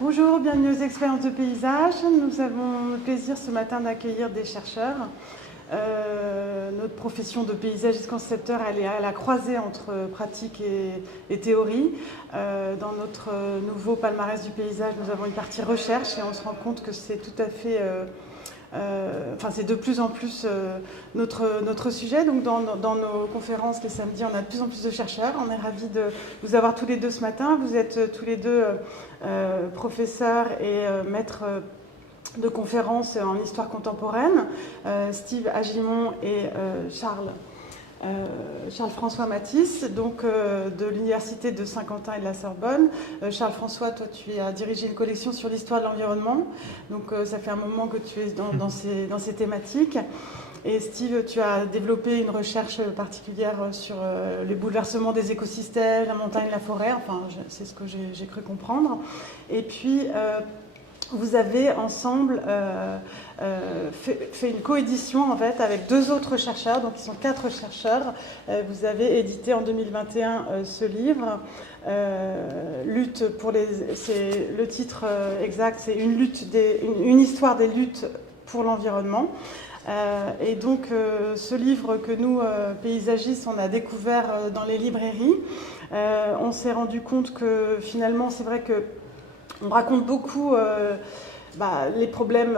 Bonjour, bienvenue aux expériences de paysage. Nous avons le plaisir ce matin d'accueillir des chercheurs. Notre profession de paysagiste-concepteur, elle est à la croisée entre pratique et théorie. Dans notre nouveau palmarès du paysage, nous avons une partie recherche et on se rend compte que c'est tout à fait... c'est de plus en plus notre sujet. Donc dans nos conférences les samedis, on a de plus en plus de chercheurs. On est ravis de vous avoir tous les deux ce matin. Vous êtes tous les deux professeurs et maîtres de conférences en histoire contemporaine, Steve Agimon et Charles-François Mathis, donc de l'Université de Saint-Quentin et de la Sorbonne. Charles-François, toi tu as dirigé une collection sur l'histoire de l'environnement, donc ça fait un moment que tu es dans ces thématiques. Et Steve, tu as développé une recherche particulière sur les bouleversements des écosystèmes, la montagne, la forêt, enfin c'est ce que j'ai cru comprendre. Et puis vous avez ensemble fait une coédition en fait avec deux autres chercheurs, donc ils sont 4 chercheurs. Vous avez édité en 2021 ce livre, Lutte pour les. Le titre exact, c'est une histoire des luttes pour l'environnement. Et donc ce livre que nous, paysagistes, on a découvert dans les librairies, on s'est rendu compte que finalement c'est vrai que on raconte beaucoup les problèmes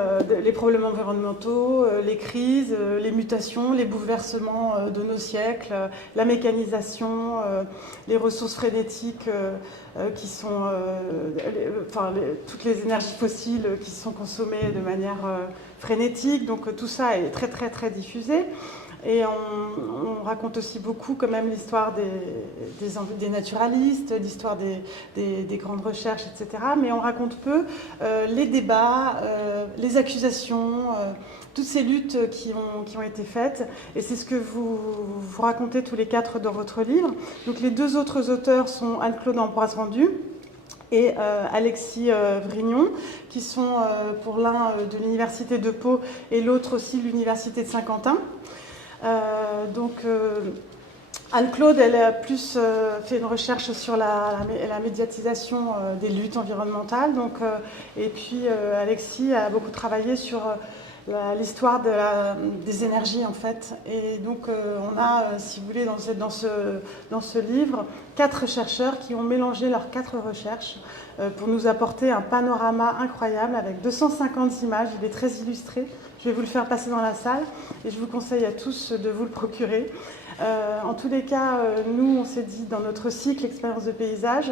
environnementaux, les crises, les mutations, les bouleversements de nos siècles, la mécanisation, les ressources frénétiques qui sont... toutes les énergies fossiles qui sont consommées de manière frénétique. Donc tout ça est très très très diffusé. Et on raconte aussi beaucoup quand même l'histoire des naturalistes, l'histoire des grandes recherches, etc. Mais on raconte peu les débats, les accusations, toutes ces luttes qui ont été faites. Et c'est ce que vous racontez tous les 4 dans votre livre. Donc les 2 autres auteurs sont Anne-Claude Ambroise-Vendu et Alexis Vrignon, qui sont pour l'un de l'Université de Pau et l'autre aussi de l'Université de Saint-Quentin. Anne-Claude, elle a plus fait une recherche sur la médiatisation des luttes environnementales. Et puis Alexis a beaucoup travaillé sur l'histoire des énergies en fait. Et donc on a, si vous voulez, dans ce livre, 4 chercheurs qui ont mélangé leurs 4 recherches pour nous apporter un panorama incroyable avec 250 images. Il est très illustré. Je vais vous le faire passer dans la salle et je vous conseille à tous de vous le procurer. En tous les cas, nous, on s'est dit dans notre cycle Expérience de paysage,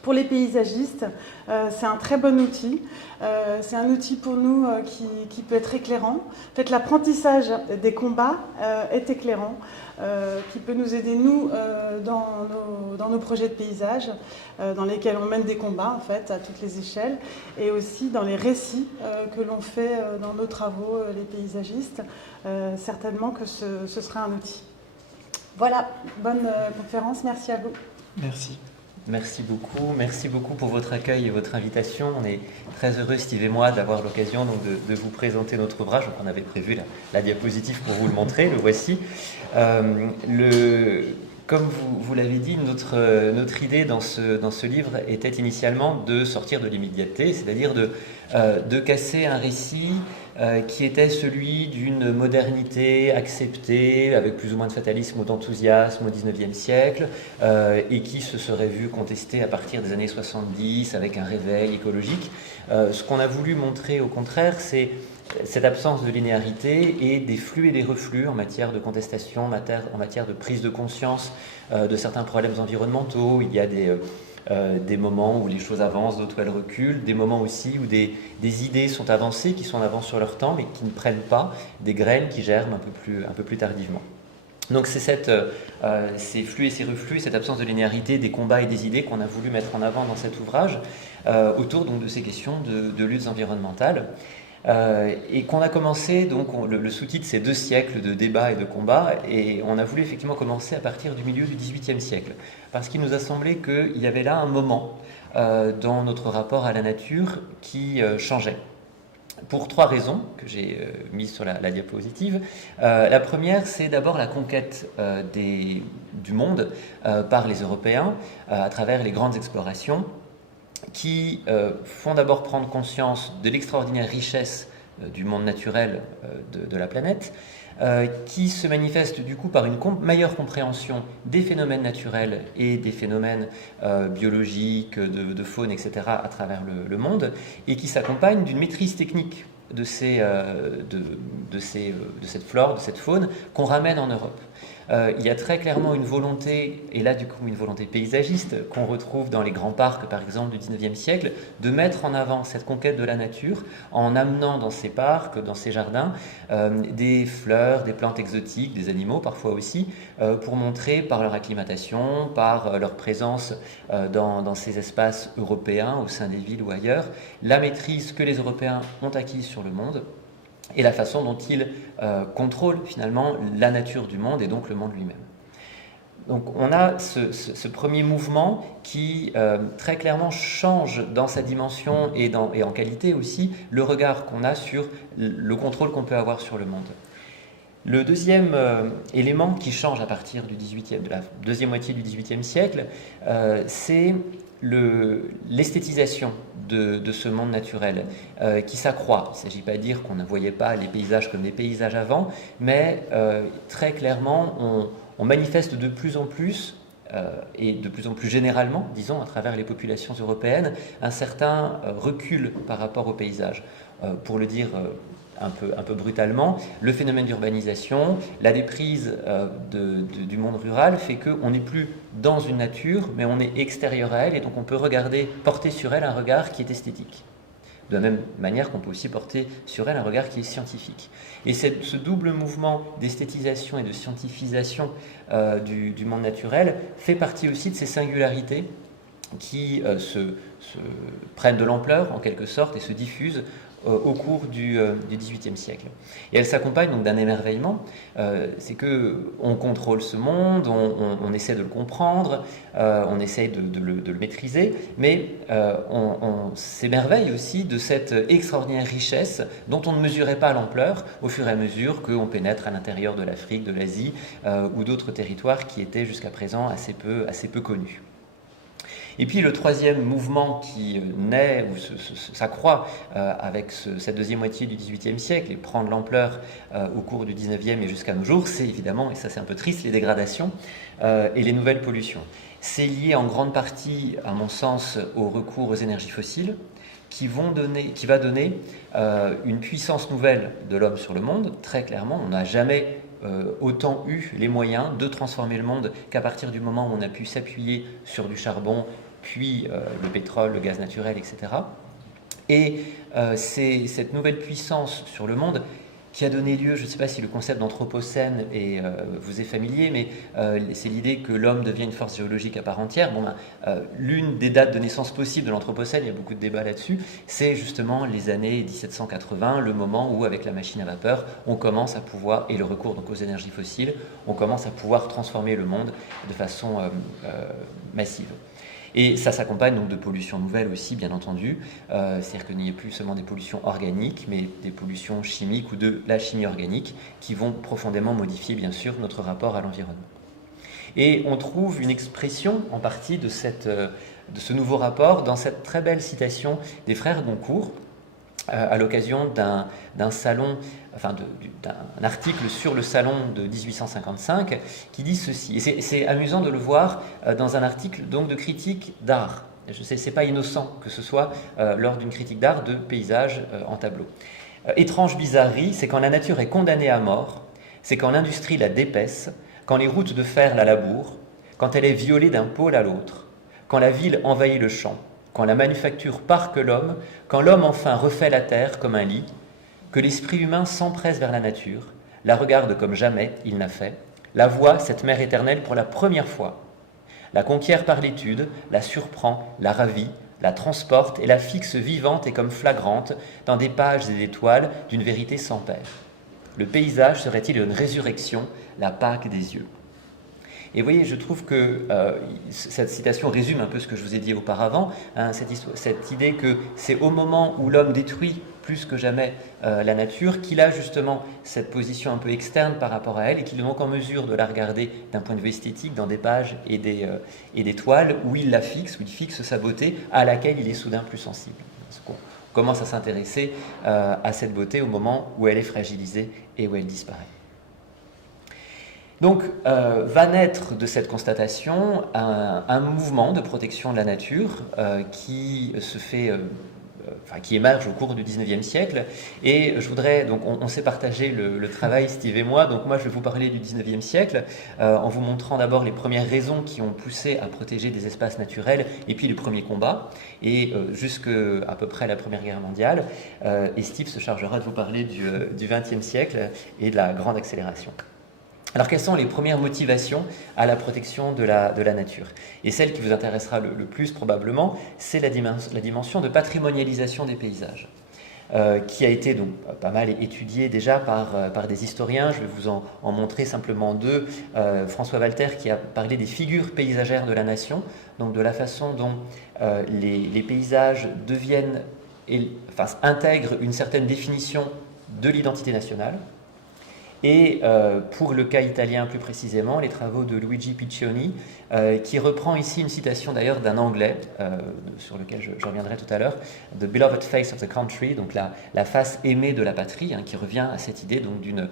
pour les paysagistes, c'est un très bon outil. C'est un outil pour nous qui peut être éclairant. En fait, l'apprentissage des combats est éclairant, qui peut nous aider, nous, dans nos projets de paysage, dans lesquels on mène des combats, en fait, à toutes les échelles, et aussi dans les récits que l'on fait dans nos travaux, les paysagistes. Certainement que ce sera un outil. Voilà, bonne conférence, merci à vous. Merci. Merci beaucoup pour votre accueil et votre invitation. On est très heureux, Steve et moi, d'avoir l'occasion de vous présenter notre ouvrage. Donc, on avait prévu la diapositive pour vous le montrer, le voici. Comme vous l'avez dit, notre idée dans ce livre était initialement de sortir de l'immédiateté, c'est-à-dire de casser un récit qui était celui d'une modernité acceptée, avec plus ou moins de fatalisme ou d'enthousiasme au XIXe siècle, et qui se serait vu contesté à partir des années 70 avec un réveil écologique. Ce qu'on a voulu montrer au contraire, c'est cette absence de linéarité et des flux et des reflux en matière de contestation, en matière de prise de conscience de certains problèmes environnementaux. Il y a des moments où les choses avancent, d'autres où elles reculent, des moments aussi où des idées sont avancées, qui sont en avance sur leur temps, mais qui ne prennent pas, des graines qui germent un peu plus tardivement. Donc c'est ces flux et ces reflux, cette absence de linéarité des combats et des idées qu'on a voulu mettre en avant dans cet ouvrage, autour donc de ces questions de luttes environnementales. Et qu'on a commencé, donc le sous-titre c'est 2 siècles de débats et de combats, et on a voulu effectivement commencer à partir du milieu du XVIIIe siècle, parce qu'il nous a semblé qu'il y avait là un moment dans notre rapport à la nature qui changeait. Pour 3 raisons que j'ai mises sur la diapositive. La première, c'est d'abord la conquête du monde par les Européens à travers les grandes explorations qui font d'abord prendre conscience de l'extraordinaire richesse du monde naturel de la planète, qui se manifeste du coup par une meilleure compréhension des phénomènes naturels et des phénomènes biologiques, de faune, etc. à travers le monde, et qui s'accompagne d'une maîtrise technique de cette flore, de cette faune, qu'on ramène en Europe. Il y a très clairement une volonté, et là du coup une volonté paysagiste, qu'on retrouve dans les grands parcs par exemple du XIXe siècle, de mettre en avant cette conquête de la nature en amenant dans ces parcs, dans ces jardins, des fleurs, des plantes exotiques, des animaux parfois aussi, pour montrer par leur acclimatation, par leur présence dans ces espaces européens, au sein des villes ou ailleurs, la maîtrise que les Européens ont acquise sur le monde, et la façon dont ils contrôlent finalement la nature du monde et donc le monde lui-même. Donc on a ce premier mouvement qui très clairement change dans sa dimension et en qualité aussi le regard qu'on a sur le contrôle qu'on peut avoir sur le monde. Le deuxième élément qui change à partir de la deuxième moitié du XVIIIe siècle, c'est l'esthétisation de ce monde naturel qui s'accroît. Il ne s'agit pas de dire qu'on ne voyait pas les paysages comme des paysages avant, mais très clairement, on manifeste de plus en plus, et de plus en plus généralement, disons, à travers les populations européennes, un certain recul par rapport au paysage. Pour le dire un peu brutalement, le phénomène d'urbanisation, la déprise du monde rural fait qu'on n'est plus dans une nature, mais on est extérieur à elle, et donc on peut porter sur elle un regard qui est esthétique. De la même manière qu'on peut aussi porter sur elle un regard qui est scientifique. Et ce double mouvement d'esthétisation et de scientifisation du monde naturel fait partie aussi de ces singularités qui se prennent de l'ampleur en quelque sorte et se diffusent au cours du XVIIIe siècle. Et elle s'accompagne donc d'un émerveillement, c'est qu'on contrôle ce monde, on essaie de le comprendre, on essaie de le maîtriser, mais on s'émerveille aussi de cette extraordinaire richesse dont on ne mesurait pas l'ampleur au fur et à mesure qu'on pénètre à l'intérieur de l'Afrique, de l'Asie ou d'autres territoires qui étaient jusqu'à présent assez peu connus. Et puis le troisième mouvement qui naît ou s'accroît avec cette deuxième moitié du XVIIIe siècle et prend de l'ampleur au cours du XIXe et jusqu'à nos jours, c'est évidemment, et ça c'est un peu triste, les dégradations et les nouvelles pollutions. C'est lié en grande partie, à mon sens, au recours aux énergies fossiles qui va donner une puissance nouvelle de l'homme sur le monde. Très clairement, on n'a jamais autant eu les moyens de transformer le monde qu'à partir du moment où on a pu s'appuyer sur du charbon, puis le pétrole, le gaz naturel, etc. Et c'est cette nouvelle puissance sur le monde qui a donné lieu, je ne sais pas si le concept d'anthropocène vous est familier, mais c'est l'idée que l'homme devient une force géologique à part entière. L'une des dates de naissance possibles de l'anthropocène, il y a beaucoup de débats là-dessus, c'est justement les années 1780, le moment où, avec la machine à vapeur, on commence à pouvoir, et le recours donc aux énergies fossiles, on commence à pouvoir transformer le monde de façon massive. Et ça s'accompagne donc de pollutions nouvelles aussi, bien entendu. C'est-à-dire qu'il n'y a plus seulement des pollutions organiques, mais des pollutions chimiques ou de la chimie organique qui vont profondément modifier, bien sûr, notre rapport à l'environnement. Et on trouve une expression en partie de ce nouveau rapport dans cette très belle citation des frères Goncourt, à l'occasion d'un salon, d'un article sur le salon de 1855 qui dit ceci. Et c'est amusant de le voir dans un article donc de critique d'art. Je sais, c'est pas innocent que ce soit lors d'une critique d'art de paysages en tableau. Étrange bizarrerie, c'est quand la nature est condamnée à mort, c'est quand l'industrie la dépaisse, quand les routes de fer la labourent, quand elle est violée d'un pôle à l'autre, quand la ville envahit le champ, quand la manufacture parque l'homme, quand l'homme enfin refait la terre comme un lit, que l'esprit humain s'empresse vers la nature, la regarde comme jamais il n'a fait, la voit, cette mère éternelle, pour la première fois, la conquiert par l'étude, la surprend, la ravit, la transporte et la fixe vivante et comme flagrante dans des pages et des toiles d'une vérité sans pair. Le paysage serait-il une résurrection, la Pâque des yeux? Et vous voyez, je trouve que cette citation résume un peu ce que je vous ai dit auparavant, hein, cette idée que c'est au moment où l'homme détruit plus que jamais la nature qu'il a justement cette position un peu externe par rapport à elle et qu'il est donc en mesure de la regarder d'un point de vue esthétique dans des pages et des toiles où il la fixe, où il fixe sa beauté à laquelle il est soudain plus sensible. Parce qu'on commence à s'intéresser à cette beauté au moment où elle est fragilisée et où elle disparaît. Donc, va naître de cette constatation un mouvement de protection de la nature qui se fait, qui émerge au cours du XIXe siècle. Et je voudrais, donc, on s'est partagé le travail, Steve et moi. Donc, moi, je vais vous parler du XIXe siècle en vous montrant d'abord les premières raisons qui ont poussé à protéger des espaces naturels et puis les premiers combats, et jusqu'à peu près la Première Guerre mondiale. Et Steve se chargera de vous parler du XXe siècle et de la grande accélération. Alors, quelles sont les premières motivations à la protection de la nature? Et celle qui vous intéressera le plus probablement, c'est la dimension de patrimonialisation des paysages, qui a été donc pas mal étudiée déjà par des historiens. Je vais vous en montrer simplement deux. François Walter qui a parlé des figures paysagères de la nation, donc de la façon dont les paysages deviennent, intègrent une certaine définition de l'identité nationale. Et pour le cas italien plus précisément, les travaux de Luigi Piccioni, qui reprend ici une citation d'ailleurs d'un Anglais, sur lequel je reviendrai tout à l'heure, The Beloved Face of the Country, donc la face aimée de la patrie, hein, qui revient à cette idée donc d'une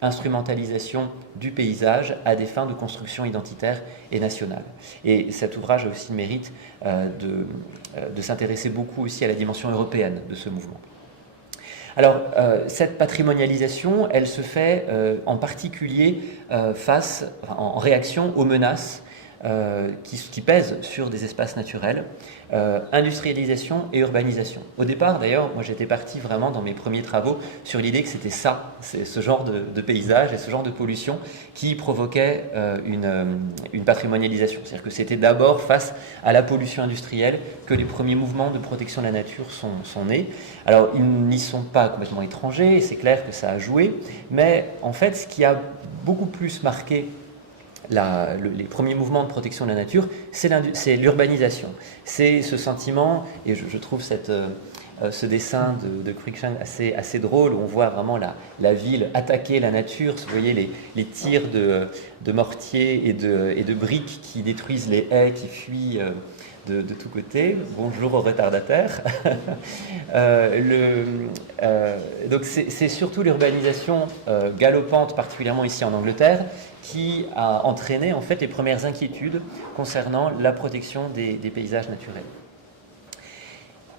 instrumentalisation du paysage à des fins de construction identitaire et nationale. Et cet ouvrage a aussi le mérite de s'intéresser beaucoup aussi à la dimension européenne de ce mouvement. Alors, cette patrimonialisation, elle se fait en particulier en réaction aux menaces qui pèsent sur des espaces naturels, industrialisation et urbanisation. Au départ, d'ailleurs, moi j'étais parti vraiment dans mes premiers travaux sur l'idée que c'était c'est ce genre de paysage et ce genre de pollution qui provoquait une patrimonialisation. C'est-à-dire que c'était d'abord face à la pollution industrielle que les premiers mouvements de protection de la nature sont nés. Alors, ils n'y sont pas complètement étrangers, et c'est clair que ça a joué, mais en fait, ce qui a beaucoup plus marqué les premiers mouvements de protection de la nature, c'est l'urbanisation. C'est ce sentiment, et je trouve ce dessin de Cruikshank assez drôle, où on voit vraiment la ville attaquer la nature. Vous voyez les tirs de mortier et de briques qui détruisent les haies, qui fuient de tous côtés. Bonjour aux retardataires. Donc c'est surtout l'urbanisation galopante, particulièrement ici en Angleterre, qui a entraîné en fait les premières inquiétudes concernant la protection des paysages naturels.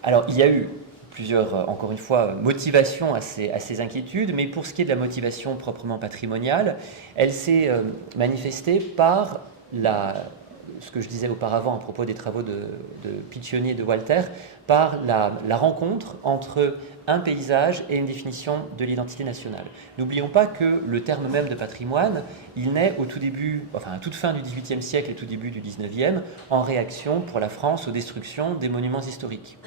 Alors il y a eu plusieurs, encore une fois, motivations à ces inquiétudes, mais pour ce qui est de la motivation proprement patrimoniale, elle s'est manifestée par ce que je disais auparavant à propos des travaux de Piccioni et de Walter, par la rencontre entre un paysage et une définition de l'identité nationale. N'oublions pas que le terme même de patrimoine, il naît au tout début, à toute fin du XVIIIe siècle et tout début du XIXe, en réaction pour la France aux destructions des monuments historiques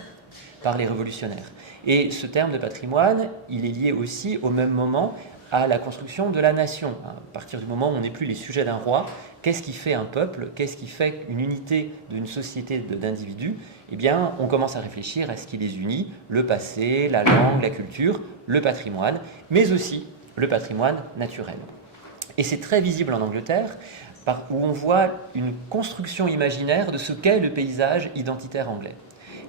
par les révolutionnaires. Et ce terme de patrimoine, il est lié aussi au même moment à la construction de la nation. À partir du moment où on n'est plus les sujets d'un roi, qu'est-ce qui fait un peuple? Qu'est-ce qui fait une unité d'une société d'individus? Eh bien, on commence à réfléchir à ce qui les unit, le passé, la langue, la culture, le patrimoine, mais aussi le patrimoine naturel. Et c'est très visible en Angleterre, où on voit une construction imaginaire de ce qu'est le paysage identitaire anglais.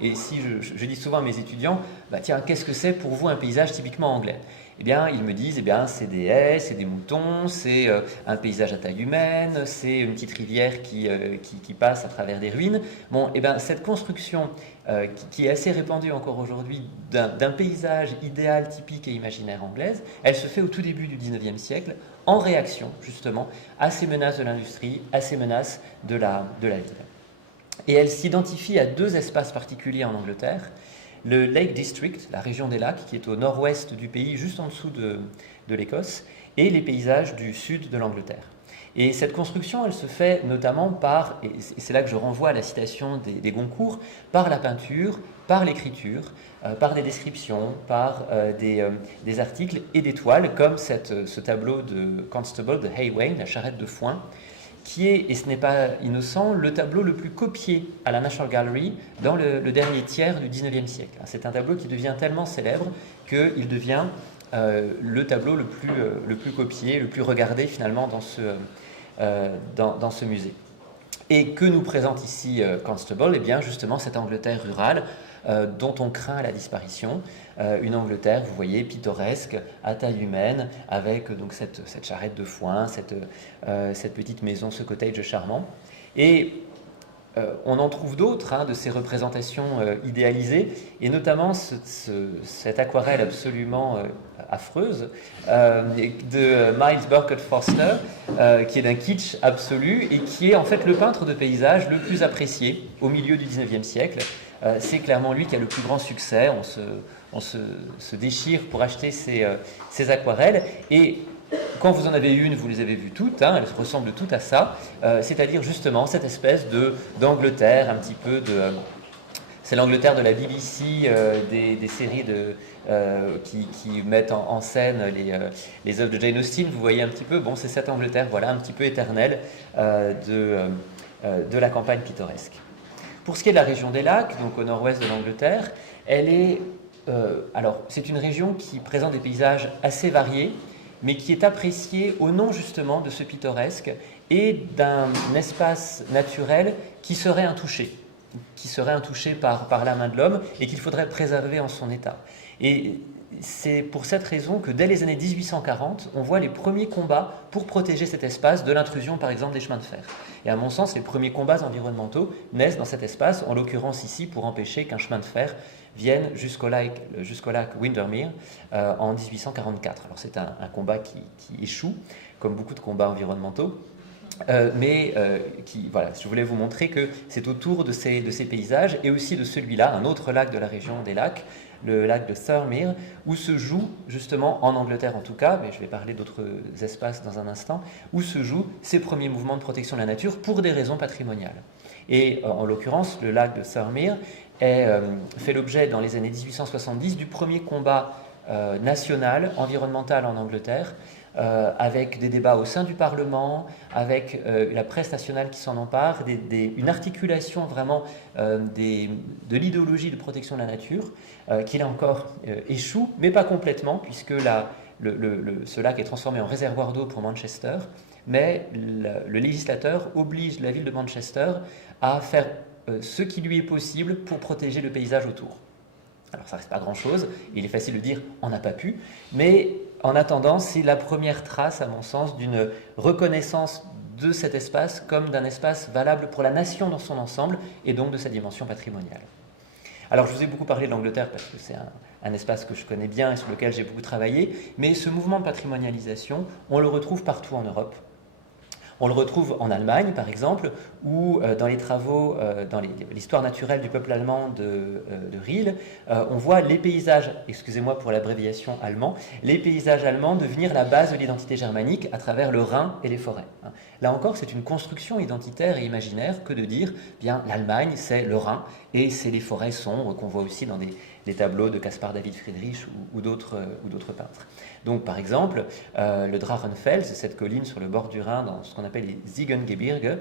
Et si je dis souvent à mes étudiants, tiens, qu'est-ce que c'est pour vous un paysage typiquement anglais? Eh bien, ils me disent, c'est des haies, c'est des moutons, c'est un paysage à taille humaine, c'est une petite rivière qui passe à travers des ruines. Bon, cette construction qui est assez répandue encore aujourd'hui d'un paysage idéal, typique et imaginaire anglaise, elle se fait au tout début du XIXe siècle, en réaction justement à ces menaces de l'industrie, à ces menaces de la ville. et elle s'identifie à 2 espaces particuliers en Angleterre. Le Lake District, la région des lacs, qui est au nord-ouest du pays, juste en dessous de l'Écosse, et les paysages du sud de l'Angleterre. Et cette construction, elle se fait notamment par, et c'est là que je renvoie à la citation des Goncourt, par la peinture, par l'écriture, par des descriptions, par des articles et des toiles, comme ce tableau de Constable de Haywain, la charrette de foin, qui est, et ce n'est pas innocent, le tableau le plus copié à la National Gallery dans le dernier tiers du XIXe siècle. C'est un tableau qui devient tellement célèbre qu'il devient le tableau le plus copié, le plus regardé finalement dans ce musée. Et que nous présente ici Constable? Eh bien justement cette Angleterre rurale dont on craint la disparition, une Angleterre, vous voyez, pittoresque, à taille humaine, avec donc cette charrette de foin, cette petite maison, ce cottage charmant. Et on en trouve d'autres de ces représentations idéalisées, et notamment cette aquarelle absolument affreuse de Miles Burkett Foster, qui est d'un kitsch absolu et qui est en fait le peintre de paysage le plus apprécié au milieu du XIXe siècle. C'est clairement lui qui a le plus grand succès. On se déchire pour acheter ces aquarelles, et quand vous en avez une, vous les avez vues toutes, elles ressemblent toutes à ça, c'est-à-dire justement cette espèce d'Angleterre, un petit peu de... c'est l'Angleterre de la BBC, des séries qui mettent en scène les œuvres de Jane Austen. Vous voyez un petit peu, bon, c'est cette Angleterre, voilà, un petit peu éternelle de la campagne pittoresque. Pour ce qui est de la région des lacs, donc au nord-ouest de l'Angleterre, elle est... alors, c'est une région qui présente des paysages assez variés, mais qui est appréciée au nom justement de ce pittoresque et d'un espace naturel qui serait intouché par la main de l'homme et qu'il faudrait préserver en son état. Et c'est pour cette raison que dès les années 1840, on voit les premiers combats pour protéger cet espace de l'intrusion, par exemple, des chemins de fer. Et à mon sens, les premiers combats environnementaux naissent dans cet espace, en l'occurrence ici pour empêcher qu'un chemin de fer vienne jusqu'au lac Windermere en 1844. Alors c'est un combat qui échoue, comme beaucoup de combats environnementaux. Voilà, je voulais vous montrer que c'est autour de ces paysages et aussi de celui-là, un autre lac de la région des lacs, le lac de Thirlmere, où se joue justement, en Angleterre en tout cas, mais je vais parler d'autres espaces dans un instant, où se jouent ces premiers mouvements de protection de la nature pour des raisons patrimoniales. Et en l'occurrence, le lac de Thirlmere fait l'objet dans les années 1870 du premier combat national, environnemental en Angleterre, avec des débats au sein du Parlement, avec la presse nationale qui s'en empare, une articulation vraiment de l'idéologie de protection de la nature, qui là encore échoue, mais pas complètement, puisque ce lac est transformé en réservoir d'eau pour Manchester, mais le législateur oblige la ville de Manchester à faire ce qui lui est possible pour protéger le paysage autour. Alors ça ne reste pas grand-chose, il est facile de dire on n'a pas pu, mais en attendant, c'est la première trace, à mon sens, d'une reconnaissance de cet espace comme d'un espace valable pour la nation dans son ensemble et donc de sa dimension patrimoniale. Alors je vous ai beaucoup parlé de l'Angleterre parce que c'est un espace que je connais bien et sur lequel j'ai beaucoup travaillé, mais ce mouvement de patrimonialisation, on le retrouve partout en Europe. On le retrouve en Allemagne, par exemple, où dans les travaux, dans l'histoire naturelle du peuple allemand de Riel, on voit les paysages, excusez-moi pour l'abréviation allemand, les paysages allemands devenir la base de l'identité germanique à travers le Rhin et les forêts. Là encore, c'est une construction identitaire et imaginaire que de dire, bien, l'Allemagne, c'est le Rhin et c'est les forêts sombres qu'on voit aussi dans des tableaux de Caspar David Friedrich ou d'autres peintres. Donc, par exemple, le Drachenfels, cette colline sur le bord du Rhin, dans ce qu'on appelle les Ziegengebirge,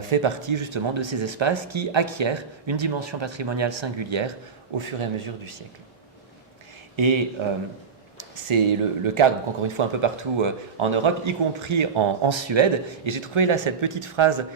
fait partie justement de ces espaces qui acquièrent une dimension patrimoniale singulière au fur et à mesure du siècle. Et c'est le cas, donc encore une fois, un peu partout en Europe, y compris en Suède. Et j'ai trouvé là cette petite phrase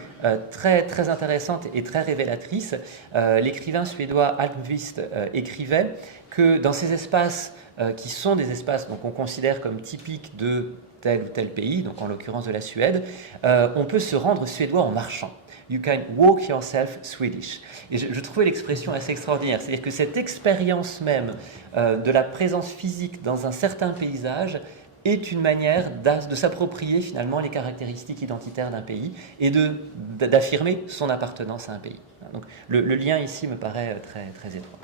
très, très intéressante et très révélatrice. L'écrivain suédois Almqvist écrivait que dans ces espaces qui sont des espaces qu'on considère comme typiques de tel ou tel pays, donc en l'occurrence de la Suède, on peut se rendre suédois en marchant. You can walk yourself Swedish. Et je trouvais l'expression assez extraordinaire. C'est-à-dire que cette expérience même de la présence physique dans un certain paysage est une manière de s'approprier finalement les caractéristiques identitaires d'un pays et d'affirmer son appartenance à un pays. Donc le lien ici me paraît très, très étroit.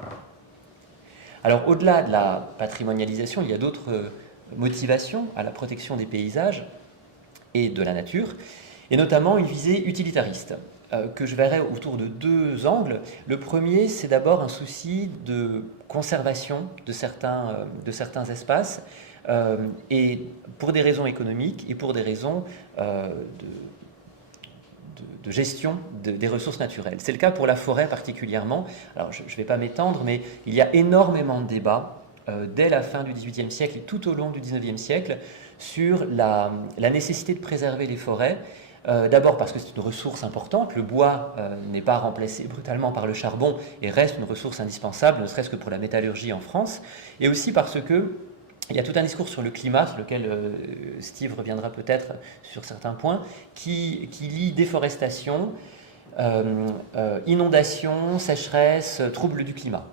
Alors au-delà de la patrimonialisation, il y a d'autres motivations à la protection des paysages et de la nature, et notamment une visée utilitariste, que je verrai autour de deux angles. Le premier, c'est d'abord un souci de conservation de certains espaces, et pour des raisons économiques et pour des raisons de gestion des ressources naturelles. C'est le cas pour la forêt particulièrement. Alors je ne vais pas m'étendre, mais il y a énormément de débats dès la fin du XVIIIe siècle et tout au long du XIXe siècle sur la nécessité de préserver les forêts. D'abord parce que c'est une ressource importante, le bois n'est pas remplacé brutalement par le charbon et reste une ressource indispensable, ne serait-ce que pour la métallurgie en France, et aussi parce que il y a tout un discours sur le climat, sur lequel Steve reviendra peut-être sur certains points, qui lie déforestation, inondation, sécheresse, troubles du climat.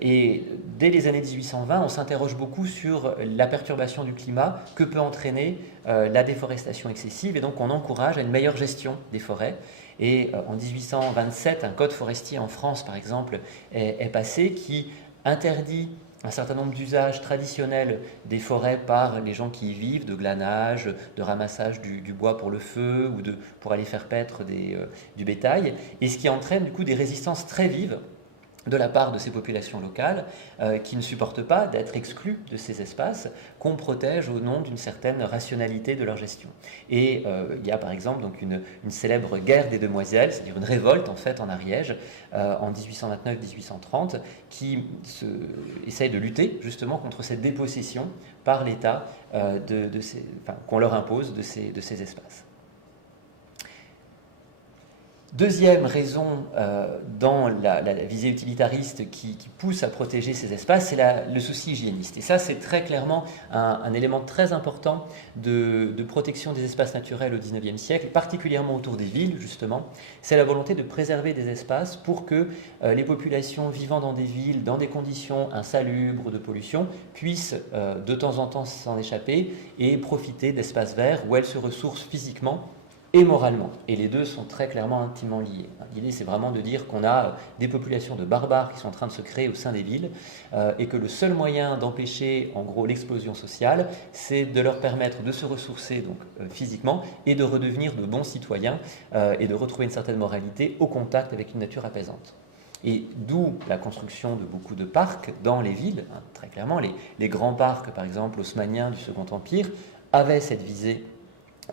Et dès les années 1820, on s'interroge beaucoup sur la perturbation du climat que peut entraîner la déforestation excessive, et donc on encourage à une meilleure gestion des forêts. Et en 1827, un code forestier en France, par exemple, est passé qui interdit un certain nombre d'usages traditionnels des forêts par les gens qui y vivent, de glanage, de ramassage du bois pour le feu ou pour aller faire paître du bétail, et ce qui entraîne du coup des résistances très vives de la part de ces populations locales qui ne supportent pas d'être exclues de ces espaces qu'on protège au nom d'une certaine rationalité de leur gestion. Et il y a par exemple donc une célèbre guerre des demoiselles, c'est-à-dire une révolte en fait en Ariège en 1829-1830 qui essaye de lutter justement contre cette dépossession par l'État qu'on leur impose de ces espaces. Deuxième raison dans la visée utilitariste qui pousse à protéger ces espaces, c'est le souci hygiéniste. Et ça, c'est très clairement un élément très important de protection des espaces naturels au XIXe siècle, particulièrement autour des villes, justement. C'est la volonté de préserver des espaces pour que les populations vivant dans des villes, dans des conditions insalubres de pollution, puissent de temps en temps s'en échapper et profiter d'espaces verts où elles se ressourcent physiquement et moralement. Et les deux sont très clairement intimement liés. L'idée, c'est vraiment de dire qu'on a des populations de barbares qui sont en train de se créer au sein des villes et que le seul moyen d'empêcher, en gros, l'explosion sociale, c'est de leur permettre de se ressourcer donc, physiquement et de redevenir de bons citoyens et de retrouver une certaine moralité au contact avec une nature apaisante. Et d'où la construction de beaucoup de parcs dans les villes, très clairement. Les grands parcs, par exemple, haussmanniens du Second Empire, avaient cette visée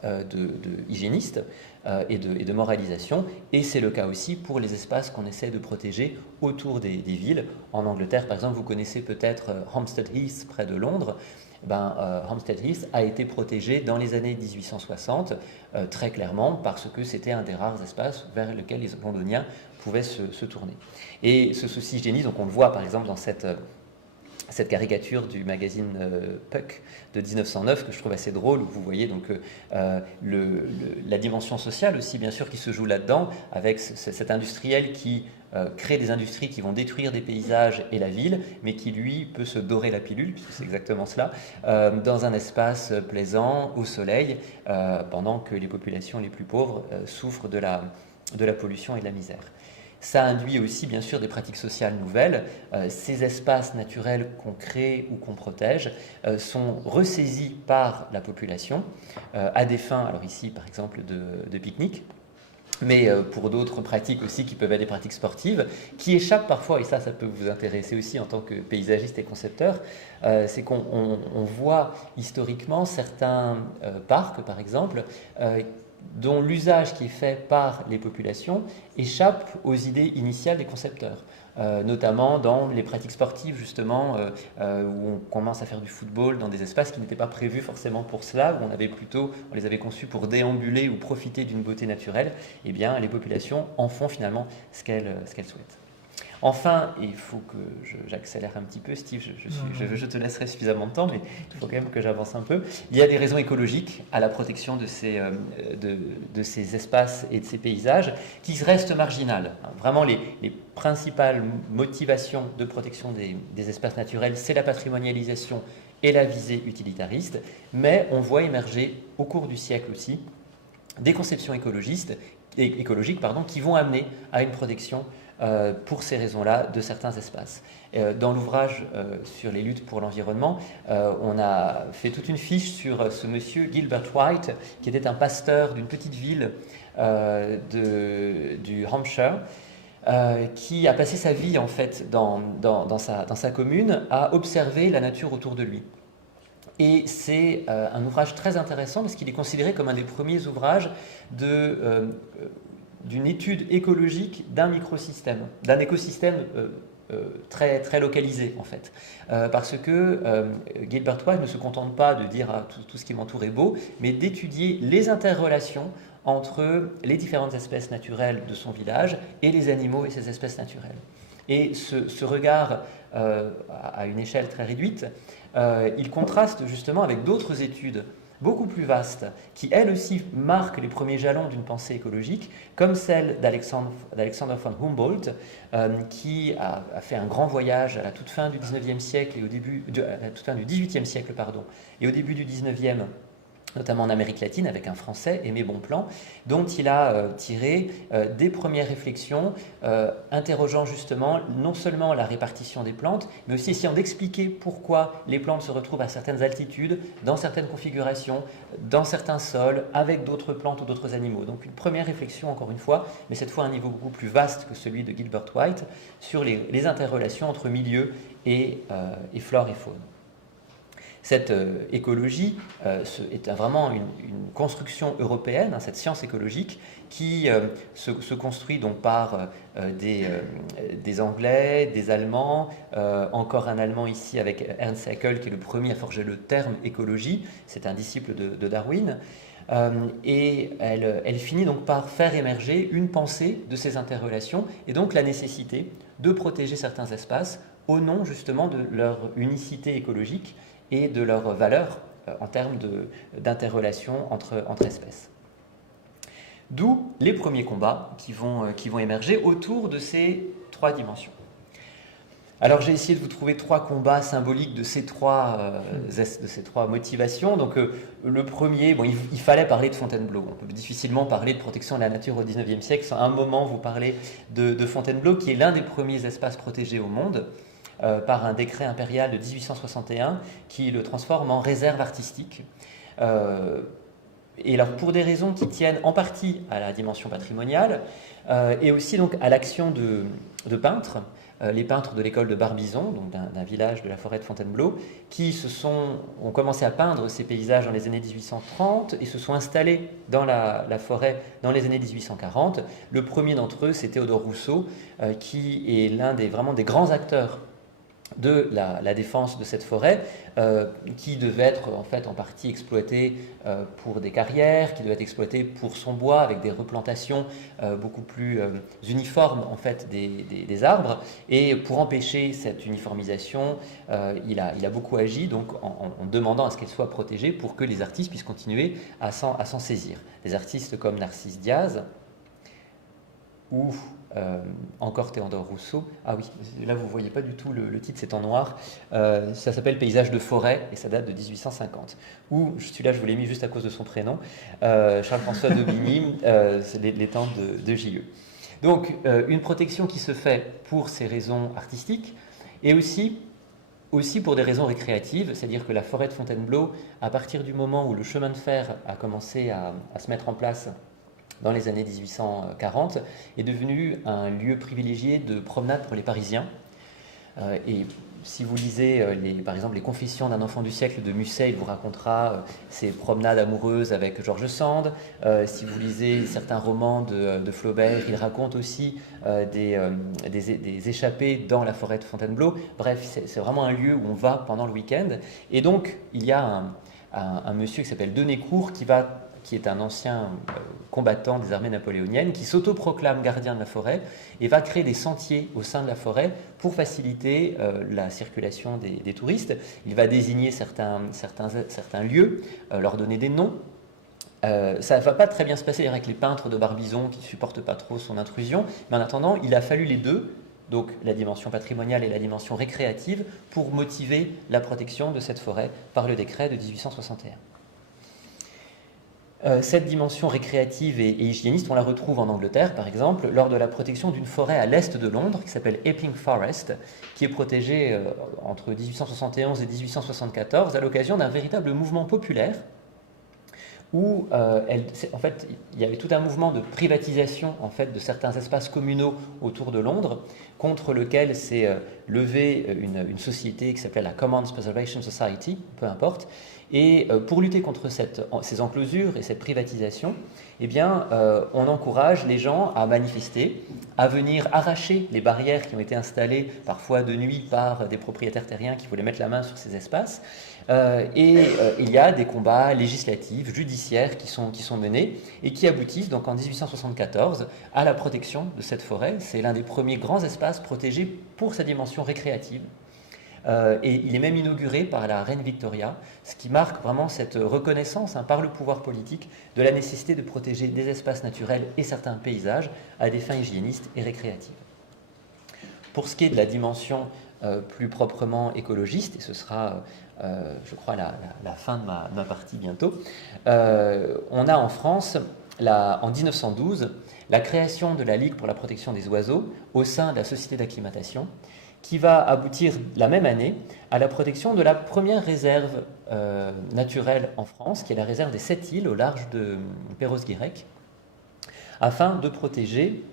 de hygiéniste et de moralisation, et c'est le cas aussi pour les espaces qu'on essaie de protéger autour des villes. En Angleterre, par exemple, vous connaissez peut-être Hampstead Heath près de Londres. Hampstead Heath a été protégé dans les années 1860 très clairement parce que c'était un des rares espaces vers lesquels les londoniens pouvaient se tourner. Et ce souci hygiéniste, donc on le voit par exemple dans cette caricature du magazine Puck de 1909 que je trouve assez drôle, où vous voyez donc la dimension sociale aussi bien sûr qui se joue là-dedans, avec cet industriel qui crée des industries qui vont détruire des paysages et la ville, mais qui lui peut se dorer la pilule, puisque c'est exactement cela, dans un espace plaisant, au soleil, pendant que les populations les plus pauvres souffrent de la pollution et de la misère. Ça induit aussi, bien sûr, des pratiques sociales nouvelles. Ces espaces naturels qu'on crée ou qu'on protège sont ressaisis par la population à des fins, alors ici, par exemple, de pique-nique, mais pour d'autres pratiques aussi qui peuvent être des pratiques sportives, qui échappent parfois, et ça peut vous intéresser aussi en tant que paysagiste et concepteur, c'est qu'on voit historiquement certains parcs, par exemple, dont l'usage qui est fait par les populations échappe aux idées initiales des concepteurs, notamment dans les pratiques sportives justement, où on commence à faire du football dans des espaces qui n'étaient pas prévus forcément pour cela, où on les avait conçus pour déambuler ou profiter d'une beauté naturelle. Eh bien, les populations en font finalement ce qu'elles souhaitent. Enfin, et il faut que j'accélère un petit peu, Steve, je te laisserai suffisamment de temps, mais il faut quand même que j'avance un peu. Il y a des raisons écologiques à la protection de ces espaces et de ces paysages qui restent marginales. Vraiment, les principales motivations de protection des espaces naturels, c'est la patrimonialisation et la visée utilitariste, mais on voit émerger au cours du siècle aussi des conceptions écologistes écologiques qui vont amener à une protection pour ces raisons-là de certains espaces. Dans l'ouvrage sur les luttes pour l'environnement, on a fait toute une fiche sur ce monsieur Gilbert White, qui était un pasteur d'une petite ville du Hampshire, qui a passé sa vie en fait dans sa commune à observer la nature autour de lui. Et c'est un ouvrage très intéressant parce qu'il est considéré comme un des premiers ouvrages d'une étude écologique d'un microsystème, d'un écosystème très, très localisé en fait. Parce que Gilbert White ne se contente pas de dire tout ce qui m'entoure est beau, mais d'étudier les interrelations entre les différentes espèces naturelles de son village et les animaux et ces espèces naturelles. Et ce regard à une échelle très réduite, il contraste justement avec d'autres études beaucoup plus vastes, qui elles aussi marquent les premiers jalons d'une pensée écologique, comme celle d'Alexander von Humboldt, qui a fait un grand voyage à la toute fin du 19e siècle et à la toute fin du 18e siècle, et au début du 19e, notamment en Amérique latine, avec un Français, Aimé Bonpland, dont il a tiré des premières réflexions interrogeant justement non seulement la répartition des plantes, mais aussi essayant d'expliquer pourquoi les plantes se retrouvent à certaines altitudes, dans certaines configurations, dans certains sols, avec d'autres plantes ou d'autres animaux. Donc une première réflexion, encore une fois, mais cette fois à un niveau beaucoup plus vaste que celui de Gilbert White, sur les interrelations entre milieu et flore et faune. Cette écologie est vraiment une construction européenne, cette science écologique qui se construit donc par des Anglais, des Allemands, encore un Allemand ici avec Ernst Haeckel qui est le premier à forger le terme écologie, c'est un disciple de Darwin, et elle finit donc par faire émerger une pensée de ces interrelations et donc la nécessité de protéger certains espaces au nom justement de leur unicité écologique et de leur valeur en termes d'interrelation entre espèces. D'où les premiers combats qui vont émerger autour de ces trois dimensions. Alors j'ai essayé de vous trouver trois combats symboliques de ces trois motivations. Donc le premier, il fallait parler de Fontainebleau. On peut difficilement parler de protection de la nature au XIXe siècle sans à un moment vous parler de Fontainebleau, qui est l'un des premiers espaces protégés au monde, par un décret impérial de 1861 qui le transforme en réserve artistique. Et alors pour des raisons qui tiennent en partie à la dimension patrimoniale et aussi donc à l'action de peintres, les peintres de l'école de Barbizon, donc d'un village de la forêt de Fontainebleau, qui ont commencé à peindre ces paysages dans les années 1830 et se sont installés dans la forêt dans les années 1840. Le premier d'entre eux, c'est Théodore Rousseau, qui est l'un des grands acteurs de la défense de cette forêt qui devait être en fait en partie exploitée pour des carrières, qui devait être exploitée pour son bois avec des replantations beaucoup plus uniformes en fait des arbres, et pour empêcher cette uniformisation il a beaucoup agi donc en demandant à ce qu'elle soit protégée pour que les artistes puissent continuer à s'en saisir. Des artistes comme Narcisse Diaz ou encore Théodore Rousseau. Ah oui, là vous ne voyez pas du tout le titre, c'est en noir. Ça s'appelle Paysage de forêt et ça date de 1850. Ou, celui-là je vous l'ai mis juste à cause de son prénom, Charles-François d'Aubigny, c'est les temps de J.E. Donc une protection qui se fait pour ces raisons artistiques et aussi pour des raisons récréatives, c'est-à-dire que la forêt de Fontainebleau, à partir du moment où le chemin de fer a commencé à se mettre en place dans les années 1840, est devenu un lieu privilégié de promenade pour les Parisiens. Et si vous lisez, par exemple, les Confessions d'un enfant du siècle de Musset, il vous racontera ses promenades amoureuses avec George Sand. Si vous lisez certains romans de Flaubert, il raconte aussi des échappées dans la forêt de Fontainebleau. Bref, c'est vraiment un lieu où on va pendant le week-end. Et donc, il y a un monsieur qui s'appelle Denécourt qui est un ancien combattant des armées napoléoniennes, qui s'autoproclame gardien de la forêt et va créer des sentiers au sein de la forêt pour faciliter la circulation des touristes. Il va désigner certains lieux, leur donner des noms. Ça ne va pas très bien se passer avec les peintres de Barbizon qui ne supportent pas trop son intrusion, mais en attendant, il a fallu les deux, donc la dimension patrimoniale et la dimension récréative, pour motiver la protection de cette forêt par le décret de 1861. Cette dimension récréative et hygiéniste, on la retrouve en Angleterre, par exemple, lors de la protection d'une forêt à l'est de Londres, qui s'appelle Epping Forest, qui est protégée entre 1871 et 1874, à l'occasion d'un véritable mouvement populaire, où en fait, il y avait tout un mouvement de privatisation en fait, de certains espaces communaux autour de Londres, contre lequel s'est levée une société qui s'appelait la Commons Preservation Society, peu importe. Et pour lutter contre ces enclosures et cette privatisation, eh bien, on encourage les gens à manifester, à venir arracher les barrières qui ont été installées parfois de nuit par des propriétaires terriens qui voulaient mettre la main sur ces espaces. Il y a des combats législatifs, judiciaires qui sont menés et qui aboutissent donc en 1874 à la protection de cette forêt. C'est l'un des premiers grands espaces protégés pour sa dimension récréative. Et il est même inauguré par la reine Victoria, ce qui marque vraiment cette reconnaissance par le pouvoir politique de la nécessité de protéger des espaces naturels et certains paysages à des fins hygiénistes et récréatives. Pour ce qui est de la dimension plus proprement écologiste, et ce sera, je crois, la fin de ma partie bientôt, on a en France, en 1912, la création de la Ligue pour la protection des oiseaux au sein de la Société d'acclimatation, qui va aboutir la même année à la protection de la première réserve naturelle en France, qui est la réserve des 7 îles au large de Perros-Guirec, afin de protéger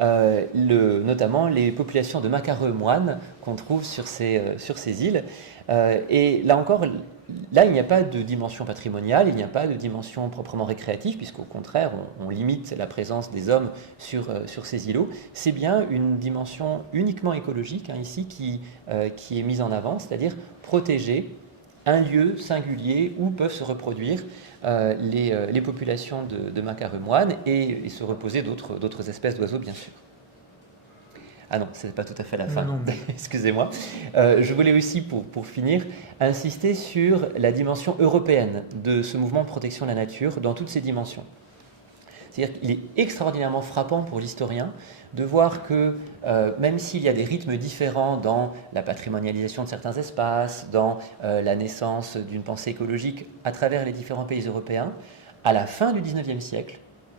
notamment les populations de macareux moines qu'on trouve sur ces îles. Et là encore, il n'y a pas de dimension patrimoniale, il n'y a pas de dimension proprement récréative, puisqu'au contraire, on limite la présence des hommes sur ces îlots. C'est bien une dimension uniquement écologique, ici, qui est mise en avant, c'est-à-dire protéger un lieu singulier où peuvent se reproduire les populations de macareux moines et se reposer d'autres espèces d'oiseaux, bien sûr. Ah non, ce n'est pas tout à fait la fin, excusez-moi. Je voulais aussi, pour finir, insister sur la dimension européenne de ce mouvement de protection de la nature dans toutes ses dimensions. C'est-à-dire qu'il est extraordinairement frappant pour l'historien de voir que même s'il y a des rythmes différents dans la patrimonialisation de certains espaces, dans la naissance d'une pensée écologique à travers les différents pays européens, à la fin du XIXe siècle,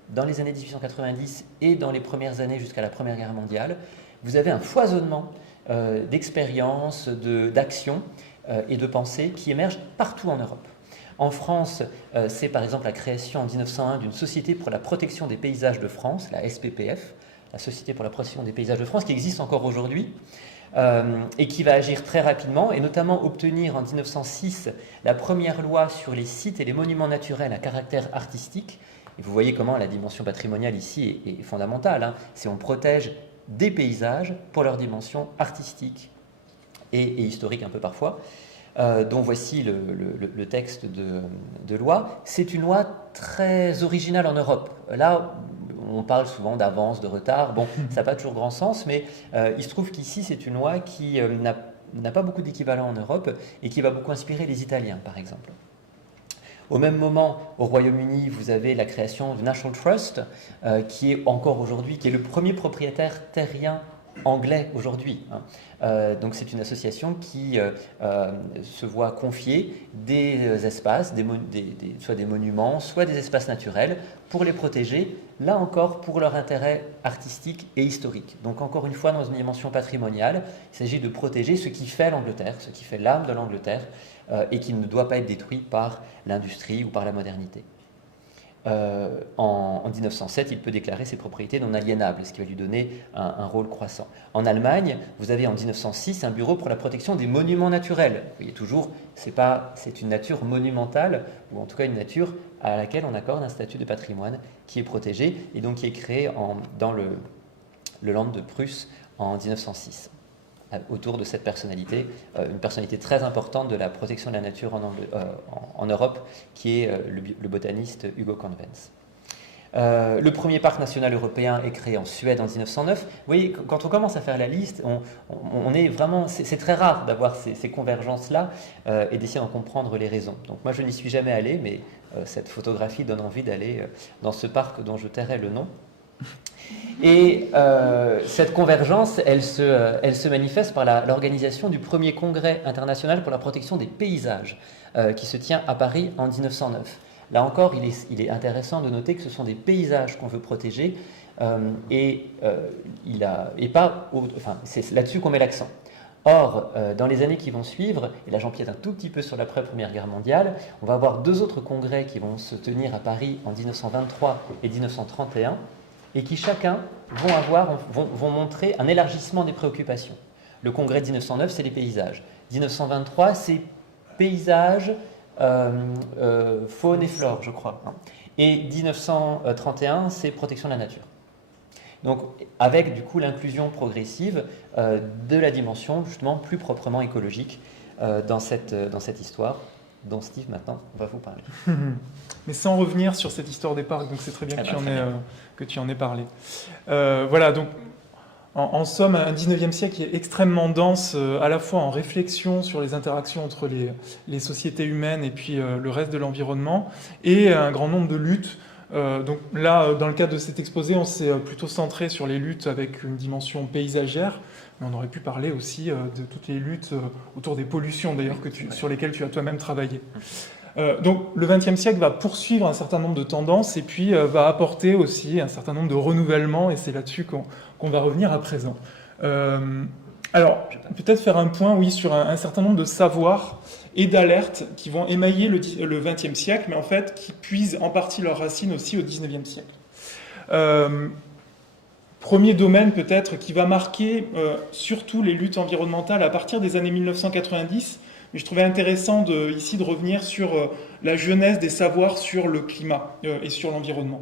dans les années 1890 et dans les premières années jusqu'à la Première Guerre mondiale, vous avez un foisonnement d'expériences, d'actions et de pensées qui émergent partout en Europe. En France, c'est par exemple la création en 1901 d'une Société pour la protection des paysages de France, la SPPF, la Société pour la protection des paysages de France, qui existe encore aujourd'hui et qui va agir très rapidement, et notamment obtenir en 1906 la première loi sur les sites et les monuments naturels à caractère artistique. Et vous voyez comment la dimension patrimoniale ici est fondamentale. C'est on protège des paysages pour leur dimension artistique et historique un peu parfois, dont voici le texte de loi. C'est une loi très originale en Europe. Là, on parle souvent d'avance, de retard. Bon, ça n'a pas toujours grand sens, mais il se trouve qu'ici, c'est une loi qui n'a pas beaucoup d'équivalent en Europe et qui va beaucoup inspirer les Italiens, par exemple. Au même moment, au Royaume-Uni, vous avez la création du National Trust, qui est encore aujourd'hui, qui est le premier propriétaire terrien anglais aujourd'hui. Donc c'est une association qui se voit confier des espaces, soit des monuments, soit des espaces naturels, pour les protéger, là encore pour leur intérêt artistique et historique. Donc encore une fois, dans une dimension patrimoniale, il s'agit de protéger ce qui fait l'Angleterre, ce qui fait l'âme de l'Angleterre, et qui ne doit pas être détruit par l'industrie ou par la modernité. En 1907, il peut déclarer ses propriétés non aliénables, ce qui va lui donner un rôle croissant. En Allemagne, vous avez en 1906 un bureau pour la protection des monuments naturels. Vous voyez toujours, c'est une nature monumentale, ou en tout cas une nature à laquelle on accorde un statut de patrimoine qui est protégé, et donc qui est créé dans le Land de Prusse en 1906. Autour de cette personnalité, une personnalité très importante de la protection de la nature en Europe, qui est le botaniste Hugo Convens. Le premier parc national européen est créé en Suède en 1909. Vous voyez, quand on commence à faire la liste, on est vraiment, c'est très rare d'avoir ces convergences-là et d'essayer d'en comprendre les raisons. Donc moi, je n'y suis jamais allé, mais cette photographie donne envie d'aller dans ce parc dont je tairai le nom. Et cette convergence, elle se manifeste par l'organisation du premier congrès international pour la protection des paysages qui se tient à Paris en 1909. Là encore, il est intéressant de noter que ce sont des paysages qu'on veut protéger c'est là-dessus qu'on met l'accent. Or, dans les années qui vont suivre, et là j'empiète un tout petit peu sur l'après-Première Guerre mondiale, on va avoir 2 autres congrès qui vont se tenir à Paris en 1923 et 1931, et qui chacun vont montrer un élargissement des préoccupations. Le congrès de 1909, c'est les paysages. 1923, c'est paysages, faune et flore, je crois. Et 1931, c'est protection de la nature. Donc, avec du coup l'inclusion progressive de la dimension justement plus proprement écologique dans cette histoire dont Steve maintenant va vous parler. Mais sans revenir sur cette histoire des parcs, donc c'est très bien que tu en aies parlé. Voilà, donc en somme, un 19e siècle qui est extrêmement dense, à la fois en réflexion sur les interactions entre les sociétés humaines et puis le reste de l'environnement, et un grand nombre de luttes. Donc là, dans le cadre de cet exposé, on s'est plutôt centré sur les luttes avec une dimension paysagère, mais on aurait pu parler aussi de toutes les luttes autour des pollutions, d'ailleurs, sur lesquelles tu as toi-même travaillé. Donc le XXe siècle va poursuivre un certain nombre de tendances et puis va apporter aussi un certain nombre de renouvellements, et c'est là-dessus qu'on va revenir à présent. Alors, peut-être faire un point, oui, sur un certain nombre de savoirs et d'alertes qui vont émailler le XXe siècle, mais en fait qui puisent en partie leurs racines aussi au XIXe siècle. Premier domaine peut-être qui va marquer surtout les luttes environnementales à partir des années 1990, mais je trouvais intéressant ici de revenir sur la genèse des savoirs sur le climat et sur l'environnement.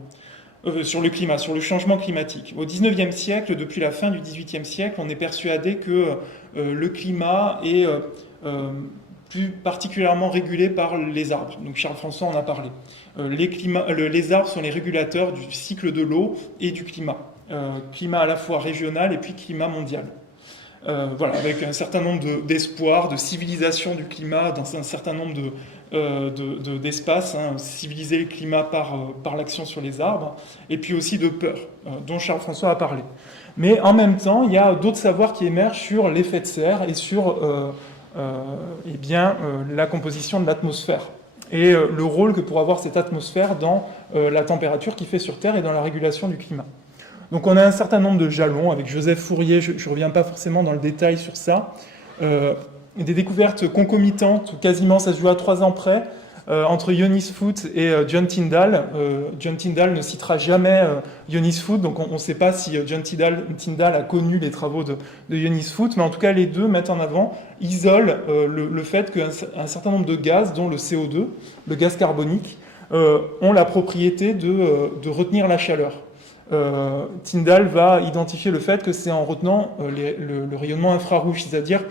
Sur le climat, sur le changement climatique. Au XIXe siècle, depuis la fin du XVIIIe siècle, on est persuadé que le climat est plus particulièrement régulé par les arbres. Donc Charles-François en a parlé. Les arbres sont les régulateurs du cycle de l'eau et du climat. Climat à la fois régional et puis climat mondial. Voilà, avec un certain nombre d'espoirs, de civilisation du climat dans un certain nombre d'espaces, civiliser le climat par l'action sur les arbres, et puis aussi de peur, dont Charles-François a parlé. Mais en même temps, il y a d'autres savoirs qui émergent sur l'effet de serre et sur la composition de l'atmosphère, et le rôle que pourrait avoir cette atmosphère dans la température qu'il fait sur Terre et dans la régulation du climat. Donc on a un certain nombre de jalons, avec Joseph Fourier, je ne reviens pas forcément dans le détail sur ça, des découvertes concomitantes, quasiment ça se joue à 3 ans près, entre Ioannis Foot et John Tyndall. John Tyndall ne citera jamais Ioannis Foot, donc on ne sait pas si John Tyndall a connu les travaux de Ioannis Foot, mais en tout cas les deux mettent en avant, isolent le fait qu'un certain nombre de gaz, dont le CO2, le gaz carbonique, ont la propriété de retenir la chaleur. Tyndall va identifier le fait que c'est en retenant le rayonnement infrarouge, c'est-à-dire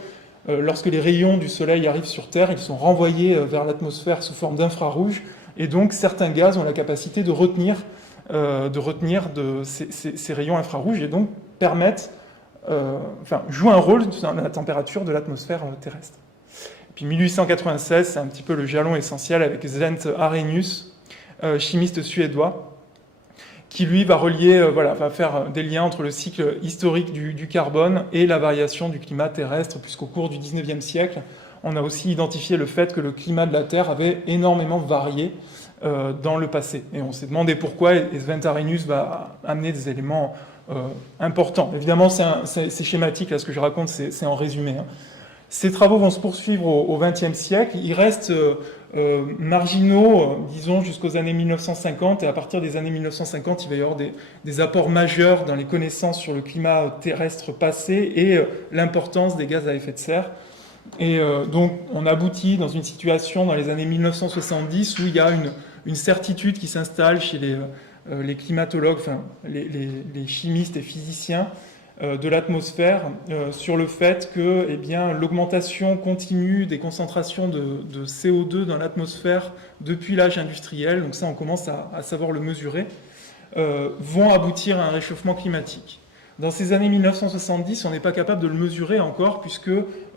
lorsque les rayons du soleil arrivent sur Terre, ils sont renvoyés vers l'atmosphère sous forme d'infrarouge, et donc certains gaz ont la capacité de retenir ces rayons infrarouges, et donc jouent un rôle dans la température de l'atmosphère terrestre. Et puis 1896, c'est un petit peu le jalon essentiel avec Svante Arrhenius, chimiste suédois, qui lui va va faire des liens entre le cycle historique du carbone et la variation du climat terrestre, puisqu'au cours du XIXe siècle, on a aussi identifié le fait que le climat de la Terre avait énormément varié dans le passé. Et on s'est demandé pourquoi, et Svante Arrhenius va amener des éléments importants. Évidemment, c'est schématique, là, ce que je raconte, c'est en résumé. Ces travaux vont se poursuivre au XXe siècle. Ils restent marginaux, disons, jusqu'aux années 1950. Et à partir des années 1950, il va y avoir des apports majeurs dans les connaissances sur le climat terrestre passé et l'importance des gaz à effet de serre. Et donc, on aboutit dans une situation dans les années 1970 où il y a une certitude qui s'installe chez les climatologues, les chimistes et physiciens, de l'atmosphère sur le fait que l'augmentation continue des concentrations de CO2 dans l'atmosphère depuis l'âge industriel, donc ça on commence à savoir le mesurer, vont aboutir à un réchauffement climatique. Dans ces années 1970, on n'est pas capable de le mesurer encore puisque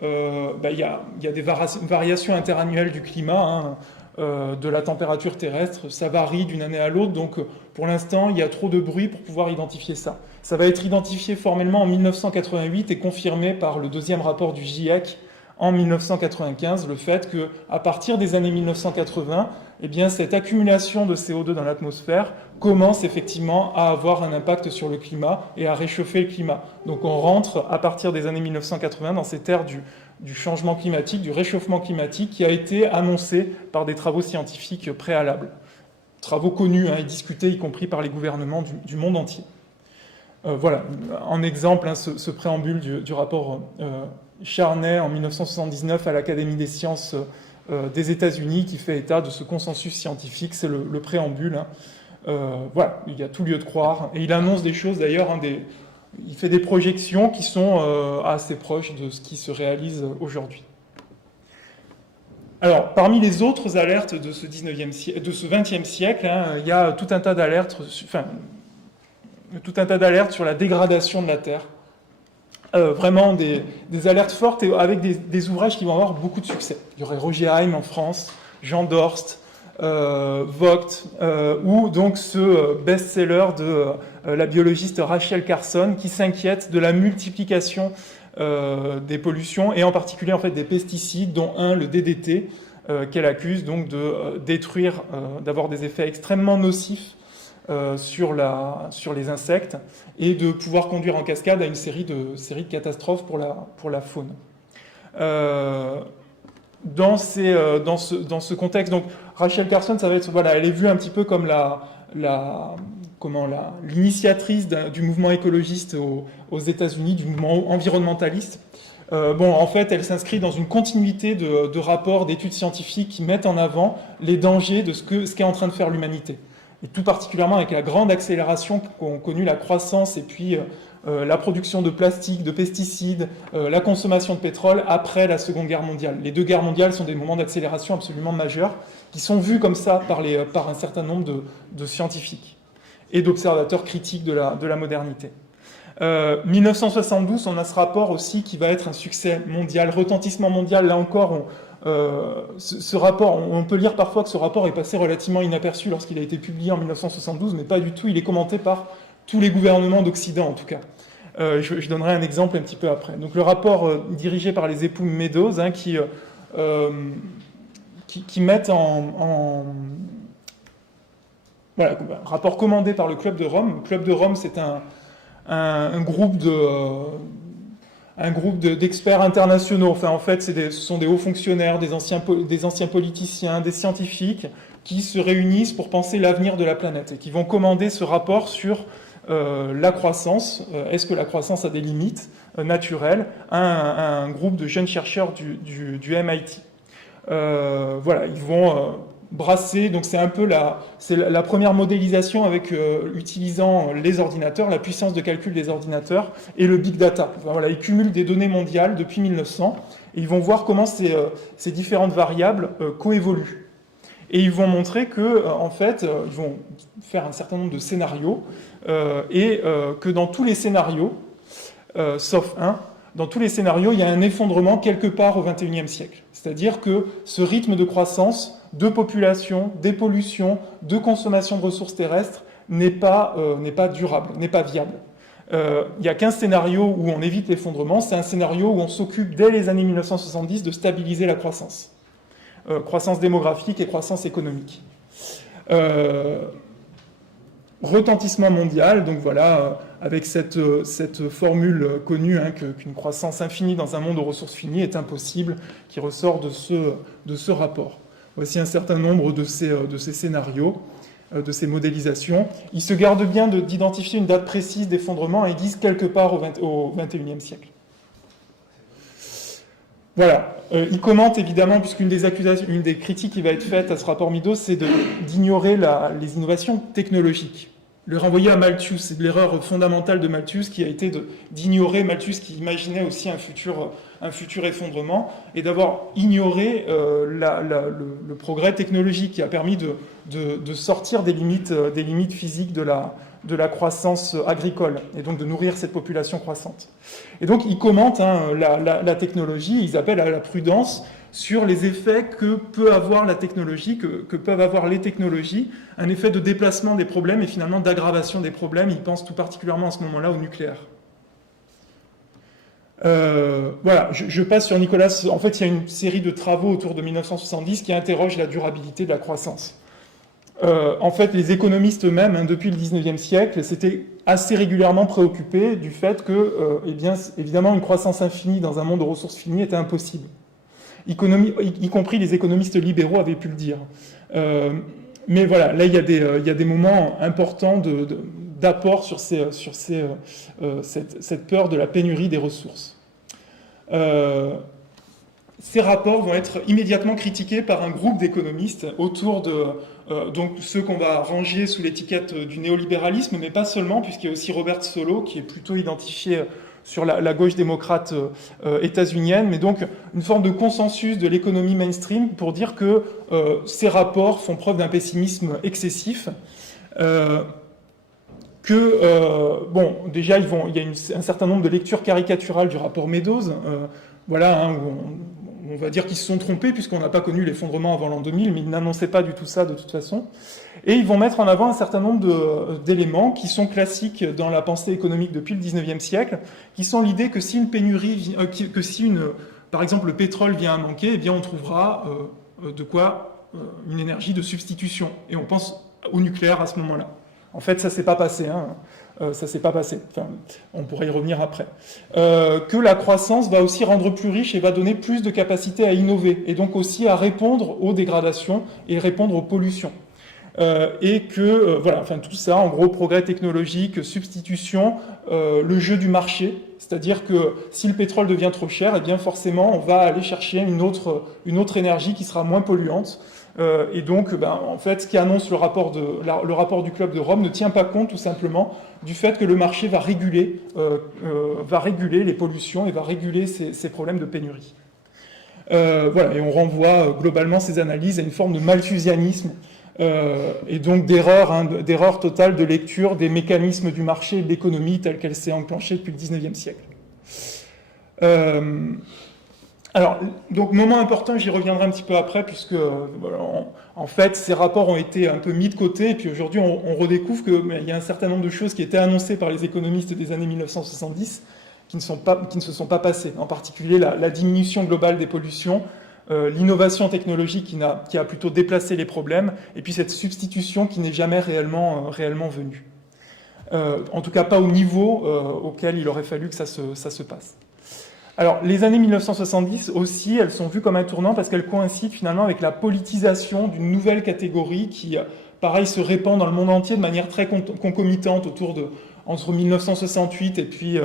y a des variations interannuelles du climat, de la température terrestre, ça varie d'une année à l'autre, donc pour l'instant il y a trop de bruit pour pouvoir identifier ça. Ça va être identifié formellement en 1988 et confirmé par le deuxième rapport du GIEC en 1995, le fait qu'à partir des années 1980, eh bien, cette accumulation de CO2 dans l'atmosphère commence effectivement à avoir un impact sur le climat et à réchauffer le climat. Donc on rentre à partir des années 1980 dans cette ère du changement climatique, du réchauffement climatique qui a été annoncé par des travaux scientifiques préalables. Travaux connus et discutés, y compris par les gouvernements du monde entier. Voilà, en exemple, ce préambule du rapport Charney en 1979 à l'Académie des sciences des États-Unis qui fait état de ce consensus scientifique, c'est le préambule. Voilà, il y a tout lieu de croire. Et il annonce des choses d'ailleurs, il fait des projections qui sont assez proches de ce qui se réalise aujourd'hui. Alors, parmi les autres alertes de ce 20e siècle, il y a tout un tas d'alertes, sur la dégradation de la Terre. Vraiment des alertes fortes et avec des ouvrages qui vont avoir beaucoup de succès. Il y aurait Roger Heim en France, Jean Dorst, Vogt, ou donc ce best-seller de la biologiste Rachel Carson qui s'inquiète de la multiplication des pollutions et en particulier en fait des pesticides, dont le DDT, qu'elle accuse donc de détruire, d'avoir des effets extrêmement nocifs sur les insectes et de pouvoir conduire en cascade à une série de catastrophes pour la faune. Dans ce contexte, donc Rachel Carson, ça va être, voilà, elle est vue un petit peu comme l'initiatrice du mouvement écologiste aux États-Unis, du mouvement environnementaliste. En fait, elle s'inscrit dans une continuité de rapports, d'études scientifiques qui mettent en avant les dangers de ce qu'est en train de faire l'humanité. Et tout particulièrement avec la grande accélération qu'ont connue la croissance et puis la production de plastique, de pesticides, la consommation de pétrole après la Seconde Guerre mondiale. Les deux guerres mondiales sont des moments d'accélération absolument majeurs qui sont vus comme ça par un certain nombre de scientifiques et d'observateurs critiques de la modernité. 1972, on a ce rapport aussi qui va être un succès mondial, retentissement mondial. Là encore, ce rapport, on peut lire parfois que ce rapport est passé relativement inaperçu lorsqu'il a été publié en 1972, mais pas du tout, il est commenté par tous les gouvernements d'Occident en tout cas. Je donnerai un exemple un petit peu après. Donc le rapport dirigé par les époux Meadows, qui mettent voilà, un rapport commandé par le Club de Rome. Le Club de Rome, c'est un groupe d'experts internationaux. Enfin, en fait, ce sont des hauts fonctionnaires, des anciens politiciens, des scientifiques qui se réunissent pour penser l'avenir de la planète et qui vont commander ce rapport sur la croissance. Est-ce que la croissance a des limites naturelles à un groupe de jeunes chercheurs du MIT. Voilà, ils vont brasser, donc c'est un peu la première modélisation avec utilisant les ordinateurs, la puissance de calcul des ordinateurs et le big data. Enfin, voilà, ils cumulent des données mondiales depuis 1900 et ils vont voir comment ces différentes variables coévoluent. Et ils vont montrer que, en fait, ils vont faire un certain nombre de scénarios et que dans tous les scénarios, sauf un, dans tous les scénarios, il y a un effondrement quelque part au XXIe siècle. C'est-à-dire que ce rythme de croissance, de population, dépollution, de consommation de ressources terrestres n'est pas durable, n'est pas viable. Il n'y a qu'un scénario où on évite l'effondrement, c'est un scénario où on s'occupe dès les années 1970 de stabiliser la croissance. Croissance démographique et croissance économique. Retentissement mondial, donc voilà, avec cette formule connue qu'une croissance infinie dans un monde aux ressources finies est impossible, qui ressort de ce rapport. Voici un certain nombre de ces scénarios, de ces modélisations. Ils se gardent bien d'identifier une date précise d'effondrement et ils disent quelque part au XXIe siècle. Voilà. Il commente évidemment, puisqu'une des critiques qui va être faite à ce rapport Meadows, c'est d'ignorer les innovations technologiques. Le renvoyer à Malthus, c'est de l'erreur fondamentale de Malthus qui a été d'ignorer Malthus qui imaginait aussi un futur effondrement et d'avoir ignoré le progrès technologique qui a permis de sortir des limites physiques de la croissance agricole et donc de nourrir cette population croissante. Et donc ils commentent la technologie, ils appellent à la prudence sur les effets que peut avoir la technologie, que peuvent avoir les technologies, un effet de déplacement des problèmes et finalement d'aggravation des problèmes. Ils pensent tout particulièrement à ce moment-là au nucléaire. Voilà, je passe sur Nicolas. En fait, il y a une série de travaux autour de 1970 qui interrogent la durabilité de la croissance. En fait, les économistes eux-mêmes, hein, depuis le 19e siècle, s'étaient assez régulièrement préoccupés du fait que, eh bien, évidemment, une croissance infinie dans un monde aux ressources finies était impossible. Y compris les économistes libéraux avaient pu le dire. Mais voilà, là, il y a des moments importants d'apport sur cette peur de la pénurie des ressources. Ces rapports vont être immédiatement critiqués par un groupe d'économistes autour de donc ceux qu'on va ranger sous l'étiquette du néolibéralisme, mais pas seulement, puisqu'il y a aussi Robert Solow, qui est plutôt identifié sur la gauche démocrate états-unienne, mais donc une forme de consensus de l'économie mainstream pour dire que ces rapports font preuve d'un pessimisme excessif. Bon, déjà, il y a un certain nombre de lectures caricaturales du rapport Meadows, voilà, hein, où on va dire qu'ils se sont trompés, puisqu'on n'a pas connu l'effondrement avant l'an 2000, mais ils n'annonçaient pas du tout ça de toute façon. Et ils vont mettre en avant un certain nombre d'éléments qui sont classiques dans la pensée économique depuis le 19e siècle, qui sont l'idée que si une pénurie, par exemple, le pétrole vient à manquer, eh bien on trouvera une énergie de substitution. Et on pense au nucléaire à ce moment-là. En fait, ça s'est pas passé. Ça s'est pas passé. Enfin, on pourrait y revenir après. Que la croissance va aussi rendre plus riche et va donner plus de capacité à innover, et donc aussi à répondre aux dégradations et répondre aux pollutions. Et que, voilà, enfin tout ça, en gros, progrès technologique, substitution, le jeu du marché, c'est-à-dire que si le pétrole devient trop cher, eh bien forcément, on va aller chercher une autre énergie qui sera moins polluante. Et donc, en fait, ce qui annonce le rapport du Club de Rome ne tient pas compte, tout simplement, du fait que le marché va réguler les pollutions et va réguler ces problèmes de pénurie. Voilà, et on renvoie globalement ces analyses à une forme de malthusianisme et donc d'erreur totale de lecture des mécanismes du marché et de l'économie telle qu'elle s'est enclenchée depuis le 19e siècle. Alors, donc, moment important, j'y reviendrai un petit peu après, puisque, en fait, ces rapports ont été un peu mis de côté, et puis aujourd'hui, on redécouvre qu'il y a un certain nombre de choses qui étaient annoncées par les économistes des années 1970 qui ne se sont pas passées. En particulier, la diminution globale des pollutions, l'innovation technologique qui a plutôt déplacé les problèmes, et puis cette substitution qui n'est jamais réellement venue. En tout cas, pas au niveau auquel il aurait fallu que ça se passe. Alors, les années 1970 aussi, elles sont vues comme un tournant parce qu'elles coïncident finalement avec la politisation d'une nouvelle catégorie qui, pareil, se répand dans le monde entier de manière très concomitante entre 1968 et puis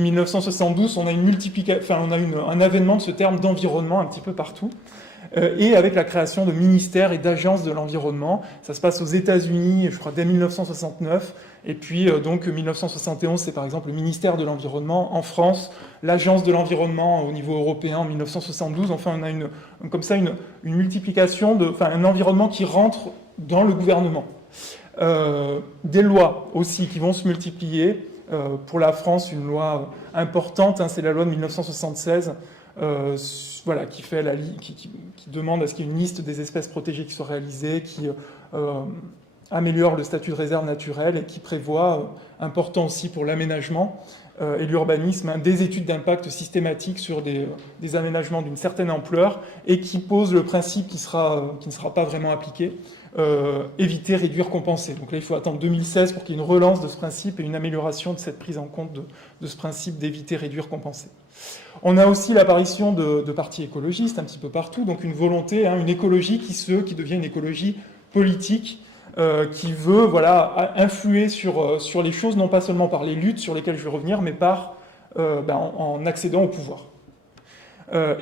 1972. On a un avènement de ce terme d'environnement un petit peu partout. Et avec la création de ministères et d'agences de l'environnement. Ça se passe aux États-Unis, je crois, dès 1969. Et puis, donc, 1971, c'est par exemple le ministère de l'Environnement. En France, l'Agence de l'Environnement au niveau européen en 1972. Enfin, on a une multiplication, un environnement qui rentre dans le gouvernement. Des lois aussi qui vont se multiplier. Pour la France, une loi importante, c'est la loi de 1976, qui demande à ce qu'il y ait une liste des espèces protégées qui soit réalisée, qui améliore le statut de réserve naturelle et qui prévoit, important aussi pour l'aménagement et l'urbanisme, des études d'impact systématiques sur des aménagements d'une certaine ampleur et qui pose le principe qui ne sera pas vraiment appliqué, éviter, réduire, compenser. Donc là, il faut attendre 2016 pour qu'il y ait une relance de ce principe et une amélioration de cette prise en compte de ce principe d'éviter, réduire, compenser. On a aussi l'apparition de partis écologistes un petit peu partout, donc une volonté, une écologie qui devient une écologie politique, qui veut influer sur les choses, non pas seulement par les luttes sur lesquelles je vais revenir, mais en accédant au pouvoir.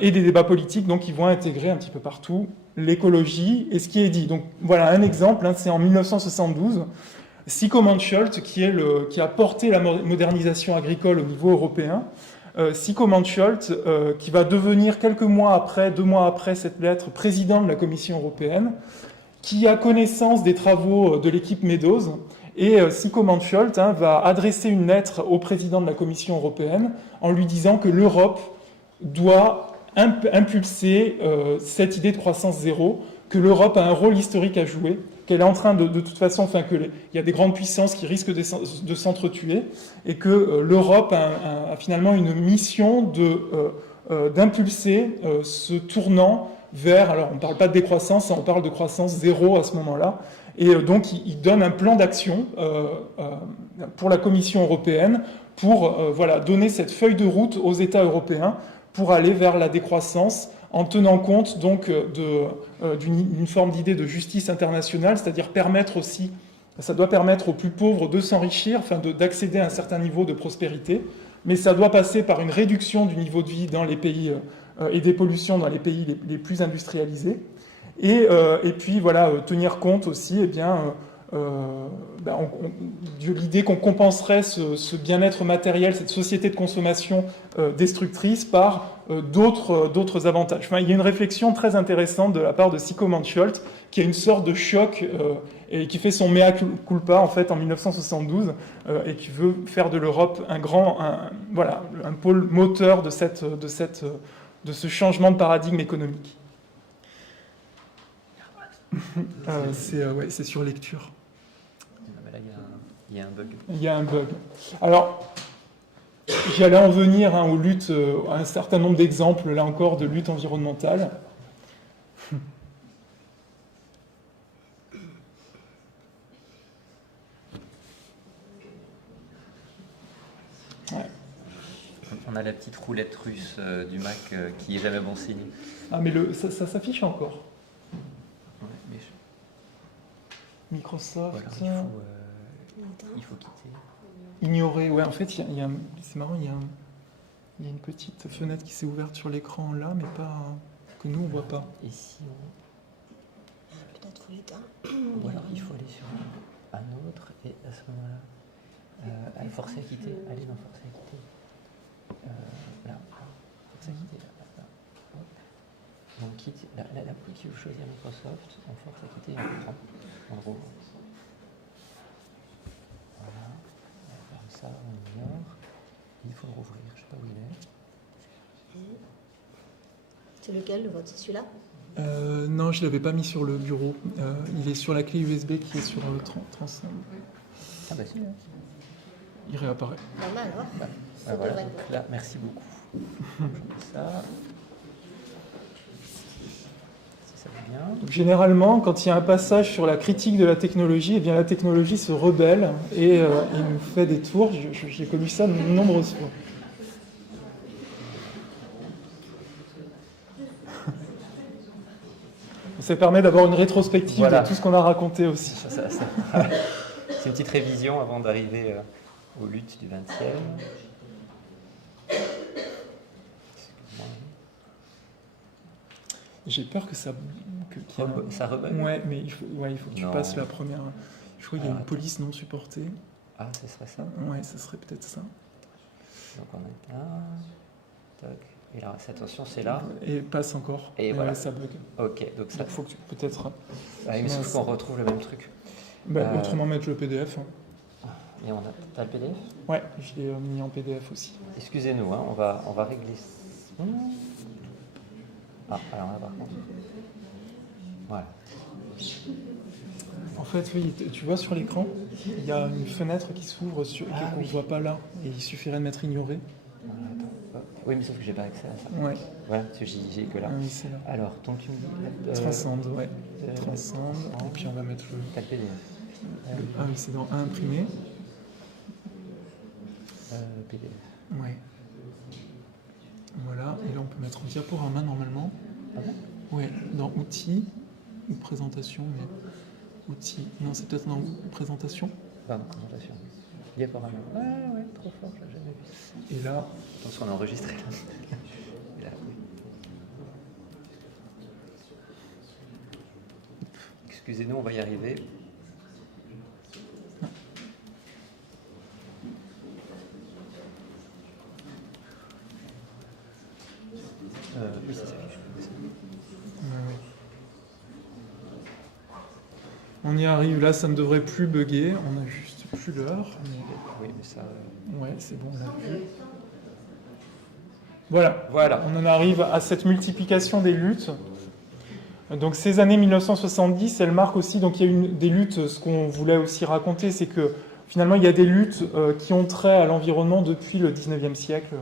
Et des débats politiques donc, qui vont intégrer un petit peu partout l'écologie et ce qui est dit. Donc voilà un exemple, c'est en 1972, Sico Mansholt qui a porté la modernisation agricole au niveau européen. Sico Mansholt, qui va devenir 2 mois après cette lettre, président de la Commission européenne, qui a connaissance des travaux de l'équipe Meadows. Et Sico Mansholt va adresser une lettre au président de la Commission européenne en lui disant que l'Europe doit impulser cette idée de croissance zéro, que l'Europe a un rôle historique à jouer qu'elle est en train de toute façon, enfin qu'il y a des grandes puissances qui risquent de s'entretuer, et que l'Europe a finalement une mission d'impulser ce tournant vers, alors on ne parle pas de décroissance, on parle de croissance zéro à ce moment-là, et donc il donne un plan d'action pour la Commission européenne pour voilà, donner cette feuille de route aux États européens pour aller vers la décroissance en tenant compte donc d'une forme d'idée de justice internationale, c'est-à-dire permettre aussi, ça doit permettre aux plus pauvres de s'enrichir, enfin d'accéder à un certain niveau de prospérité, mais ça doit passer par une réduction du niveau de vie dans les pays et des pollutions dans les pays les plus industrialisés, et puis voilà, tenir compte aussi eh bien, de l'idée qu'on compenserait ce bien-être matériel, cette société de consommation destructrice par d'autres avantages. Enfin, il y a une réflexion très intéressante de la part de Sico Mansholt, qui a une sorte de choc et qui fait son mea culpa en fait en 1972 et qui veut faire de l'Europe un pôle moteur de ce changement de paradigme économique. C'est sur lecture. Là, il y a un bug. Il y a un bug. Alors, j'allais en venir aux luttes, à un certain nombre d'exemples, là encore, de lutte environnementale. Ouais. On a la petite roulette russe du Mac qui est jamais bon signe. Ah, mais ça s'affiche encore. Ouais, mais Microsoft. voilà, il faut quitter. Ignorer. Ouais, en fait, c'est marrant, il y a une petite fenêtre qui s'est ouverte sur l'écran là, mais pas que nous on voit pas. Et si on... Peut-être faut l'éteindre. Ou alors il faut aller sur un autre et à ce moment-là, forcer à quitter. Allez dans forcer à quitter. Là, forcer à quitter. Là. On quitte. La pluie qui veut choisir Microsoft, on force à quitter et on prend. En gros. Voilà. Comme ça, on ignore. Il faut le rouvrir. Je ne sais pas où il est. C'est lequel le vote? C'est celui-là? Non, je ne l'avais pas mis sur le bureau. Il est sur la clé USB qui est sur le transcend. Ah bah c'est bien. Il réapparaît. Pas mal, hein? Voilà. Donc là, merci beaucoup. Ça. Si ça va bien. Donc, généralement, quand il y a un passage sur la critique de la technologie, eh bien, la technologie se rebelle et nous fait des tours. J'ai connu ça de nombreuses fois. Ça permet d'avoir une rétrospective Voilà. de tout ce qu'on a raconté aussi. C'est une petite révision avant d'arriver aux luttes du 20e. J'ai peur que ça... Ça rebelle. Ouais, mais il faut que tu passes la première... Je crois qu'il y a une attends. police non supportée. Ah, ce serait ça. Ouais, ça serait peut-être ça. Donc on est là. Toc. Et là, attention, c'est là. Et passe encore. Et voilà. Ça bug. Ok, donc ça... Donc faut que tu... peut-être... Ah, il me semble qu'on retrouve le même truc. Autrement mettre le PDF. Hein. Et on a... T'as le PDF? Ouais, je l'ai mis en PDF aussi. Excusez-nous, hein, on va régler... Ah, alors là par contre... Voilà. En fait, oui, tu vois sur l'écran, il y a une fenêtre qui s'ouvre qu'on ne voit pas là. Et il suffirait de mettre ignoré. Voilà, attends. Oui, mais sauf que j'ai pas accès à ça. Ouais. Voilà, parce que j'ai que là. Ah oui, c'est là. Alors, donc tu me dis... Transcend, ouais. Transcend. Et puis on va mettre le... T'as le PDF. Ah oui, c'est dans un imprimé. PDF. Ouais. Voilà, et là on peut mettre en diaporama normalement. Ah bon? Ouais, dans outils ou présentation, mais outils. Non, c'est peut-être dans présentation. Pardon, présentation. Diaporama. Ouais, trop fort, je l'ai jamais vu. Et là. Attention, on a enregistré là. Et là, oui. Excusez-nous, on va y arriver. Oui, c'est ça. Ouais. On y arrive, là ça ne devrait plus bugger, on a juste plus l'heure. Mais... Oui, mais ça... Ouais, c'est bon, on l'a vu. Voilà. Voilà. On en arrive à cette multiplication des luttes. Donc ces années 1970, elles marquent aussi, donc il y a des luttes, ce qu'on voulait aussi raconter, c'est que finalement il y a des luttes qui ont trait à l'environnement depuis le 19e siècle,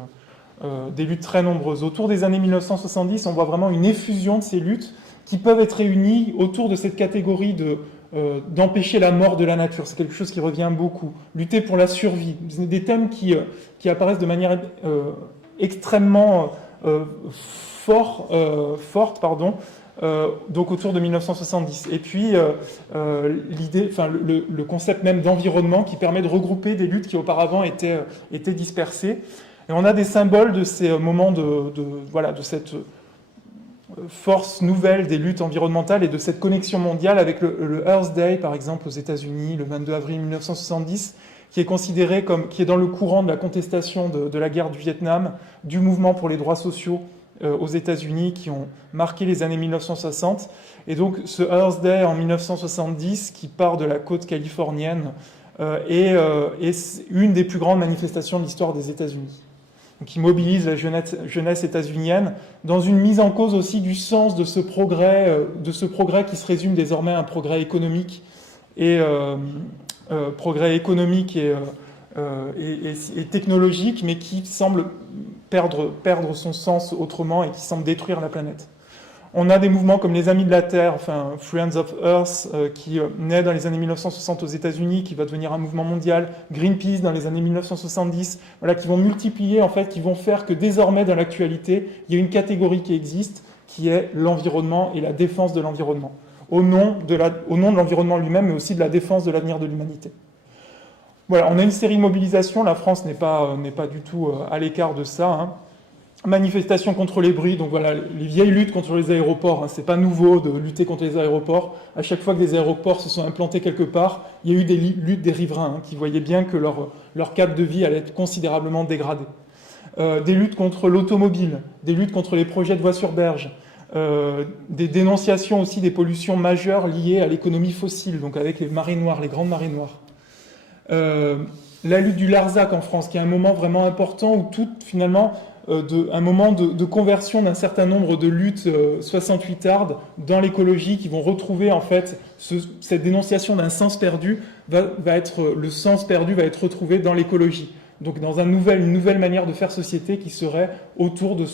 des luttes très nombreuses. Autour des années 1970, on voit vraiment une effusion de ces luttes qui peuvent être réunies autour de cette catégorie d'empêcher la mort de la nature. C'est quelque chose qui revient beaucoup. Lutter pour la survie. C'est des thèmes qui apparaissent de manière extrêmement forte, donc autour de 1970. Et puis le concept même d'environnement qui permet de regrouper des luttes qui auparavant étaient dispersées. Et on a des symboles de ces moments de cette force nouvelle des luttes environnementales et de cette connexion mondiale avec le Earth Day, par exemple, aux États-Unis, le 22 avril 1970, qui est considéré qui est dans le courant de la contestation de la guerre du Vietnam, du mouvement pour les droits sociaux aux États-Unis qui ont marqué les années 1960. Et donc ce Earth Day en 1970, qui part de la côte californienne, est une des plus grandes manifestations de l'histoire des États-Unis, qui mobilise la jeunesse états-unienne dans une mise en cause aussi du sens de ce progrès qui se résume désormais à un progrès économique et technologique, mais qui semble perdre son sens autrement et qui semble détruire la planète. On a des mouvements comme les Amis de la Terre, enfin Friends of Earth, qui naît dans les années 1960 aux États-Unis, qui va devenir un mouvement mondial. Greenpeace dans les années 1970, qui vont multiplier, en fait, qui vont faire que désormais dans l'actualité, il y a une catégorie qui existe, qui est l'environnement et la défense de l'environnement, au nom de l'environnement lui-même, mais aussi de la défense de l'avenir de l'humanité. Voilà, on a une série de mobilisations. La France n'est pas du tout à l'écart de ça. Hein. Manifestations contre les bruits, donc voilà, les vieilles luttes contre les aéroports, hein, c'est pas nouveau de lutter contre les aéroports. À chaque fois que des aéroports se sont implantés quelque part, il y a eu des luttes des riverains, hein, qui voyaient bien que leur cadre de vie allait être considérablement dégradé. Des luttes contre l'automobile, des luttes contre les projets de voies sur berge, des dénonciations aussi des pollutions majeures liées à l'économie fossile, donc avec les marées noires, les grandes marées noires. La lutte du Larzac en France, qui est un moment vraiment important où finalement, un moment de conversion d'un certain nombre de luttes 68ardes dans l'écologie, qui vont retrouver en fait cette dénonciation d'un sens perdu, le sens perdu va être retrouvé dans l'écologie. Donc dans une nouvelle manière de faire société qui serait autour de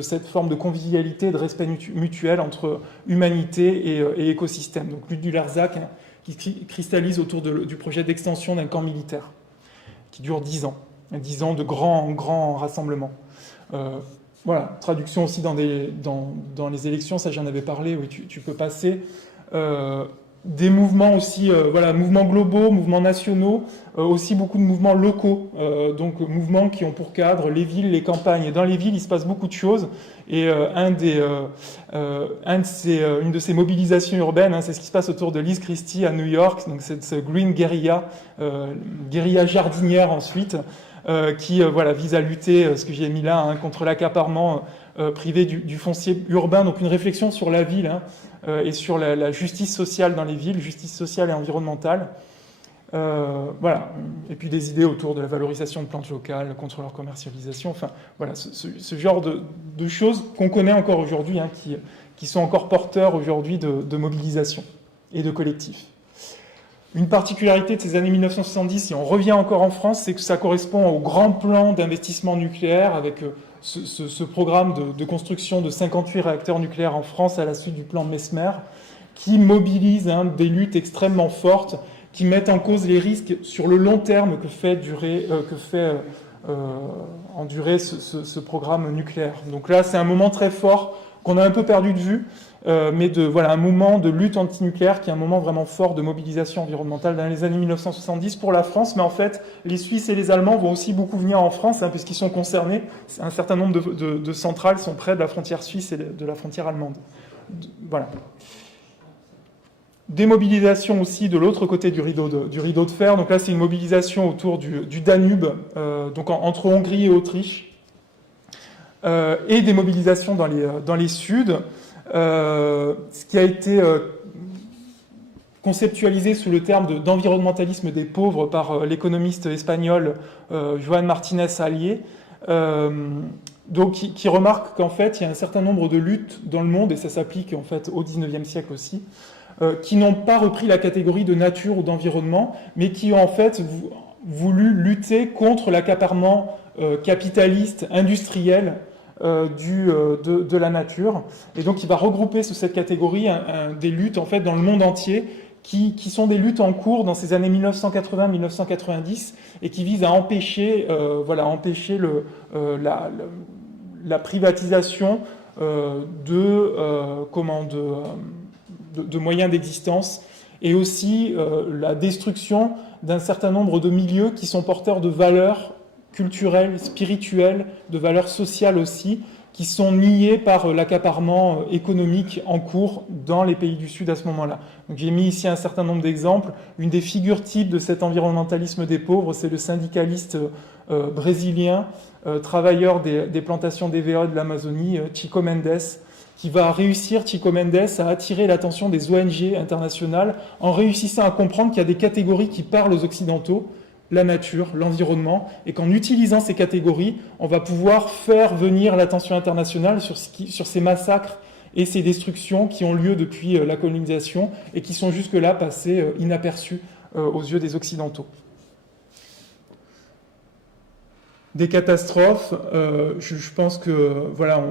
cette forme de convivialité et de respect mutuel entre humanité et écosystème. Donc lutte du Larzac, hein, qui cristallise autour du projet d'extension d'un camp militaire, qui dure 10 ans. 10 ans de grands rassemblements. Voilà, traduction aussi dans les élections, ça j'en avais parlé, oui, tu peux passer. Des mouvements aussi, mouvements globaux, mouvements nationaux, aussi beaucoup de mouvements locaux, donc mouvements qui ont pour cadre les villes, les campagnes. Et dans les villes, il se passe beaucoup de choses. Et une de ces mobilisations urbaines, hein, c'est ce qui se passe autour de Liz Christie à New York, donc c'est ce Green Guerrilla, guérilla jardinière ensuite, qui vise à lutter, ce que j'ai mis là, hein, contre l'accaparement privé du foncier urbain, donc une réflexion sur la ville, hein, et sur la justice sociale dans les villes, justice sociale et environnementale. Et puis des idées autour de la valorisation de plantes locales, contre leur commercialisation, enfin voilà, ce genre de choses qu'on connaît encore aujourd'hui, hein, qui sont encore porteurs aujourd'hui de mobilisation et de collectifs. Une particularité de ces années 1970, si on revient encore en France, c'est que ça correspond au grand plan d'investissement nucléaire avec ce programme de construction de 58 réacteurs nucléaires en France à la suite du plan Mesmer, qui mobilise, hein, des luttes extrêmement fortes, qui mettent en cause les risques sur le long terme que fait endurer ce programme nucléaire. Donc là, c'est un moment très fort qu'on a un peu perdu de vue, mais un moment de lutte antinucléaire qui est un moment vraiment fort de mobilisation environnementale dans les années 1970 pour la France. Mais en fait, les Suisses et les Allemands vont aussi beaucoup venir en France, hein, puisqu'ils sont concernés. Un certain nombre de centrales sont près de la frontière suisse et de la frontière allemande. Voilà. Des mobilisations aussi de l'autre côté du rideau de fer. Donc là, c'est une mobilisation autour du Danube, donc entre Hongrie et Autriche, et des mobilisations dans les Suds. Ce qui a été conceptualisé sous le terme d'environnementalisme des pauvres par l'économiste espagnol Joan Martínez Alier, Donc, qui remarque qu'en fait, il y a un certain nombre de luttes dans le monde, et ça s'applique en fait au XIXe siècle aussi, qui n'ont pas repris la catégorie de nature ou d'environnement, mais qui ont en fait voulu lutter contre l'accaparement capitaliste, industriel de la nature. Et donc, il va regrouper sous cette catégorie des luttes en fait dans le monde entier, qui sont des luttes en cours dans ces années 1980-1990 et qui visent à empêcher, empêcher la privatisation de moyens d'existence et aussi la destruction d'un certain nombre de milieux qui sont porteurs de valeurs culturelles, spirituelles, de valeurs sociales aussi, qui sont niées par l'accaparement économique en cours dans les pays du Sud à ce moment-là. Donc, j'ai mis ici un certain nombre d'exemples. Une des figures types de cet environnementalisme des pauvres, c'est le syndicaliste brésilien, travailleur des plantations d'EVA de l'Amazonie, Chico Mendes, qui va réussir, Chico Mendes, à attirer l'attention des ONG internationales en réussissant à comprendre qu'il y a des catégories qui parlent aux Occidentaux, la nature, l'environnement, et qu'en utilisant ces catégories, on va pouvoir faire venir l'attention internationale sur ces massacres et ces destructions qui ont lieu depuis la colonisation et qui sont jusque-là passées inaperçues aux yeux des Occidentaux. Des catastrophes, je pense que, voilà,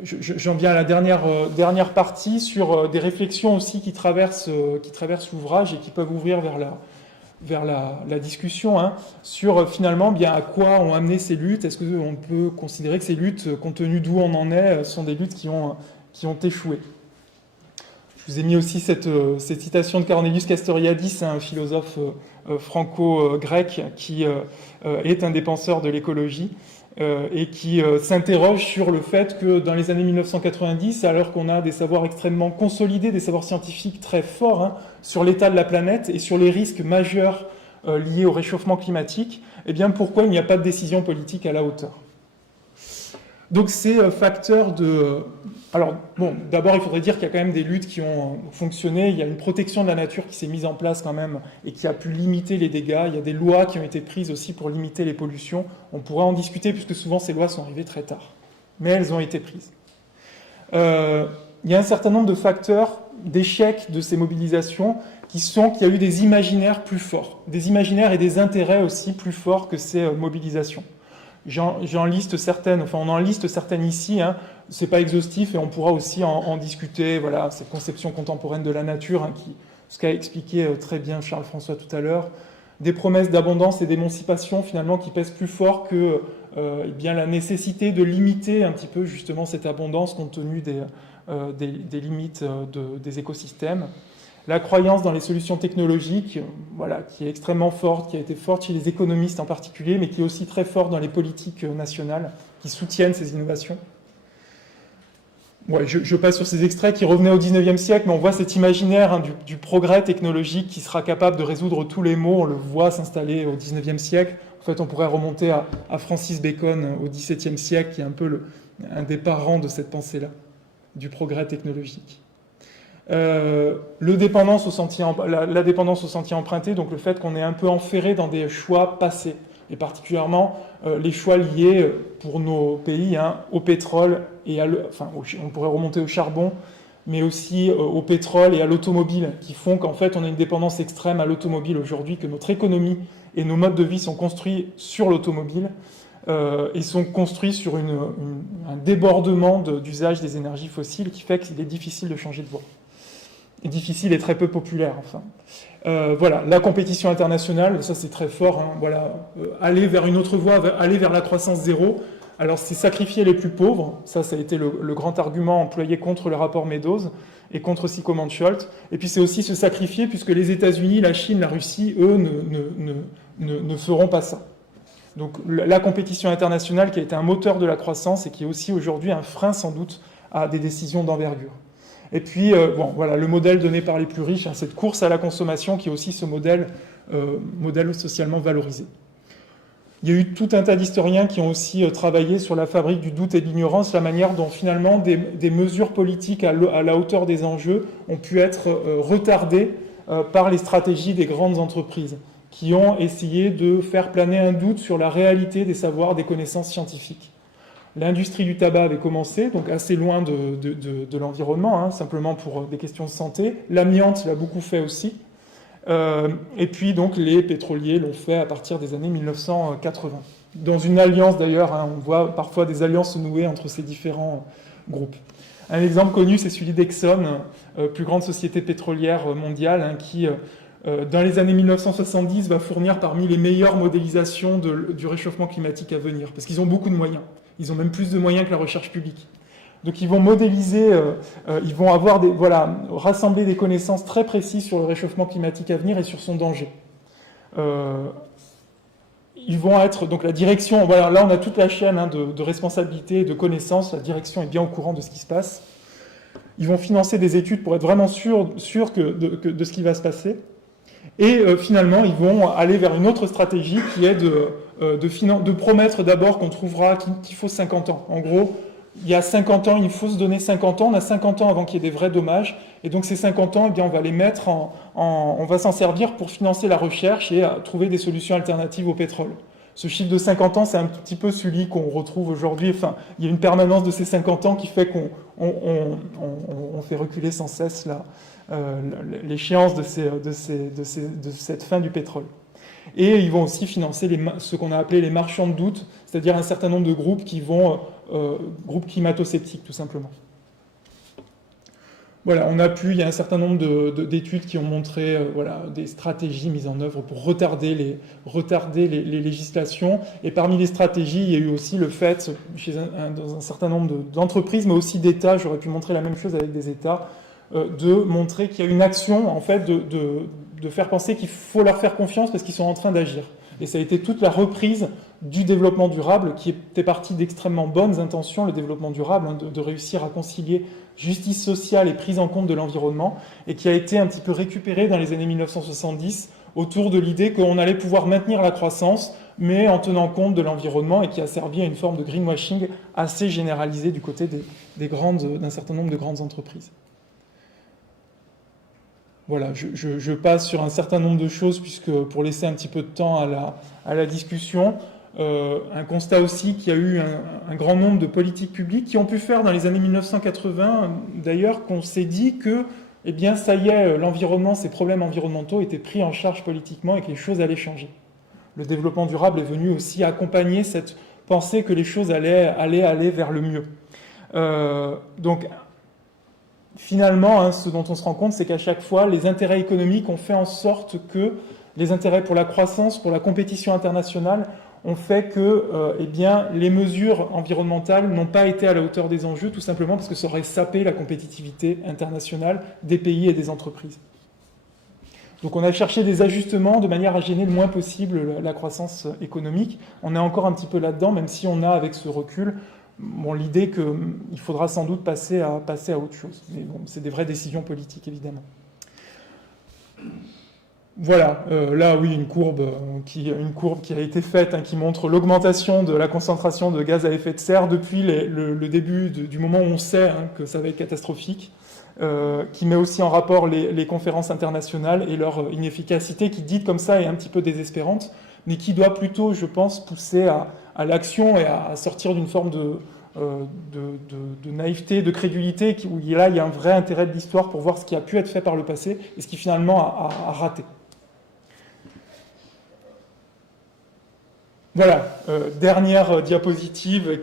j'en viens à la dernière partie sur des réflexions aussi qui traversent l'ouvrage et qui peuvent ouvrir vers la discussion sur finalement bien à quoi ont amené ces luttes. Est-ce qu'on peut considérer que ces luttes, compte tenu d'où on en est, sont des luttes qui ont échoué? Je vous ai mis aussi cette citation de Cornelius Castoriadis, un philosophe franco-grec qui est un des penseurs de l'écologie et qui s'interroge sur le fait que dans les années 1990, alors qu'on a des savoirs extrêmement consolidés, des savoirs scientifiques très forts sur l'état de la planète et sur les risques majeurs liés au réchauffement climatique, eh bien pourquoi il n'y a pas de décision politique à la hauteur? Donc ces facteurs de... Alors bon, d'abord il faudrait dire qu'il y a quand même des luttes qui ont fonctionné, il y a une protection de la nature qui s'est mise en place quand même et qui a pu limiter les dégâts, il y a des lois qui ont été prises aussi pour limiter les pollutions, on pourra en discuter puisque souvent ces lois sont arrivées très tard, mais elles ont été prises. Il y a un certain nombre de facteurs d'échec de ces mobilisations qui sont qu'il y a eu des imaginaires plus forts, des imaginaires et des intérêts aussi plus forts que ces mobilisations. J'en liste certaines, enfin on en liste certaines ici, c'est pas exhaustif et on pourra aussi en discuter, voilà, cette conception contemporaine de la nature, ce qu'a expliqué très bien Charles-François tout à l'heure, des promesses d'abondance et d'émancipation finalement qui pèsent plus fort que bien la nécessité de limiter un petit peu justement cette abondance compte tenu des limites des écosystèmes. La croyance dans les solutions technologiques, voilà, qui est extrêmement forte, qui a été forte chez les économistes en particulier, mais qui est aussi très forte dans les politiques nationales qui soutiennent ces innovations. Ouais, je passe sur ces extraits qui revenaient au XIXe siècle, mais on voit cet imaginaire du progrès technologique qui sera capable de résoudre tous les maux, on le voit s'installer au XIXe siècle. En fait, on pourrait remonter à Francis Bacon au XVIIe siècle, qui est un peu un des parents de cette pensée-là, du progrès technologique. La dépendance au sentier emprunté, donc le fait qu'on est un peu enferré dans des choix passés, et particulièrement les choix liés pour nos pays au pétrole, on pourrait remonter au charbon, mais aussi au pétrole et à l'automobile, qui font qu'en fait on a une dépendance extrême à l'automobile aujourd'hui, que notre économie et nos modes de vie sont construits sur l'automobile, et sont construits sur un débordement d'usage des énergies fossiles qui fait qu'il est difficile de changer de voie. Et difficile et très peu populaire, enfin. Voilà, la compétition internationale, ça c'est très fort, aller vers une autre voie, aller vers la croissance zéro, alors c'est sacrifier les plus pauvres, ça a été le grand argument employé contre le rapport Meadows et contre Sicko-Mansholt, et puis c'est aussi se sacrifier puisque les États-Unis, la Chine, la Russie, eux, ne feront pas ça. Donc la compétition internationale qui a été un moteur de la croissance et qui est aussi aujourd'hui un frein sans doute à des décisions d'envergure. Et puis, le modèle donné par les plus riches, cette course à la consommation qui est aussi ce modèle socialement valorisé. Il y a eu tout un tas d'historiens qui ont aussi travaillé sur la fabrique du doute et de l'ignorance, la manière dont finalement des mesures politiques à la hauteur des enjeux ont pu être retardées par les stratégies des grandes entreprises, qui ont essayé de faire planer un doute sur la réalité des savoirs, des connaissances scientifiques. L'industrie du tabac avait commencé, donc assez loin de l'environnement, hein, simplement pour des questions de santé. L'amiante l'a beaucoup fait aussi. Et puis donc les pétroliers l'ont fait à partir des années 1980. Dans une alliance d'ailleurs, hein, on voit parfois des alliances se nouer entre ces différents groupes. Un exemple connu, c'est celui d'Exxon, plus grande société pétrolière mondiale, hein, qui dans les années 1970 va fournir parmi les meilleures modélisations du réchauffement climatique à venir, parce qu'ils ont beaucoup de moyens. Ils ont même plus de moyens que la recherche publique. Donc ils vont modéliser, ils vont avoir rassembler des connaissances très précises sur le réchauffement climatique à venir et sur son danger. Ils vont être, donc la direction, voilà, là on a toute la chaîne, hein, de responsabilité et de connaissances, la direction est bien au courant de ce qui se passe. Ils vont financer des études pour être vraiment sûrs de ce qui va se passer. Et finalement, ils vont aller vers une autre stratégie qui est de promettre d'abord qu'on trouvera qu'il faut 50 ans. En gros, il y a 50 ans, il faut se donner 50 ans, on a 50 ans avant qu'il y ait des vrais dommages, et donc ces 50 ans, eh bien, on va les mettre on va s'en servir pour financer la recherche et trouver des solutions alternatives au pétrole. Ce chiffre de 50 ans, c'est un petit peu celui qu'on retrouve aujourd'hui. Enfin, il y a une permanence de ces 50 ans qui fait qu'on fait reculer sans cesse l'échéance de cette fin du pétrole. Et ils vont aussi financer ce qu'on a appelé les marchands de doute, c'est-à-dire un certain nombre de groupes groupes climato-sceptiques, tout simplement. Voilà, il y a un certain nombre d'études qui ont montré des stratégies mises en œuvre pour retarder les législations. Et parmi les stratégies, il y a eu aussi le fait, dans un certain nombre d'entreprises, mais aussi d'États, j'aurais pu montrer la même chose avec des États, de montrer qu'il y a une action, en fait, de faire penser qu'il faut leur faire confiance parce qu'ils sont en train d'agir. Et ça a été toute la reprise du développement durable qui était partie d'extrêmement bonnes intentions, le développement durable, hein, de réussir à concilier justice sociale et prise en compte de l'environnement, et qui a été un petit peu récupéré dans les années 1970 autour de l'idée qu'on allait pouvoir maintenir la croissance, mais en tenant compte de l'environnement, et qui a servi à une forme de greenwashing assez généralisée du côté d'un certain nombre de grandes entreprises. Voilà, je passe sur un certain nombre de choses, puisque pour laisser un petit peu de temps à la discussion, un constat aussi qu'il y a eu un grand nombre de politiques publiques qui ont pu faire dans les années 1980, d'ailleurs, qu'on s'est dit que, eh bien, ça y est, l'environnement, ces problèmes environnementaux étaient pris en charge politiquement et que les choses allaient changer. Le développement durable est venu aussi accompagner cette pensée que les choses allaient aller vers le mieux. Donc, finalement, hein, ce dont on se rend compte, c'est qu'à chaque fois, les intérêts économiques ont fait en sorte que les intérêts pour la croissance, pour la compétition internationale, ont fait que eh bien, les mesures environnementales n'ont pas été à la hauteur des enjeux, tout simplement parce que ça aurait sapé la compétitivité internationale des pays et des entreprises. Donc on a cherché des ajustements de manière à gêner le moins possible la croissance économique. On est encore un petit peu là-dedans, même si on a, avec ce recul, l'idée qu'il faudra sans doute passer à autre chose. Mais bon, c'est des vraies décisions politiques, évidemment. Voilà, là, oui, une courbe qui a été faite, hein, qui montre l'augmentation de la concentration de gaz à effet de serre depuis le début du moment où on sait, hein, que ça va être catastrophique, qui met aussi en rapport les conférences internationales et leur inefficacité, qui, dite comme ça, est un petit peu désespérante, mais qui doit plutôt, je pense, pousser à l'action et à sortir d'une forme de naïveté, de crédulité, où là, il y a un vrai intérêt de l'histoire pour voir ce qui a pu être fait par le passé et ce qui finalement a raté. Voilà, dernière diapositive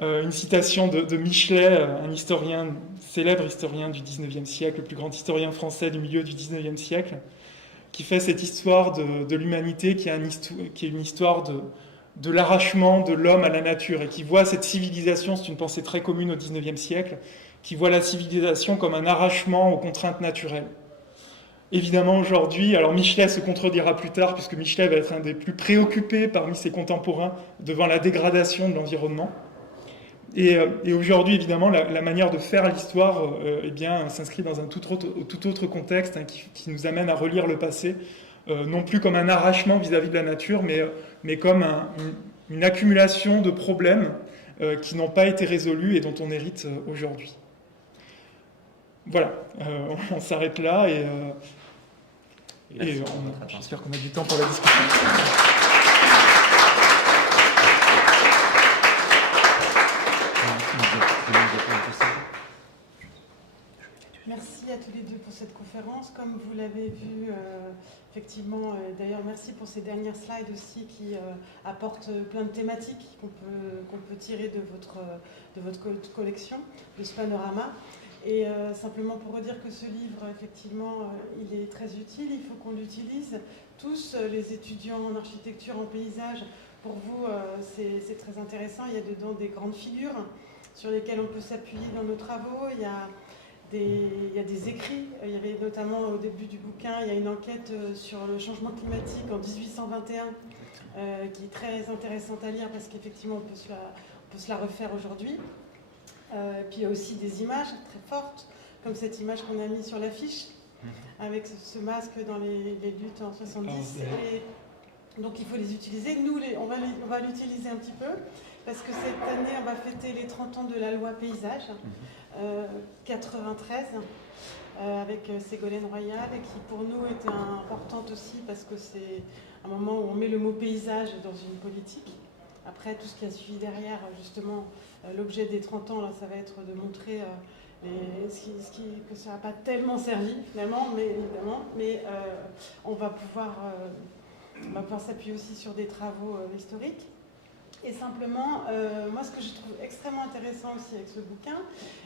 une citation de Michelet, un célèbre historien du XIXe siècle, le plus grand historien français du milieu du XIXe siècle, qui fait cette histoire de l'humanité qui est une histoire de l'arrachement de l'homme à la nature, et qui voit cette civilisation, c'est une pensée très commune au XIXe siècle, qui voit la civilisation comme un arrachement aux contraintes naturelles. Évidemment, aujourd'hui, alors Michelet se contredira plus tard, puisque Michelet va être un des plus préoccupés parmi ses contemporains devant la dégradation de l'environnement. Et aujourd'hui, évidemment, la manière de faire l'histoire eh bien, s'inscrit dans un tout autre contexte, hein, qui nous amène à relire le passé, non plus comme un arrachement vis-à-vis de la nature, mais comme une accumulation de problèmes qui n'ont pas été résolus et dont on hérite aujourd'hui. Voilà, on s'arrête là Merci Et pour votre attention. j'espère qu'on a du temps pour la discussion. Merci à tous les deux pour cette conférence. Comme vous l'avez vu, effectivement, d'ailleurs, merci pour ces dernières slides aussi qui apportent plein de thématiques qu'on peut tirer de votre collection, de ce panorama. Et simplement pour redire que ce livre, effectivement, il est très utile, il faut qu'on l'utilise. Tous les étudiants en architecture, en paysage, pour vous, c'est très intéressant. Il y a dedans des grandes figures sur lesquelles on peut s'appuyer dans nos travaux. Il y a des écrits. Il y avait notamment au début du bouquin, il y a une enquête sur le changement climatique en 1821 qui est très intéressante à lire parce qu'effectivement on peut se la refaire aujourd'hui. Puis il y a aussi des images très fortes, comme cette image qu'on a mise sur l'affiche, avec ce masque dans les luttes en 70. Et donc il faut les utiliser. Nous, on va l'utiliser un petit peu, parce que cette année, on va fêter les 30 ans de la loi paysage, 93, avec Ségolène Royal, et qui pour nous était importante aussi, parce que c'est un moment où on met le mot paysage dans une politique. Après, tout ce qui a suivi derrière, justement, l'objet des 30 ans, là, ça va être de montrer que ça n'a pas tellement servi, finalement, mais évidemment, mais on va pouvoir s'appuyer aussi sur des travaux historiques. Et simplement, moi, ce que je trouve extrêmement intéressant aussi avec ce bouquin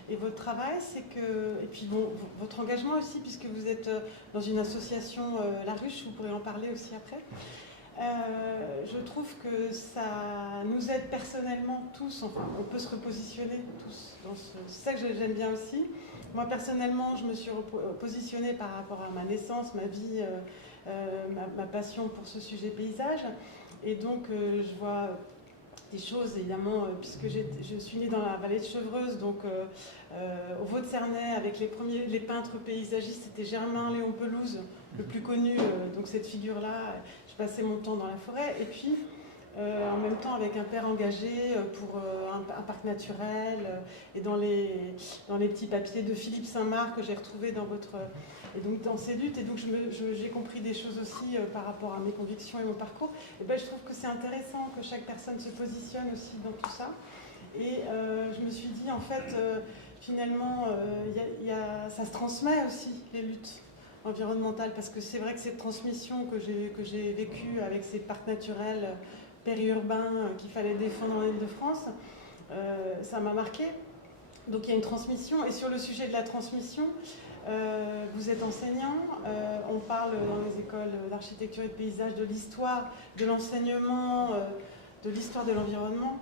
et votre travail, c'est que, et puis bon, votre engagement aussi, puisque vous êtes dans une association La Ruche, vous pourrez en parler aussi après. Je trouve que ça nous aide personnellement tous, enfin, on peut se repositionner tous. C'est ça que j'aime bien aussi. Moi, personnellement, je me suis positionnée par rapport à ma naissance, ma vie, ma passion pour ce sujet paysage. Et donc, je vois des choses, évidemment, puisque je suis née dans la vallée de Chevreuse, donc au Vaud-de-Cernay, avec les peintres paysagistes, c'était Germain-Léon Pelouse, le plus connu, donc cette figure-là. Je passais mon temps dans la forêt, et puis en même temps avec un père engagé pour un parc naturel, et dans les petits papiers de Philippe Saint-Marc que j'ai retrouvés dans et donc dans ces luttes, et donc j'ai compris des choses aussi par rapport à mes convictions et mon parcours. Et ben, je trouve que c'est intéressant que chaque personne se positionne aussi dans tout ça. Et je me suis dit, en fait, finalement, ça se transmet aussi, les luttes environnementales, parce que c'est vrai que cette transmission que j'ai vécue avec ces parcs naturels périurbains qu'il fallait défendre en Île-de-France, ça m'a marqué. Donc il y a une transmission, et sur le sujet de la transmission, vous êtes enseignant, on parle dans les écoles d'architecture et de paysage de l'histoire, de l'enseignement, de l'histoire de l'environnement.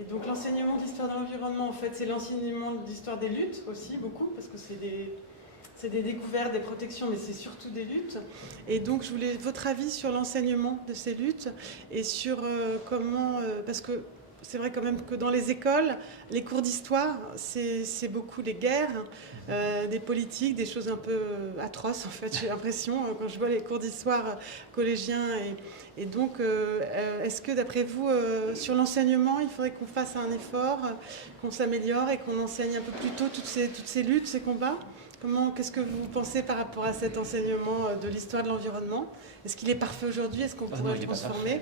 Et donc l'enseignement de l'histoire de l'environnement, en fait, c'est l'enseignement de l'histoire des luttes aussi, beaucoup, parce que c'est des découvertes, des protections, mais c'est surtout des luttes. Et donc je voulais votre avis sur l'enseignement de ces luttes, et sur comment, parce que c'est vrai quand même que dans les écoles, les cours d'histoire, c'est beaucoup les guerres, des politiques, des choses un peu atroces en fait, j'ai l'impression, quand je vois les cours d'histoire collégiens. Et donc, est-ce que d'après vous, sur l'enseignement, il faudrait qu'on fasse un effort, qu'on s'améliore et qu'on enseigne un peu plus tôt toutes ces luttes, ces combats ? Qu'est-ce que vous pensez par rapport à cet enseignement de l'histoire de l'environnement ? Est-ce qu'il est parfait aujourd'hui ? Est-ce qu'on pourrait le transformer ?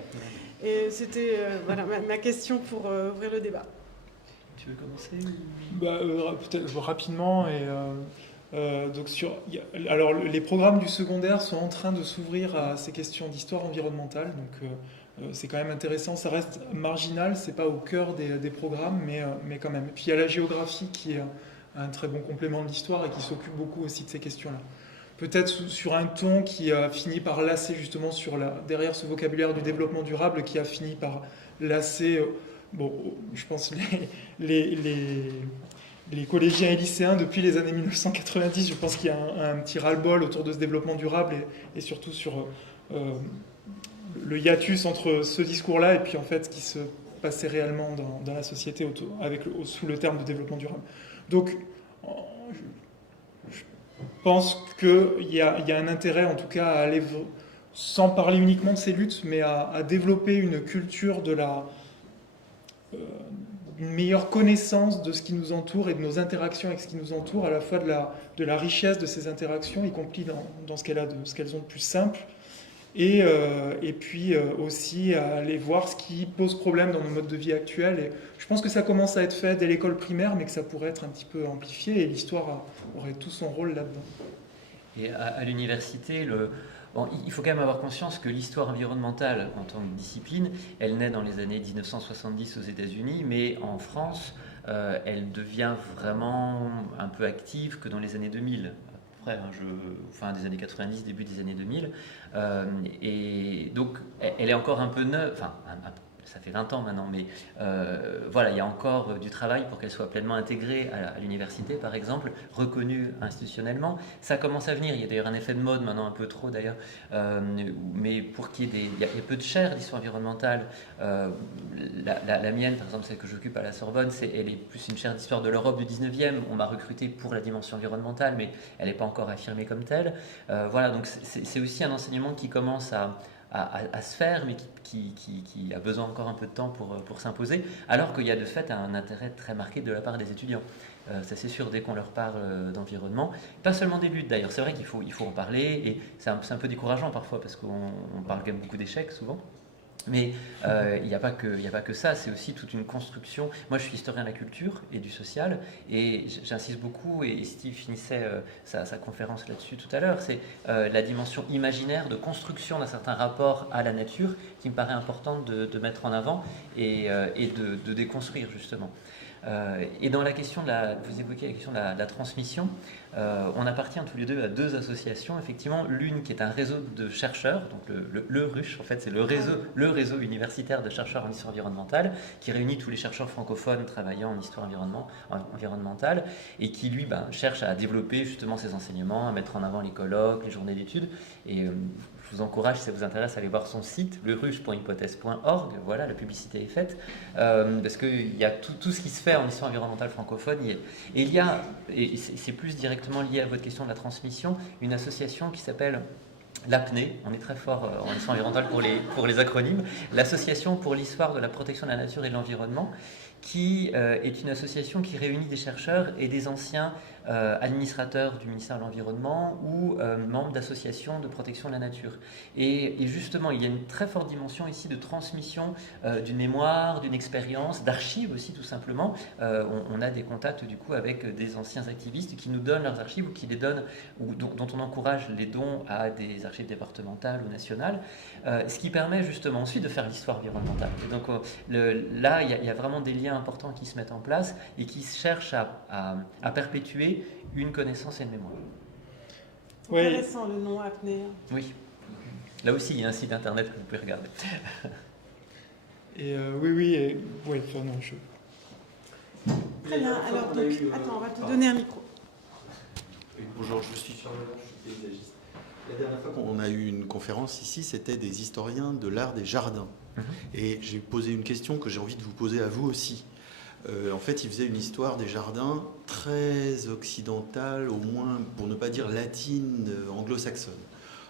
Et c'était voilà, ma question pour ouvrir le débat. Tu veux commencer peut-être rapidement. Donc alors, les programmes du secondaire sont en train de s'ouvrir à ces questions d'histoire environnementale. Donc, c'est quand même intéressant. Ça reste marginal, c'est pas au cœur des programmes, mais quand même. Et puis il y a la géographie qui est un très bon complément de l'histoire et qui s'occupe beaucoup aussi de ces questions-là. Peut-être sur un ton qui a fini par lasser justement derrière ce vocabulaire du développement durable, qui a fini par lasser, je pense les collégiens et lycéens depuis les années 1990. Je pense qu'il y a un petit ras-le-bol autour de ce développement durable et surtout sur le hiatus entre ce discours-là et puis en fait ce qui se passait réellement dans la société sous le terme de développement durable. Donc, je pense qu'il y a un intérêt, en tout cas, à aller, sans parler uniquement de ces luttes, mais à développer une culture une meilleure connaissance de ce qui nous entoure et de nos interactions avec ce qui nous entoure, à la fois de la richesse de ces interactions, y compris dans ce qu'elles ont de plus simple, et puis aussi à aller voir ce qui pose problème dans nos modes de vie actuels. Et je pense que ça commence à être fait dès l'école primaire, mais que ça pourrait être un petit peu amplifié, et l'histoire aurait tout son rôle là-dedans. Et à l'université, il faut quand même avoir conscience que l'histoire environnementale en tant que discipline, elle naît dans les années 1970 aux États-Unis, mais en France, elle devient vraiment un peu active que dans les années 2000. Après, fin des années 90, début des années 2000. Et donc, elle est encore un peu neuve, enfin, ça fait 20 ans maintenant, mais voilà, il y a encore du travail pour qu'elle soit pleinement intégrée à l'université, par exemple, reconnue institutionnellement. Ça commence à venir, il y a d'ailleurs un effet de mode maintenant, un peu trop d'ailleurs, mais pour qu'il y ait il y a peu de chaires d'histoire environnementale. La mienne, par exemple, celle que j'occupe à la Sorbonne, elle est plus une chaire d'histoire de l'Europe du 19e. On m'a recruté pour la dimension environnementale, mais elle n'est pas encore affirmée comme telle. Voilà, donc c'est aussi un enseignement qui commence à se faire, mais qui a besoin encore un peu de temps pour s'imposer, alors qu'il y a de fait un intérêt très marqué de la part des étudiants. Ça c'est sûr, dès qu'on leur parle d'environnement, pas seulement des luttes d'ailleurs, c'est vrai qu'il faut en parler, et c'est un peu décourageant parfois, parce qu'on parle quand même beaucoup d'échecs souvent. Mais il n'y a pas que ça, c'est aussi toute une construction. Moi, je suis historien de la culture et du social, et j'insiste beaucoup, et Steve finissait sa conférence là-dessus tout à l'heure, c'est la dimension imaginaire de construction d'un certain rapport à la nature qui me paraît importante de mettre en avant et de déconstruire, justement. Et dans la question vous évoquez la question de la transmission, on appartient tous les deux à deux associations, effectivement, l'une qui est un réseau de chercheurs, donc le RUCH, en fait c'est le réseau universitaire de chercheurs en histoire environnementale, qui réunit tous les chercheurs francophones travaillant en histoire environnementale, et qui lui cherche à développer justement ses enseignements, à mettre en avant les colloques, les journées d'études, et je vous encourage, si ça vous intéresse, à aller voir son site, leruche.hypothèse.org. Voilà, la publicité est faite. Parce qu'il y a tout ce qui se fait en histoire environnementale francophone. Et il y a, et c'est plus directement lié à votre question de la transmission, une association qui s'appelle l'APNE, on est très fort en histoire environnementale pour les acronymes, l'Association pour l'histoire de la protection de la nature et de l'environnement, qui est une association qui réunit des chercheurs et des anciens administrateurs du ministère de l'Environnement ou membres d'associations de protection de la nature. Et justement, il y a une très forte dimension ici de transmission d'une mémoire, d'une expérience, d'archives aussi tout simplement. On a des contacts du coup avec des anciens activistes qui nous donnent leurs archives ou qui les donnent, ou dont on encourage les dons à des archives départementales ou nationales, ce qui permet justement ensuite de faire l'histoire environnementale. Et donc là, il y a vraiment des liens importants qui se mettent en place et qui cherchent à perpétuer une connaissance et une mémoire. C'est intéressant le nom apnée. Oui. Là aussi, il y a un site internet que vous pouvez regarder. Et oui, non, Très bien, alors donc, attends, on va te donner un micro. Bonjour, je suis paysagiste. La dernière fois qu'on a eu une conférence ici, c'était des historiens de l'art des jardins. Et j'ai posé une question que j'ai envie de vous poser à vous aussi. En fait, il faisait une histoire des jardins très occidentale, au moins pour ne pas dire latine, anglo-saxonne.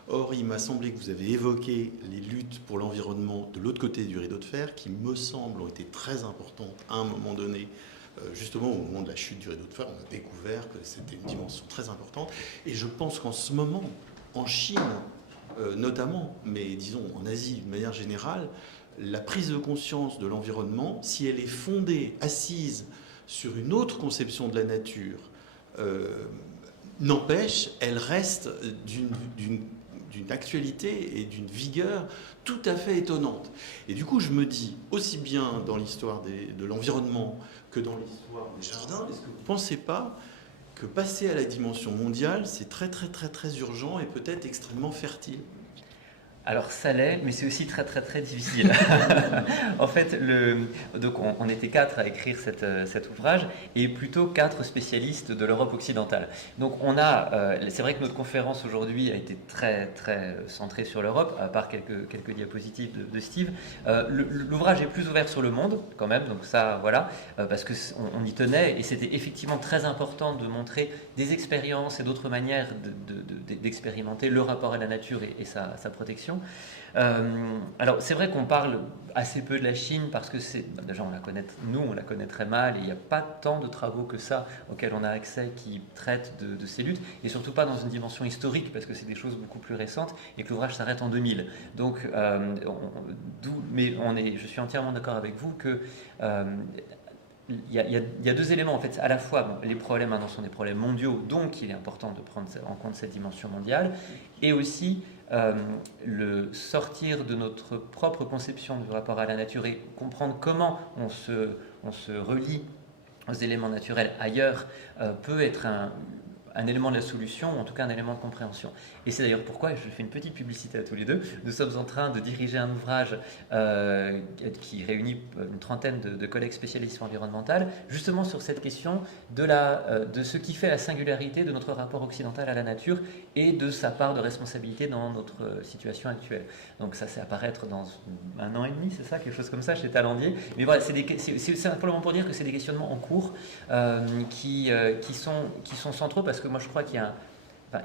Or, il m'a semblé que vous avez évoqué les luttes pour l'environnement de l'autre côté du rideau de fer, qui me semble ont été très importantes à un moment donné. Justement, au moment de la chute du rideau de fer, on a découvert que c'était une dimension très importante. Et je pense qu'en ce moment, en Chine notamment, mais disons en Asie d'une manière générale, la prise de conscience de l'environnement, si elle est fondée, assise sur une autre conception de la nature, n'empêche, elle reste d'une actualité et d'une vigueur tout à fait étonnante. Et du coup, je me dis, aussi bien dans l'histoire de l'environnement que dans l'histoire des jardins, est-ce que vous ne pensez pas que passer à la dimension mondiale, c'est très très très très urgent et peut-être extrêmement fertile? Alors ça l'est, mais c'est aussi très très très difficile. En fait, donc on était 4 à écrire cet ouvrage, et plutôt 4 spécialistes de l'Europe occidentale. Donc c'est vrai que notre conférence aujourd'hui a été très très centrée sur l'Europe, à part quelques diapositives de Steve. L'ouvrage est plus ouvert sur le monde quand même, donc ça voilà, parce que on y tenait, et c'était effectivement très important de montrer des expériences et d'autres manières d'expérimenter le rapport à la nature et sa protection. question. Alors, c'est vrai qu'on parle assez peu de la Chine parce que déjà on la connaît très mal et il n'y a pas tant de travaux que ça auxquels on a accès qui traitent de ces luttes, et surtout pas dans une dimension historique parce que c'est des choses beaucoup plus récentes et que l'ouvrage s'arrête en 2000. Donc, je suis entièrement d'accord avec vous que il y a deux éléments en fait. À la fois, les problèmes maintenant sont des problèmes mondiaux, donc il est important de prendre en compte cette dimension mondiale, et aussi le sortir de notre propre conception du rapport à la nature et comprendre comment on se relie aux éléments naturels ailleurs peut être un élément de la solution, ou en tout cas un élément de compréhension. Et c'est d'ailleurs pourquoi, je fais une petite publicité à tous les deux, nous sommes en train de diriger un ouvrage qui réunit une trentaine de collègues spécialistes environnementaux, justement sur cette question de ce qui fait la singularité de notre rapport occidental à la nature et de sa part de responsabilité dans notre situation actuelle. Donc ça, c'est apparaître dans 1 an et demi, c'est ça, quelque chose comme ça, chez Talandier. Mais voilà, c'est simplement pour dire que c'est des questionnements en cours qui sont centraux, parce que moi je crois qu'il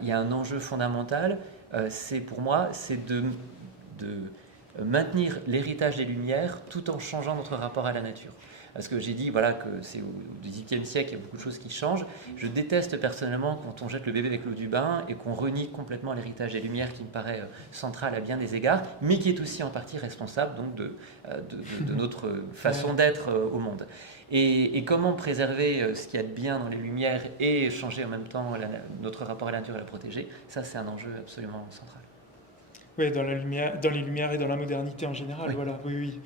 y a un enjeu fondamental, pour moi, c'est de maintenir l'héritage des Lumières tout en changeant notre rapport à la nature. Parce que j'ai dit que c'est au XVIIIe siècle, il y a beaucoup de choses qui changent. Je déteste personnellement quand on jette le bébé avec l'eau du bain et qu'on renie complètement l'héritage des Lumières, qui me paraît central à bien des égards, mais qui est aussi en partie responsable donc de notre façon d'être au monde. Et comment préserver ce qu'il y a de bien dans les Lumières et changer en même temps notre rapport à la nature et la protéger, ça c'est un enjeu absolument central. Oui, dans les Lumières et dans la modernité en général, Oui. voilà, oui.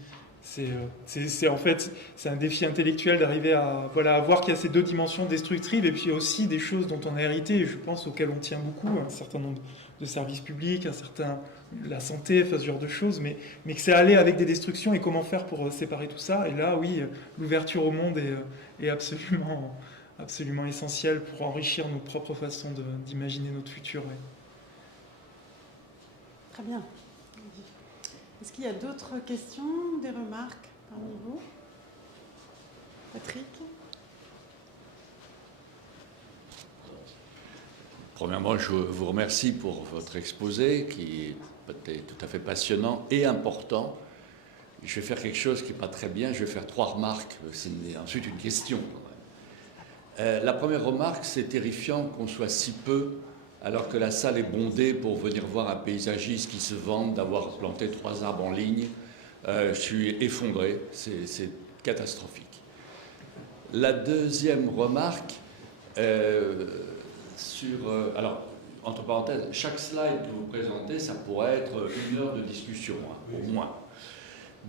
En fait, c'est un défi intellectuel d'arriver à voir qu'il y a ces deux dimensions destructives et puis aussi des choses dont on a hérité, et je pense auxquelles on tient beaucoup, un certain nombre de services publics, la santé, ce genre de choses, mais que c'est aller avec des destructions et comment faire pour séparer tout ça. Et là, oui, l'ouverture au monde est absolument, absolument essentielle pour enrichir nos propres façons d'imaginer notre futur. Ouais. Très bien. Est-ce qu'il y a d'autres questions, des remarques parmi vous? Patrick? Premièrement, je vous remercie pour votre exposé qui est tout à fait passionnant et important. Je vais faire quelque chose qui n'est pas très bien, je vais faire 3 remarques, c'est ensuite une question. La première remarque, c'est terrifiant qu'on soit si peu alors que la salle est bondée pour venir voir un paysagiste qui se vante d'avoir planté 3 arbres en ligne. Je suis effondré, c'est catastrophique. La deuxième remarque, alors, entre parenthèses, chaque slide que vous présentez, ça pourrait être 1 heure de discussion, au moins.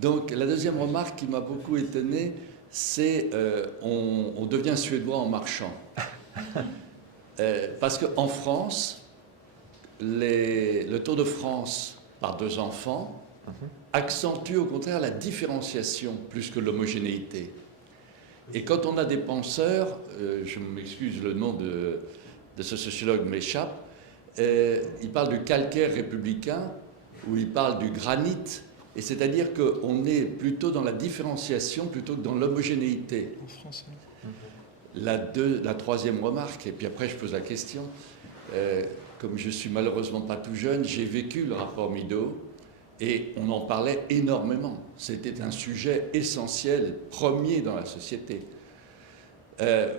Donc, la deuxième remarque qui m'a beaucoup étonné, c'est on devient suédois en marchant. Parce qu'en France, le Tour de France par 2 enfants accentue au contraire la différenciation plus que l'homogénéité. Et quand on a des penseurs, je m'excuse, le nom de ce sociologue m'échappe, il parle du calcaire républicain ou il parle du granit, et c'est-à-dire qu'on est plutôt dans la différenciation plutôt que dans l'homogénéité. En France, oui. La troisième remarque, et puis après je pose la question, comme je suis malheureusement pas tout jeune, j'ai vécu le rapport Mideau et on en parlait énormément. C'était un sujet essentiel, premier dans la société.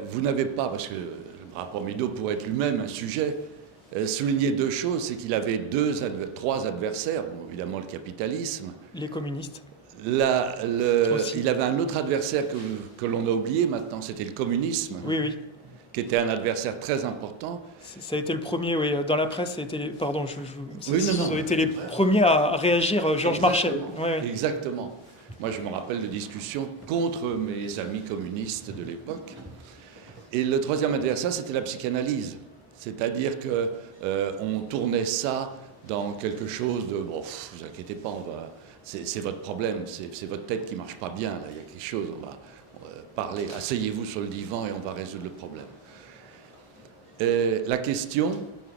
Vous n'avez pas, parce que le rapport Mideau pourrait être lui-même un sujet, souligné 2 choses, c'est qu'il avait 3 adversaires, bon, évidemment le capitalisme. Les communistes. Il avait un autre adversaire que l'on a oublié maintenant, c'était le communisme, Oui. qui était un adversaire très important. Ça a été le premier, oui. Dans la presse, ça a été ont été les premiers à réagir, Georges Marchais. Ouais. Exactement. Moi, je me rappelle de discussions contre mes amis communistes de l'époque. Et le troisième adversaire, c'était la psychanalyse. C'est-à-dire qu'on tournait ça dans quelque chose de « bon, vous inquiétez pas, c'est votre problème, c'est votre tête qui ne marche pas bien, là, il y a quelque chose, on va parler, asseyez-vous sur le divan et on va résoudre le problème. » La question,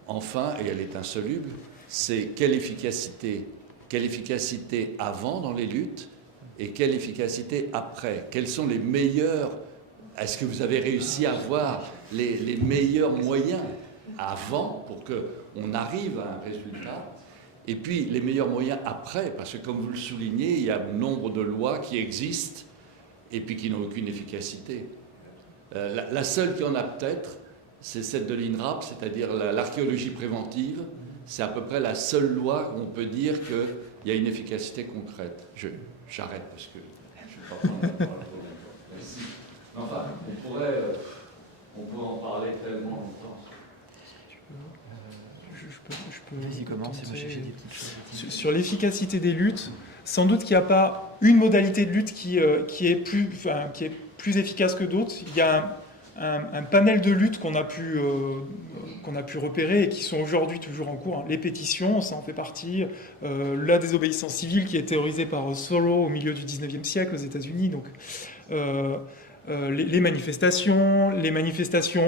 enfin, et elle est insoluble, c'est quelle efficacité avant dans les luttes et quelle efficacité après. Quels sont les meilleurs, est-ce que vous avez réussi à avoir les meilleurs moyens avant pour qu'on arrive à un résultat, Et puis les meilleurs moyens après, parce que comme vous le soulignez, il y a nombre de lois qui existent et puis qui n'ont aucune efficacité. La seule qui en a peut-être, c'est celle de l'INRAP, c'est-à-dire l'archéologie préventive. C'est à peu près la seule loi où on peut dire qu'il y a une efficacité concrète. J'arrête parce que je ne vais pas prendre la parole trop longtemps. Merci. Enfin, on peut en parler tellement longtemps. Vas-y, commence, et moi, j'ai des petites choses. Sur l'efficacité des luttes, sans doute qu'il n'y a pas une modalité de lutte qui est plus efficace que d'autres. Il y a un panel de luttes qu'on a pu repérer et qui sont aujourd'hui toujours en cours. Les pétitions, ça en fait partie. La désobéissance civile qui est théorisée par Thoreau au milieu du 19e siècle aux États-Unis. Donc, les manifestations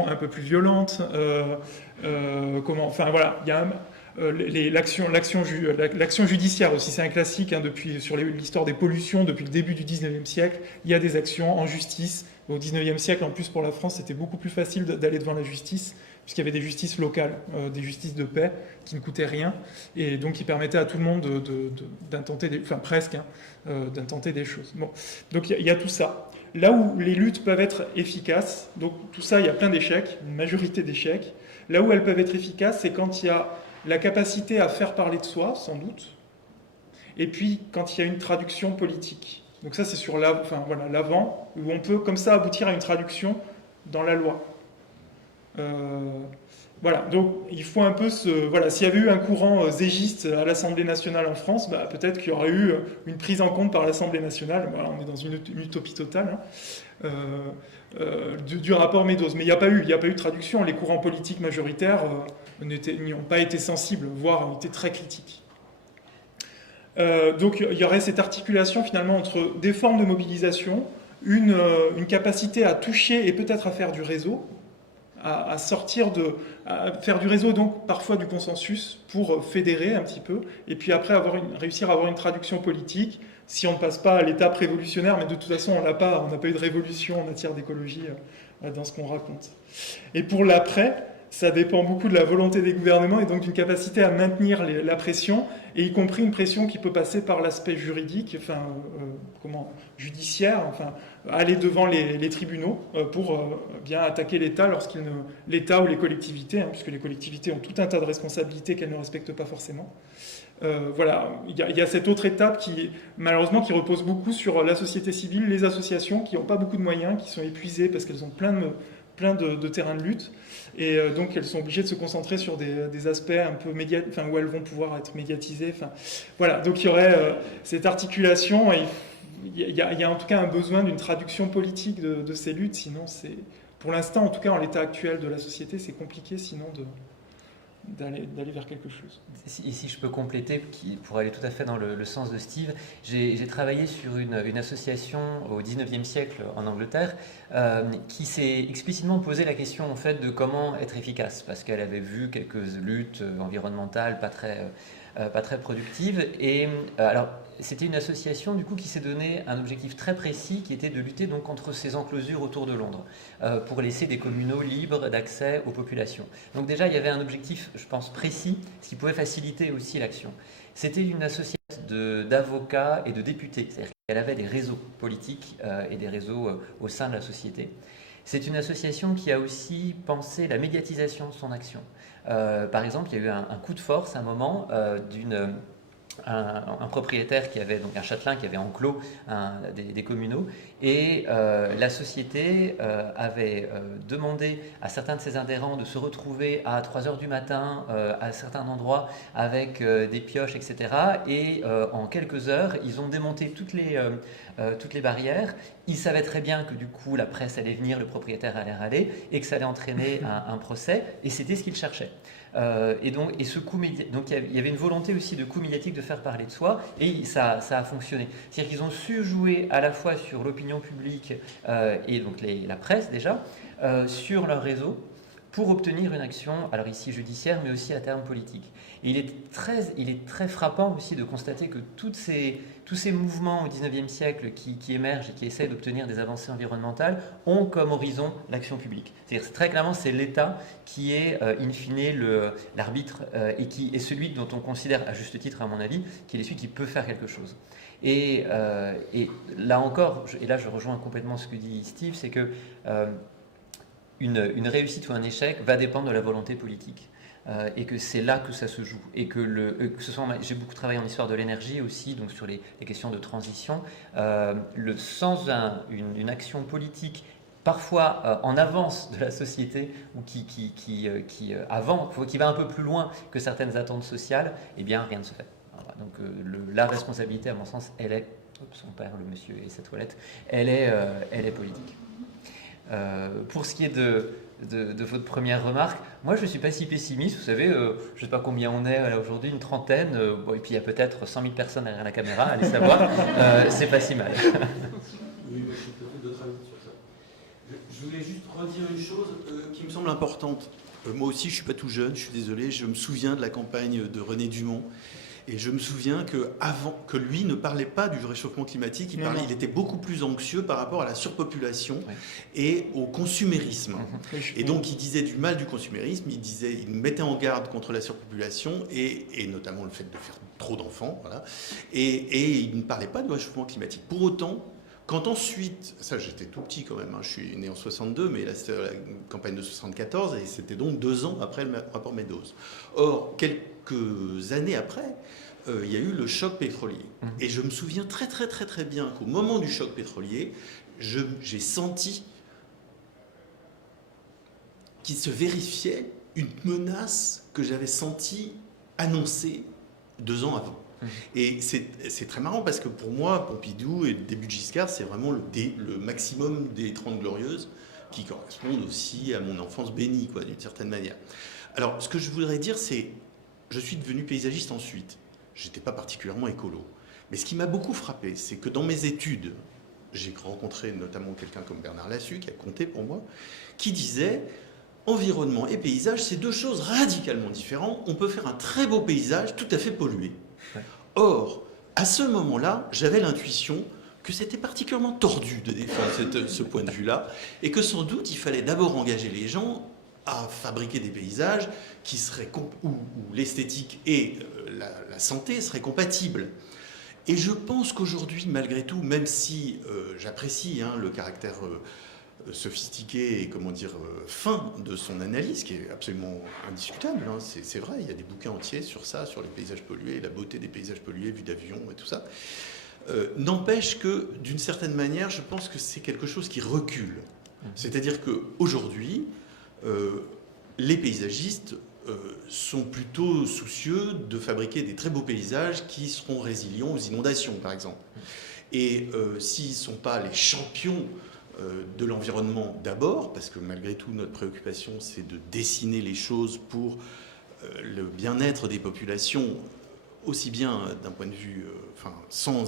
un peu plus violentes. Enfin voilà, il y a l'action judiciaire aussi, c'est un classique sur l'histoire des pollutions depuis le début du 19e siècle. Il y a des actions en justice. Au 19e siècle, en plus pour la France, c'était beaucoup plus facile d'aller devant la justice, puisqu'il y avait des justices locales, des justices de paix qui ne coûtaient rien, et donc qui permettaient à tout le monde d'intenter d'intenter des choses. Bon. Donc il y a tout ça. Là où les luttes peuvent être efficaces, donc tout ça, il y a plein d'échecs, une majorité d'échecs. Là où elles peuvent être efficaces, c'est quand il y a la capacité à faire parler de soi, sans doute, et puis quand il y a une traduction politique. Donc ça, c'est sur l'avant, où on peut comme ça aboutir à une traduction dans la loi. Voilà, donc il faut un peu s'il y avait eu un courant zégiste à l'Assemblée nationale en France, peut-être qu'il y aurait eu une prise en compte par l'Assemblée nationale. Voilà, on est dans une utopie totale. Du rapport Meadows. Mais il n'y a pas eu de traduction. Les courants politiques majoritaires n'y ont pas été sensibles, voire ont été très critiques. Donc il y aurait cette articulation finalement entre des formes de mobilisation, une capacité à toucher et peut-être à faire du réseau, à faire du réseau, donc parfois du consensus, pour fédérer un petit peu, et puis après réussir à avoir une traduction politique, si on ne passe pas à l'étape révolutionnaire, mais de toute façon on n'a pas eu de révolution en matière d'écologie dans ce qu'on raconte. Et pour l'après, ça dépend beaucoup de la volonté des gouvernements et donc d'une capacité à maintenir la pression, et y compris une pression qui peut passer par l'aspect juridique, judiciaire, aller devant les tribunaux pour bien attaquer l'État l'État ou les collectivités, puisque les collectivités ont tout un tas de responsabilités qu'elles ne respectent pas forcément. Voilà, il y a cette autre étape qui repose beaucoup sur la société civile, les associations qui n'ont pas beaucoup de moyens, qui sont épuisées parce qu'elles ont plein de terrains de lutte, et donc elles sont obligées de se concentrer sur des aspects un peu où elles vont pouvoir être médiatisées. Voilà, donc il y aurait cette articulation, et il y a en tout cas un besoin d'une traduction politique de ces luttes, sinon pour l'instant, en tout cas en l'état actuel de la société, c'est compliqué sinon d'aller vers quelque chose. Si je peux compléter, pour aller tout à fait dans le sens de Steve, j'ai travaillé sur une association au 19e siècle en Angleterre qui s'est explicitement posé la question en fait, de comment être efficace, parce qu'elle avait vu quelques luttes environnementales pas très productives. Et alors, c'était une association du coup qui s'est donné un objectif très précis qui était de lutter donc contre ces enclosures autour de Londres pour laisser des communaux libres d'accès aux populations. Donc déjà il y avait un objectif, je pense, précis, ce qui pouvait faciliter aussi l'action. C'était une association d'avocats et de députés, c'est-à-dire qu'elle avait des réseaux politiques et des réseaux au sein de la société. C'est une association qui a aussi pensé la médiatisation de son action. Par exemple, il y a eu un coup de force à un moment un propriétaire qui avait, donc un châtelain qui avait enclos des communaux, et la société avait demandé à certains de ses adhérents de se retrouver à 3h du matin à certains endroits avec des pioches, etc. Et en quelques heures, ils ont démonté toutes les barrières. Ils savaient très bien que du coup la presse allait venir, le propriétaire allait râler, et que ça allait entraîner un procès, et c'était ce qu'ils cherchaient. Ce coup donc il y avait une volonté aussi de coup médiatique de faire parler de soi, et ça a fonctionné. C'est-à-dire qu'ils ont su jouer à la fois sur l'opinion publique et donc la presse déjà, sur leur réseau, pour obtenir une action, alors ici judiciaire, mais aussi à terme politique. Et il est très frappant aussi de constater que toutes ces tous ces mouvements au XIXe siècle qui émergent et qui essaient d'obtenir des avancées environnementales ont comme horizon l'action publique. C'est-à-dire très clairement, c'est l'État qui est in fine l'arbitre et qui est celui dont on considère, à juste titre à mon avis, qu'il est celui qui peut faire quelque chose. Et là encore, et là je rejoins complètement ce que dit Steve, c'est que une réussite ou un échec va dépendre de la volonté politique. Et que c'est là que ça se joue. Et que j'ai beaucoup travaillé en histoire de l'énergie aussi, donc sur les questions de transition. Sans une action politique parfois en avance de la société ou qui va un peu plus loin que certaines attentes sociales, eh bien rien ne se fait. Voilà. Donc la responsabilité, à mon sens, elle est, on perd le monsieur et sa toilette, elle est politique. Pour ce qui est de votre première remarque, moi je ne suis pas si pessimiste, vous savez, je ne sais pas combien on est là aujourd'hui, une trentaine, et puis il y a peut-être 100 000 personnes derrière la caméra, allez savoir, c'est pas si mal. Oui, je suis peut-être d'autres avis sur ça. Je voulais juste redire une chose qui me semble importante. Moi aussi, je ne suis pas tout jeune, je suis désolé, je me souviens de la campagne de René Dumont. Et je me souviens que lui ne parlait pas du réchauffement climatique, il était beaucoup plus anxieux par rapport à la surpopulation et au consumérisme. Et donc il disait du mal du consumérisme, il mettait en garde contre la surpopulation et notamment le fait de faire trop d'enfants. Voilà. Et il ne parlait pas du réchauffement climatique. Pour autant, quand ensuite, ça j'étais tout petit quand même, je suis né en 62, mais là c'était la campagne de 74 et c'était donc 2 ans après le rapport Meadows. Or, quelques années après, il y a eu le choc pétrolier. Et je me souviens très très très très bien qu'au moment du choc pétrolier, j'ai senti qu'il se vérifiait une menace que j'avais sentie annoncée 2 ans avant. Et c'est très marrant parce que pour moi, Pompidou et le début de Giscard, c'est vraiment le maximum des 30 Glorieuses qui correspondent aussi à mon enfance bénie, quoi, d'une certaine manière. Alors, ce que je voudrais dire, c'est je suis devenu paysagiste ensuite. Je n'étais pas particulièrement écolo. Mais ce qui m'a beaucoup frappé, c'est que dans mes études, j'ai rencontré notamment quelqu'un comme Bernard Lassus, qui a compté pour moi, qui disait environnement et paysage, c'est 2 choses radicalement différentes. On peut faire un très beau paysage tout à fait pollué. Or, à ce moment-là, j'avais l'intuition que c'était particulièrement tordu de défendre ce point de vue-là, et que sans doute il fallait d'abord engager les gens à fabriquer des paysages où l'esthétique et la santé seraient compatibles. Et je pense qu'aujourd'hui, malgré tout, même si j'apprécie le caractère sophistiqué et fin de son analyse, qui est absolument indiscutable, c'est vrai, il y a des bouquins entiers sur ça, sur les paysages pollués, la beauté des paysages pollués vus d'avion et tout ça, n'empêche que, d'une certaine manière, je pense que c'est quelque chose qui recule. C'est-à-dire qu'aujourd'hui, les paysagistes sont plutôt soucieux de fabriquer des très beaux paysages qui seront résilients aux inondations, par exemple. Et s'ils ne sont pas les champions de l'environnement d'abord, parce que malgré tout, notre préoccupation, c'est de dessiner les choses pour le bien-être des populations, aussi bien d'un point de vue, sans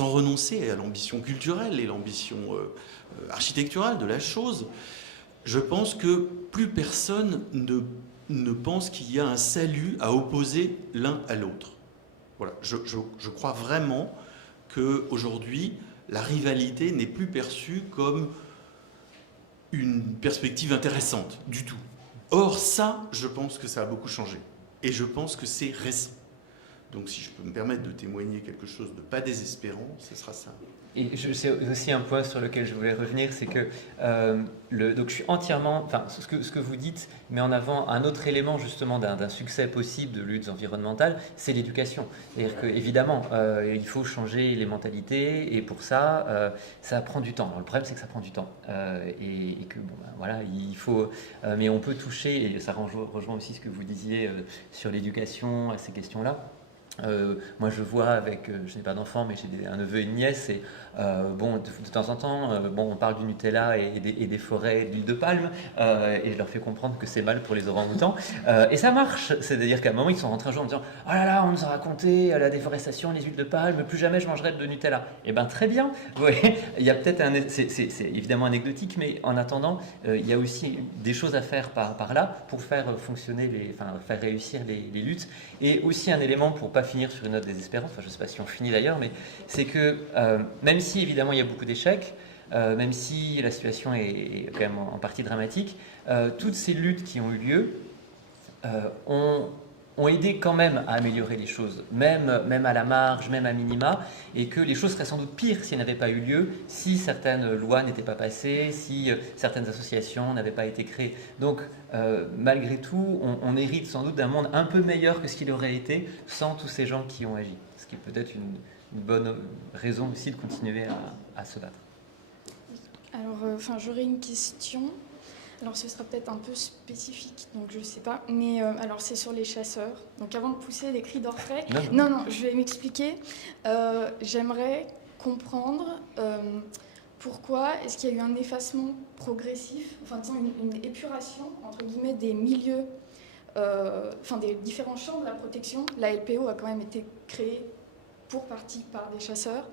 renoncer à l'ambition culturelle et l'ambition architecturale de la chose. Je pense que plus personne ne pense qu'il y a un salut à opposer l'un à l'autre. Voilà. Je crois vraiment qu'aujourd'hui, la rivalité n'est plus perçue comme une perspective intéressante du tout. Or, ça, je pense que ça a beaucoup changé. Et je pense que c'est récent. Donc, si je peux me permettre de témoigner quelque chose de pas désespérant, ce sera ça. Et c'est aussi un point sur lequel je voulais revenir, c'est que donc je suis entièrement, ce que vous dites met en avant un autre élément justement d'un succès possible de luttes environnementales, c'est l'éducation. C'est-à-dire qu'évidemment, il faut changer les mentalités et pour ça, ça prend du temps. Alors, le problème, c'est que ça prend du temps et que voilà, il faut, mais on peut toucher, et ça rejoint aussi ce que vous disiez sur l'éducation, à ces questions-là. Moi je vois avec, je n'ai pas d'enfant mais j'ai un neveu et une nièce et de temps en temps on parle du Nutella et des forêts d'huile de palme et je leur fais comprendre que c'est mal pour les orang-outans et ça marche, c'est-à-dire qu'à un moment ils sont rentrés un jour en me disant oh là là on nous a raconté la déforestation, les huiles de palme, plus jamais je mangerai de Nutella. Et ben très bien, vous voyez, il y a peut-être c'est évidemment anecdotique mais en attendant il y a aussi des choses à faire par là pour faire fonctionner faire réussir les luttes et aussi un élément pour pas pas finir sur une note désespérante, enfin je ne sais pas si on finit d'ailleurs, mais c'est que même si évidemment il y a beaucoup d'échecs, même si la situation est quand même en partie dramatique, toutes ces luttes qui ont eu lieu ont aidé quand même à améliorer les choses, même à la marge, même à minima, et que les choses seraient sans doute pires si elles n'avaient pas eu lieu, si certaines lois n'étaient pas passées, si certaines associations n'avaient pas été créées. Donc, malgré tout, on hérite sans doute d'un monde un peu meilleur que ce qu'il aurait été sans tous ces gens qui ont agi. Ce qui est peut-être une bonne raison aussi de continuer à se battre. Alors, j'aurais une question. Alors, ce sera peut-être un peu spécifique, donc je ne sais pas. Mais alors, c'est sur les chasseurs. Donc, avant de pousser les cris d'orfraie, non, je vais m'expliquer. J'aimerais comprendre pourquoi est-ce qu'il y a eu un effacement progressif, enfin, disons une épuration, entre guillemets, des milieux, des différents champs de la protection. La LPO a quand même été créée pour partie par des chasseurs.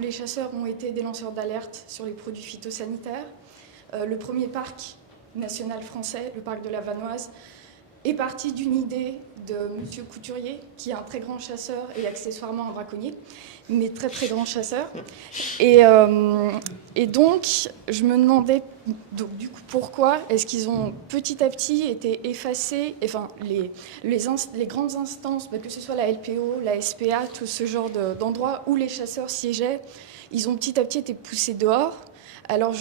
Les chasseurs ont été des lanceurs d'alerte sur les produits phytosanitaires. Le premier parc national français, le parc de la Vanoise, est parti d'une idée de M. Couturier, qui est un très grand chasseur et accessoirement un braconnier, mais très très grand chasseur. Et donc, je me demandais du coup, pourquoi est-ce qu'ils ont petit à petit été effacés, enfin les grandes instances, que ce soit la LPO, la SPA, tout ce genre d'endroits où les chasseurs siégeaient, ils ont petit à petit été poussés dehors. Alors,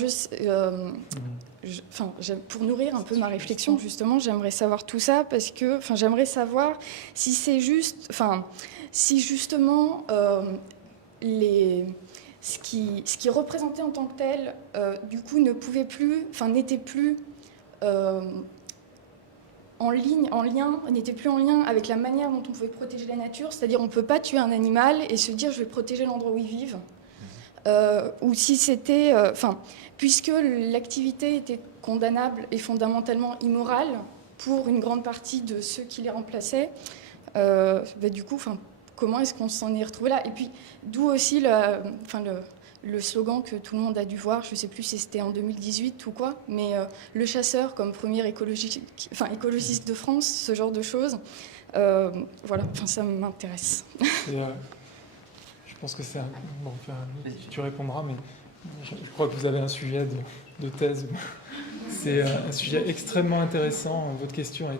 pour nourrir un peu ma réflexion, justement, j'aimerais savoir tout ça parce que, j'aimerais savoir si c'est juste, si justement ce qui représentait en tant que tel, du coup, n'était plus en lien avec la manière dont on pouvait protéger la nature, c'est-à-dire on ne peut pas tuer un animal et se dire je vais protéger l'endroit où ils vivent. Ou si c'était... puisque l'activité était condamnable et fondamentalement immorale pour une grande partie de ceux qui les remplaçaient, du coup, comment est-ce qu'on s'en est retrouvé là? Et puis, d'où aussi le slogan que tout le monde a dû voir, je ne sais plus si c'était en 2018 ou quoi, mais le chasseur comme premier écologiste de France, ce genre de choses. Voilà, ça m'intéresse. Je pense que c'est tu répondras, mais je crois que vous avez un sujet de thèse. C'est un sujet extrêmement intéressant. Votre question est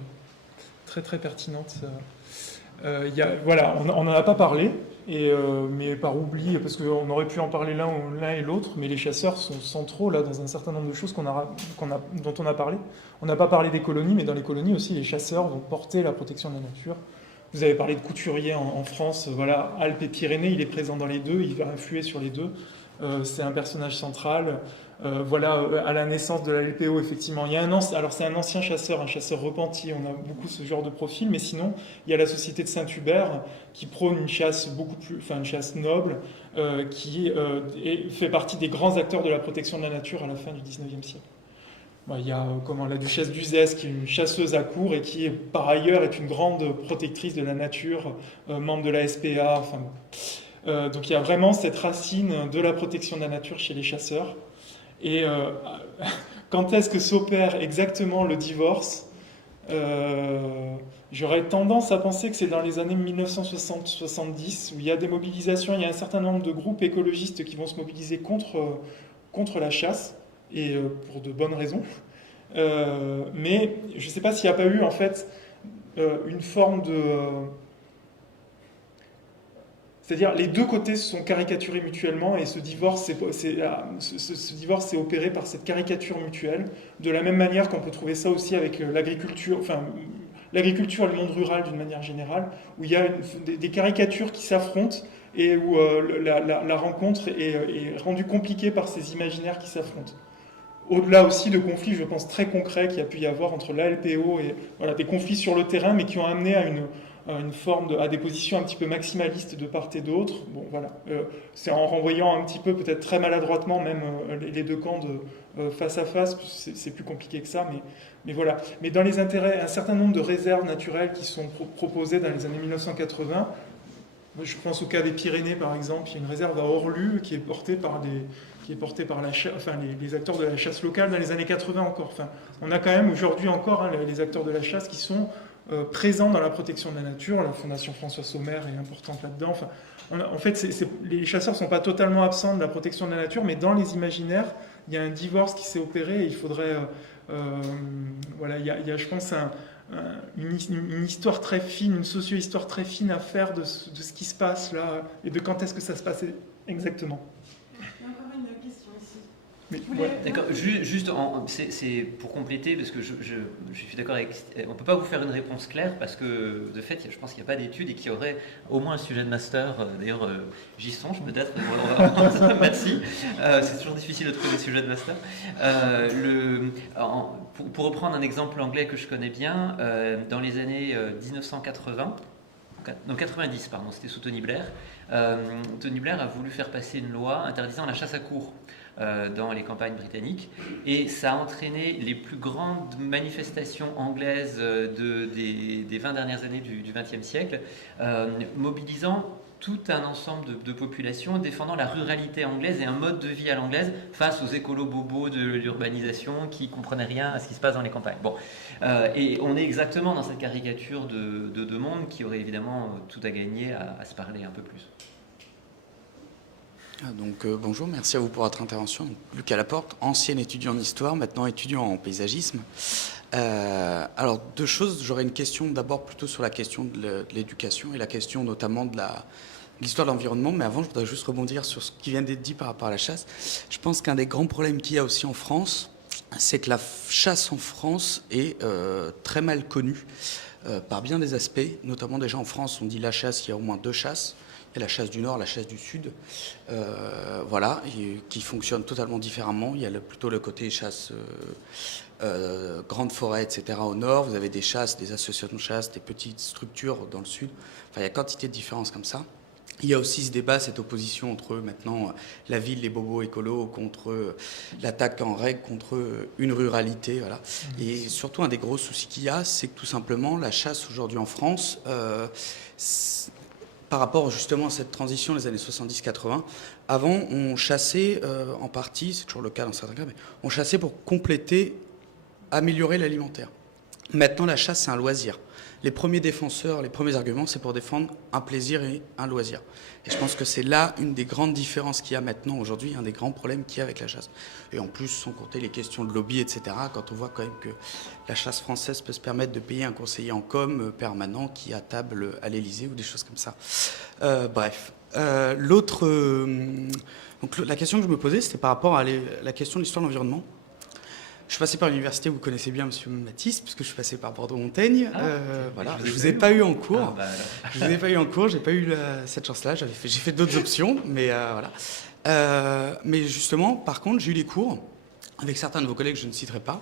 très très pertinente. On n'en a pas parlé, mais par oubli, parce qu'on aurait pu en parler l'un et l'autre, mais les chasseurs sont centraux là, dans un certain nombre de choses dont on a parlé. On n'a pas parlé des colonies, mais dans les colonies aussi, les chasseurs vont porter la protection de la nature. Vous avez parlé de Couturier en France, Alpes et Pyrénées, il est présent dans les deux, il va influer sur les deux. C'est un personnage central. À la naissance de la LPO, effectivement, alors c'est un ancien chasseur, un chasseur repenti, on a beaucoup ce genre de profil, mais sinon, il y a la Société de Saint-Hubert qui prône une chasse une chasse noble, qui fait partie des grands acteurs de la protection de la nature à la fin du XIXe siècle. Il y a la duchesse d'Uzès qui est une chasseuse à courre et qui par ailleurs est une grande protectrice de la nature, membre de la SPA. Donc il y a vraiment cette racine de la protection de la nature chez les chasseurs. Et quand est-ce que s'opère exactement le divorce? J'aurais tendance à penser que c'est dans les années 1960-70 où il y a des mobilisations, il y a un certain nombre de groupes écologistes qui vont se mobiliser contre la chasse. Et pour de bonnes raisons. Mais je ne sais pas s'il n'y a pas eu, en fait, une forme de... C'est-à-dire, les deux côtés se sont caricaturés mutuellement et ce divorce s'est opéré par cette caricature mutuelle, de la même manière qu'on peut trouver ça aussi avec l'agriculture, l'agriculture et le monde rural d'une manière générale, où il y a des caricatures qui s'affrontent et où la rencontre est rendue compliquée par ces imaginaires qui s'affrontent. Au-delà aussi de conflits, je pense, très concrets qu'il y a pu y avoir entre la LPO et des conflits sur le terrain, mais qui ont amené à des positions un petit peu maximalistes de part et d'autre. C'est en renvoyant un petit peu, peut-être très maladroitement, même les deux camps face à face, c'est plus compliqué que ça, mais voilà. Mais dans les intérêts, un certain nombre de réserves naturelles qui sont proposées dans les années 1980, je pense au cas des Pyrénées, par exemple, il y a une réserve à Orlu qui est portée par les acteurs de la chasse locale dans les années 80 encore. On a quand même aujourd'hui encore les acteurs de la chasse qui sont présents dans la protection de la nature. La Fondation François Sommer est importante là-dedans. Enfin, en fait, les chasseurs ne sont pas totalement absents de la protection de la nature, mais dans les imaginaires, il y a un divorce qui s'est opéré et il faudrait... voilà, il y a, je pense, une histoire très fine, une socio-histoire très fine à faire de ce qui se passe là et de quand est-ce que ça se passait exactement. Il y a encore une question ici. Mais, ouais. D'accord, juste, c'est pour compléter, parce que je suis d'accord avec... On ne peut pas vous faire une réponse claire, parce que, de fait, je pense qu'il n'y a pas d'études et qu'il y aurait au moins un sujet de master. D'ailleurs, j'y songe peut-être. Merci. C'est toujours difficile de trouver des sujets de master. Pour reprendre un exemple anglais que je connais bien, dans les années 1980, non 90, pardon, c'était sous Tony Blair. Tony Blair a voulu faire passer une loi interdisant la chasse à courre dans les campagnes britanniques, et ça a entraîné les plus grandes manifestations anglaises des 20 dernières années du XXe siècle, mobilisant tout un ensemble de populations défendant la ruralité anglaise et un mode de vie à l'anglaise face aux écolos bobos de l'urbanisation qui ne comprenaient rien à ce qui se passe dans les campagnes. Bon. Et on est exactement dans cette caricature de deux mondes qui aurait évidemment tout à gagner à se parler un peu plus. Donc bonjour, merci à vous pour votre intervention. Donc, Lucas Laporte, ancien étudiant en histoire, maintenant étudiant en paysagisme. Alors deux choses, j'aurais une question d'abord plutôt sur la question de l'éducation et la question notamment de l'histoire de l'environnement, mais avant je voudrais juste rebondir sur ce qui vient d'être dit par rapport à la chasse. Je pense qu'un des grands problèmes qu'il y a aussi en France, c'est que la chasse en France est très mal connue par bien des aspects, notamment déjà en France on dit la chasse, il y a au moins deux chasses. Il y a la chasse du Nord, la chasse du Sud, voilà, qui fonctionne totalement différemment. Il y a plutôt le côté chasse grande forêt, etc. au Nord. Vous avez des chasses, des associations de chasse, des petites structures dans le Sud. Enfin, il y a quantité de différences comme ça. Il y a aussi ce débat, cette opposition entre maintenant la ville, les bobos écolos, contre l'attaque en règle, contre une ruralité. Voilà. Et surtout, un des gros soucis qu'il y a, c'est que tout simplement, la chasse aujourd'hui en France... par rapport justement à cette transition des années 70-80, avant on chassait en partie, c'est toujours le cas dans certains cas, mais on chassait pour compléter, améliorer l'alimentaire. Maintenant la chasse c'est un loisir. Les premiers défenseurs, les premiers arguments c'est pour défendre un plaisir et un loisir. Et je pense que c'est là une des grandes différences qu'il y a maintenant aujourd'hui, un des grands problèmes qu'il y a avec la chasse. Et en plus, sans compter les questions de lobby, etc., quand on voit quand même que la chasse française peut se permettre de payer un conseiller en com permanent qui est à table à l'Élysée ou des choses comme ça. Bref. Donc la question que je me posais, c'était par rapport à la question de l'histoire de l'environnement. Je suis passé par l'université, vous connaissez bien Monsieur Mathis, puisque je suis passé par Bordeaux-Montaigne. Voilà. Je ne vous ai pas eu en cours. Je vous ai pas eu en cours, j'ai pas eu cette chance-là. J'ai fait d'autres options, mais voilà. Mais justement, par contre, j'ai eu des cours avec certains de vos collègues, je ne citerai pas,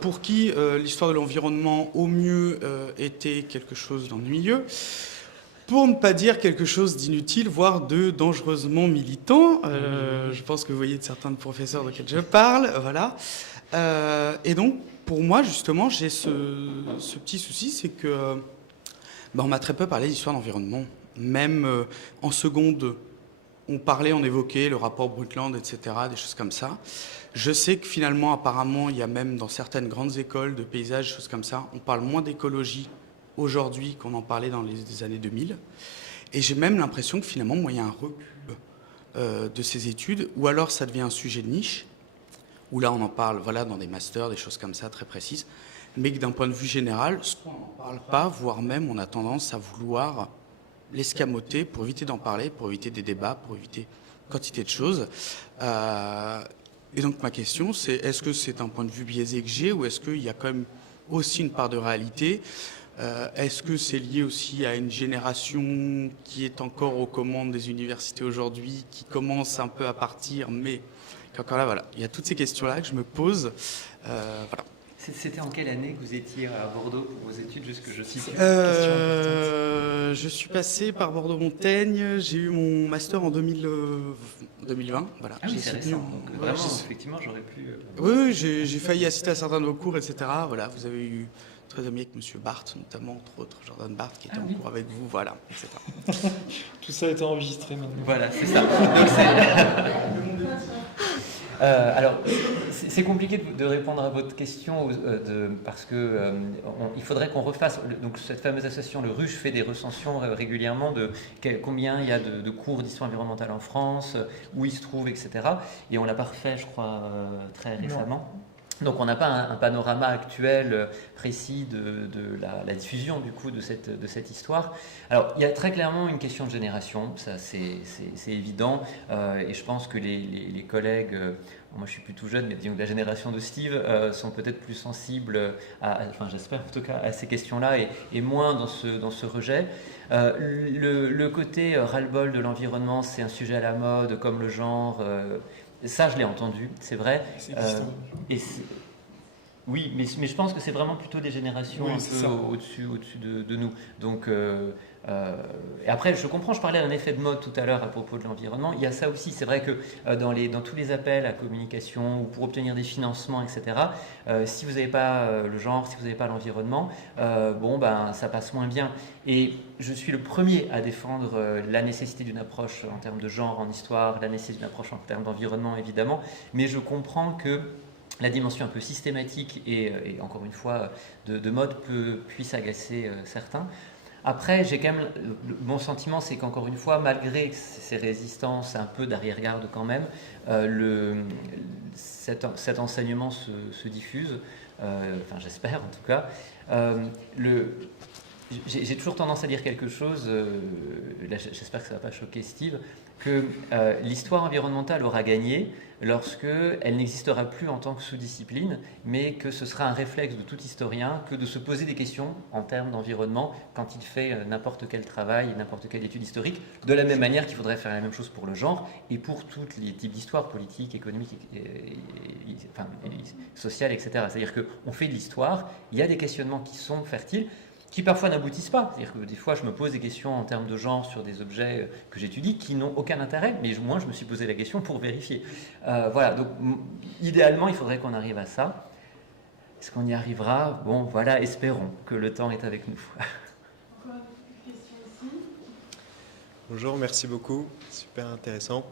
pour qui l'histoire de l'environnement, au mieux, était quelque chose d'ennuyeux, pour ne pas dire quelque chose d'inutile, voire de dangereusement militant. Je pense que vous voyez de certains professeurs desquels je parle, voilà. Et donc, pour moi, justement, j'ai ce petit souci, c'est que on m'a très peu parlé d'histoire d'environnement. Même en seconde, on évoquait le rapport Brundtland, etc., des choses comme ça. Je sais que finalement, apparemment, il y a même dans certaines grandes écoles de paysage, des choses comme ça, on parle moins d'écologie aujourd'hui qu'on en parlait dans les années 2000. Et j'ai même l'impression que finalement, il y a un recul de ces études, ou alors ça devient un sujet de niche, où là on en parle voilà, dans des masters, des choses comme ça très précises, mais que d'un point de vue général, soit on n'en parle pas, voire même on a tendance à vouloir l'escamoter pour éviter d'en parler, pour éviter des débats, pour éviter quantité de choses. Et donc ma question, c'est est-ce que c'est un point de vue biaisé que j'ai, ou est-ce qu'il y a quand même aussi une part de réalité ? Est-ce que c'est lié aussi à une génération qui est encore aux commandes des universités aujourd'hui, qui commence un peu à partir, mais encore là, voilà. Il y a toutes ces questions-là que je me pose. Voilà. C'était en quelle année que vous étiez à Bordeaux pour vos études, juste que je cite Je suis passé par Bordeaux-Montaigne, j'ai eu mon master en 2020. Voilà. Ah oui, c'est récent, donc vraiment, effectivement, j'aurais pu... Oui, j'ai failli assister à certains de vos cours, etc. Voilà, vous avez eu très ami avec M. Barthes, notamment, entre autres, Jordan Barthes, qui était en cours avec vous, voilà, etc. Tout ça est enregistré maintenant. Voilà, c'est ça. Donc, Alors, c'est compliqué de répondre à votre question parce que il faudrait qu'on refasse. Donc, cette fameuse association, le RUCH, fait des recensions régulièrement de combien il y a de cours d'histoire environnementale en France, où ils se trouvent, etc. Et on l'a pas refait, je crois, très récemment. Donc on n'a pas un panorama actuel précis de la diffusion du coup de cette histoire. Alors il y a très clairement une question de génération, ça c'est évident, et je pense que les collègues, moi je suis plus tout jeune, mais disons que la génération de Steve sont peut-être plus sensibles enfin j'espère en tout cas à ces questions-là et moins dans ce rejet. Le côté ras-le-bol de l'environnement, c'est un sujet à la mode comme le genre. Ça, je l'ai entendu, c'est vrai. Oui, mais je pense que c'est vraiment plutôt des générations un peu au-dessus de nous. Donc, et après, je comprends, je parlais d'un effet de mode tout à l'heure à propos de l'environnement. Il y a ça aussi. C'est vrai que dans tous les appels à communication ou pour obtenir des financements, etc., si vous n'avez pas le genre, si vous n'avez pas l'environnement, ça passe moins bien. Et je suis le premier à défendre la nécessité d'une approche en termes de genre en histoire, la nécessité d'une approche en termes d'environnement, évidemment. Mais je comprends que la dimension un peu systématique et encore une fois de mode puisse agacer certains. Après, j'ai quand même mon sentiment, c'est qu'encore une fois, malgré ces résistances, un peu d'arrière-garde quand même, cet enseignement se diffuse. Enfin, j'espère en tout cas. J'ai toujours tendance à dire quelque chose. Là, j'espère que ça ne va pas choquer Steve. Que l'histoire environnementale aura gagné lorsque elle n'existera plus en tant que sous-discipline, mais que ce sera un réflexe de tout historien que de se poser des questions en termes d'environnement quand il fait n'importe quel travail, n'importe quelle étude historique, de la même manière qu'il faudrait faire la même chose pour le genre et pour tous les types d'histoires politiques, économiques, sociales, etc. C'est-à-dire qu'on fait de l'histoire, il y a des questionnements qui sont fertiles, qui parfois n'aboutissent pas. C'est-à-dire que des fois, je me pose des questions en termes de genre sur des objets que j'étudie qui n'ont aucun intérêt, mais moi, je me suis posé la question pour vérifier. Voilà, donc idéalement, il faudrait qu'on arrive à ça. Est-ce qu'on y arrivera? Bon, voilà, espérons que le temps est avec nous. Encore une question ici. Bonjour, merci beaucoup, super intéressant.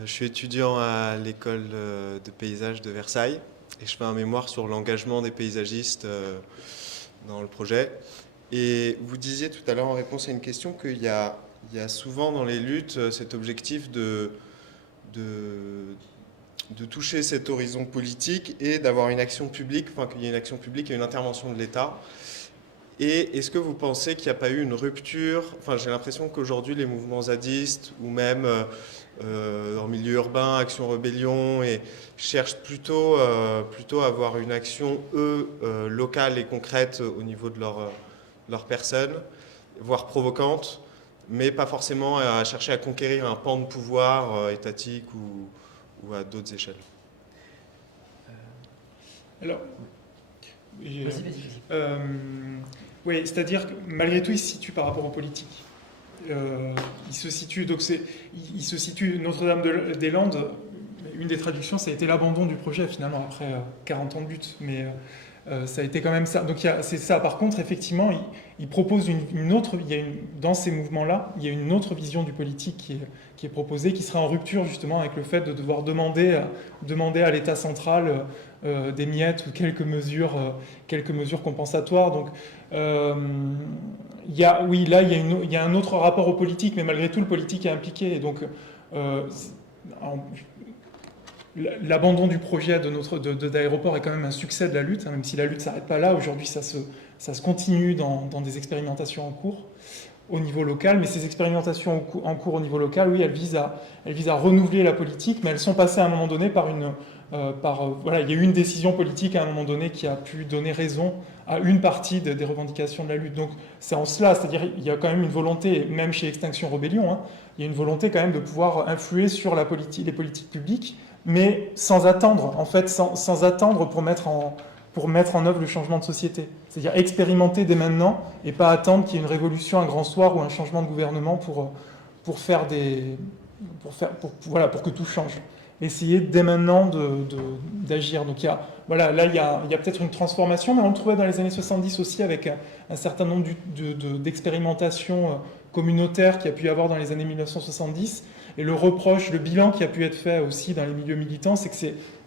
Je suis étudiant à l'école de paysage de Versailles et je fais un mémoire sur l'engagement des paysagistes dans le projet. Et vous disiez tout à l'heure en réponse à une question qu'il y a souvent dans les luttes cet objectif de toucher cet horizon politique et d'avoir une action publique, enfin qu'il y ait une action publique et une intervention de l'État. Et est-ce que vous pensez qu'il n'y a pas eu une rupture? Enfin, j'ai l'impression qu'aujourd'hui les mouvements zadistes ou même en milieu urbain, Action Rébellion, et cherchent plutôt à avoir une action, locale et concrète au niveau de leur personne, voire provocante, mais pas forcément à chercher à conquérir un pan de pouvoir étatique ou à d'autres échelles. Alors, oui, c'est-à-dire que malgré tout, il se situe par rapport aux politiques. Il se situe Notre-Dame-des-Landes. Une des traductions, ça a été l'abandon du projet finalement après 40 ans de lutte, mais ça a été quand même ça. Donc c'est ça. Par contre, effectivement, il propose une autre. Dans ces mouvements-là, il y a une autre vision du politique qui est proposée, qui sera en rupture justement avec le fait de devoir demander à l'État central des miettes ou quelques mesures compensatoires. Donc il y a un autre rapport au politique, mais malgré tout, le politique est impliqué. Et donc l'abandon du projet d'aéroport est quand même un succès de la lutte, hein, même si la lutte ne s'arrête pas là. Aujourd'hui, ça se continue dans des expérimentations en cours au niveau local. Mais ces expérimentations en cours au niveau local, oui, elles visent à renouveler la politique, mais elles sont passées à un moment donné il y a eu une décision politique à un moment donné qui a pu donner raison à une partie des revendications de la lutte. Donc c'est en cela, c'est-à-dire il y a quand même une volonté, même chez Extinction Rébellion, hein, il y a une volonté quand même de pouvoir influer sur les politiques publiques, mais sans attendre, en fait, sans attendre pour mettre en œuvre le changement de société. C'est-à-dire expérimenter dès maintenant et pas attendre qu'il y ait une révolution, un grand soir ou un changement de gouvernement pour que tout change. essayer dès maintenant d'agir. Donc il y a peut-être une transformation, mais on le trouvait dans les années 70 aussi avec un certain nombre d'expérimentations communautaires qu'il y a pu y avoir dans les années 1970. Et le bilan qui a pu être fait aussi dans les milieux militants, c'est que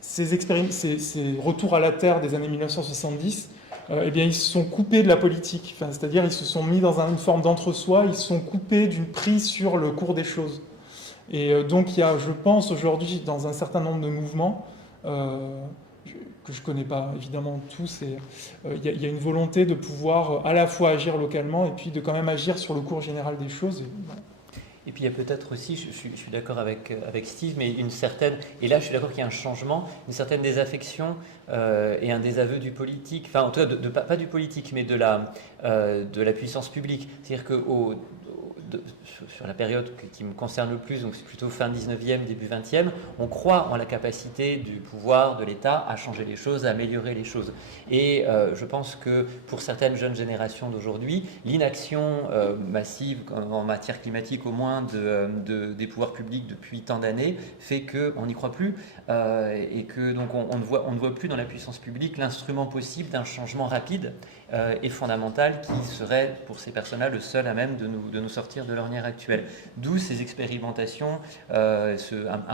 ces retours à la terre des années 1970, eh bien, ils se sont coupés de la politique. Enfin, c'est-à-dire, ils se sont mis dans une forme d'entre-soi, ils se sont coupés d'une prise sur le cours des choses. Et donc, il y a, je pense, aujourd'hui, dans un certain nombre de mouvements, que je ne connais pas évidemment tous, il y a une volonté de pouvoir à la fois agir localement et puis de quand même agir sur le cours général des choses. Et puis il y a peut-être aussi, je suis d'accord avec Steve, mais une certaine, et là je suis d'accord qu'il y a un changement, une certaine désaffection et un désaveu du politique, enfin en tout cas pas du politique, mais de la puissance publique. C'est-à-dire que sur la période qui me concerne le plus, donc c'est plutôt fin 19e, début 20e, on croit en la capacité du pouvoir, de l'État à changer les choses, à améliorer les choses. Et je pense que pour certaines jeunes générations d'aujourd'hui, l'inaction massive en matière climatique au moins des pouvoirs publics depuis tant d'années fait qu'on n'y croit plus et que donc on ne voit plus dans la puissance publique l'instrument possible d'un changement rapide et fondamental qui serait pour ces personnes-là le seul à même de nous sortir de l'ornière actuelle. D'où ces expérimentations, un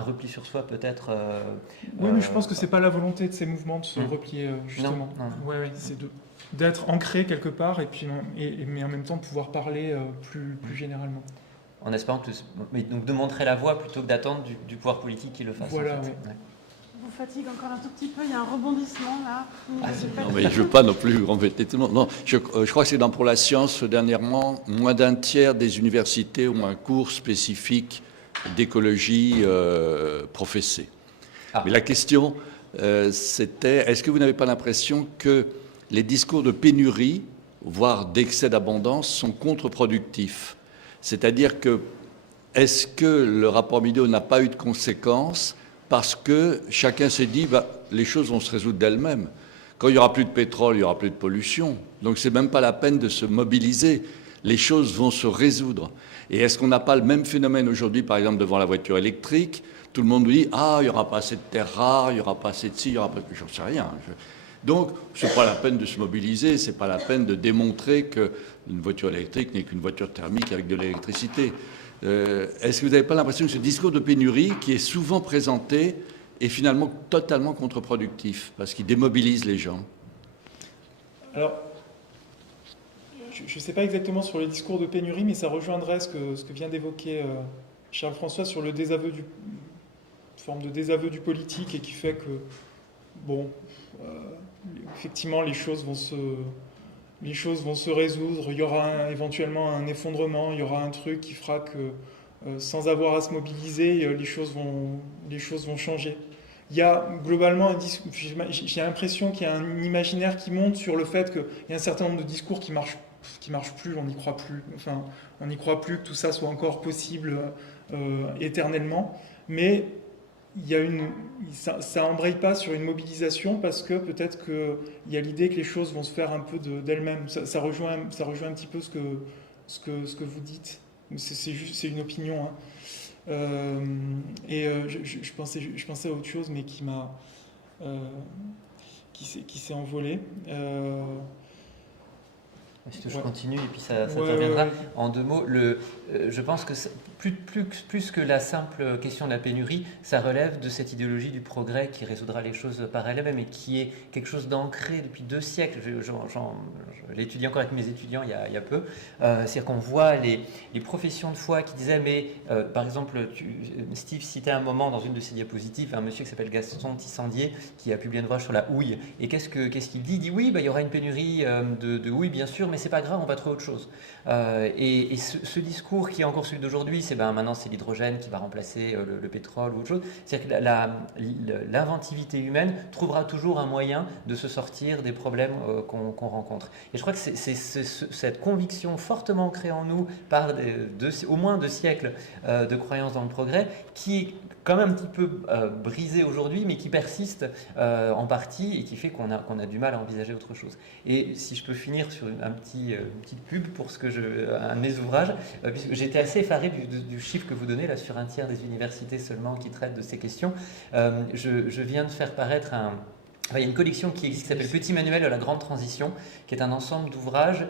repli sur soi peut-être. Oui, mais je pense que c'est pas la volonté de ces mouvements de se replier justement. Non. Ouais, c'est d'être ancré quelque part et puis mais en même temps de pouvoir parler plus généralement. En espérant donc de montrer la voie plutôt que d'attendre du pouvoir politique qui le fasse. Voilà. En fait. Ouais. Vous fatigue encore un tout petit peu, il y a un rebondissement là. Non, mais je ne veux pas non plus embêter tout le monde. Non, je crois que c'est dans Pour la science, dernièrement, moins d'un tiers des universités ont un cours spécifique d'écologie professé. Mais la question, c'était, est-ce que vous n'avez pas l'impression que les discours de pénurie, voire d'excès d'abondance, sont contre-productifs? C'est-à-dire que, est-ce que le rapport Mideau n'a pas eu de conséquences parce que chacun s'est dit, les choses vont se résoudre d'elles-mêmes. Quand il n'y aura plus de pétrole, il n'y aura plus de pollution. Donc ce n'est même pas la peine de se mobiliser. Les choses vont se résoudre. Et est-ce qu'on n'a pas le même phénomène aujourd'hui, par exemple, devant la voiture électrique? Tout le monde nous dit, il n'y aura pas assez de terres rares, il n'y aura pas assez de ci, il n'y aura pas... J'en sais rien. Donc, ce n'est pas la peine de se mobiliser, ce n'est pas la peine de démontrer qu'une voiture électrique n'est qu'une voiture thermique avec de l'électricité. Est-ce que vous n'avez pas l'impression que ce discours de pénurie, qui est souvent présenté, est finalement totalement contre-productif, parce qu'il démobilise les gens? Alors, je ne sais pas exactement sur les discours de pénurie, mais ça rejoindrait ce que vient d'évoquer Charles-François sur le forme de désaveu du politique, et qui fait que, effectivement, les choses vont se résoudre, il y aura éventuellement un effondrement, il y aura un truc qui fera que, sans avoir à se mobiliser, les choses vont changer. Il y a globalement j'ai l'impression qu'il y a un imaginaire qui monte sur le fait qu'il y a un certain nombre de discours qui marchent plus, on n'y croit plus. Enfin, on n'y croit plus que tout ça soit encore possible éternellement. Mais ça embraye pas sur une mobilisation parce que peut-être qu'il y a l'idée que les choses vont se faire un peu d'elles-mêmes. Ça rejoint un petit peu ce que vous dites. C'est une opinion. Hein. Je pensais à autre chose, mais qui s'est envolé. Je continue et puis ça te reviendra. En 2 mots, je pense que plus que la simple question de la pénurie, ça relève de cette idéologie du progrès qui résoudra les choses par elle-même et qui est quelque chose d'ancré depuis 2 siècles. Je l'ai étudié encore avec mes étudiants il y a peu. C'est-à-dire qu'on voit les professions de foi qui disaient, mais par exemple, Steve citait un moment dans une de ses diapositives un monsieur qui s'appelle Gaston Tissandier qui a publié un ouvrage sur la houille. Et qu'est-ce qu'il dit? Il dit oui, il y aura une pénurie de houille, bien sûr, mais c'est pas grave, on va trouver autre chose. Et ce discours qui est encore celui d'aujourd'hui, c'est maintenant c'est l'hydrogène qui va remplacer le pétrole ou autre chose. C'est-à-dire que l'inventivité humaine trouvera toujours un moyen de se sortir des problèmes qu'on rencontre. Et je crois que c'est cette conviction fortement ancrée en nous par au moins 2 siècles de croyance dans le progrès qui est quand même un petit peu brisée aujourd'hui, mais qui persiste en partie et qui fait qu'on a du mal à envisager autre chose. Et si je peux finir sur une petite pub pour un de mes ouvrages, puisque j'étais assez effaré du chiffre que vous donnez, là, sur un tiers des universités seulement qui traitent de ces questions. Je viens de faire paraître il y a une collection qui existe qui s'appelle Petit manuel de la grande transition, qui est un ensemble d'ouvrages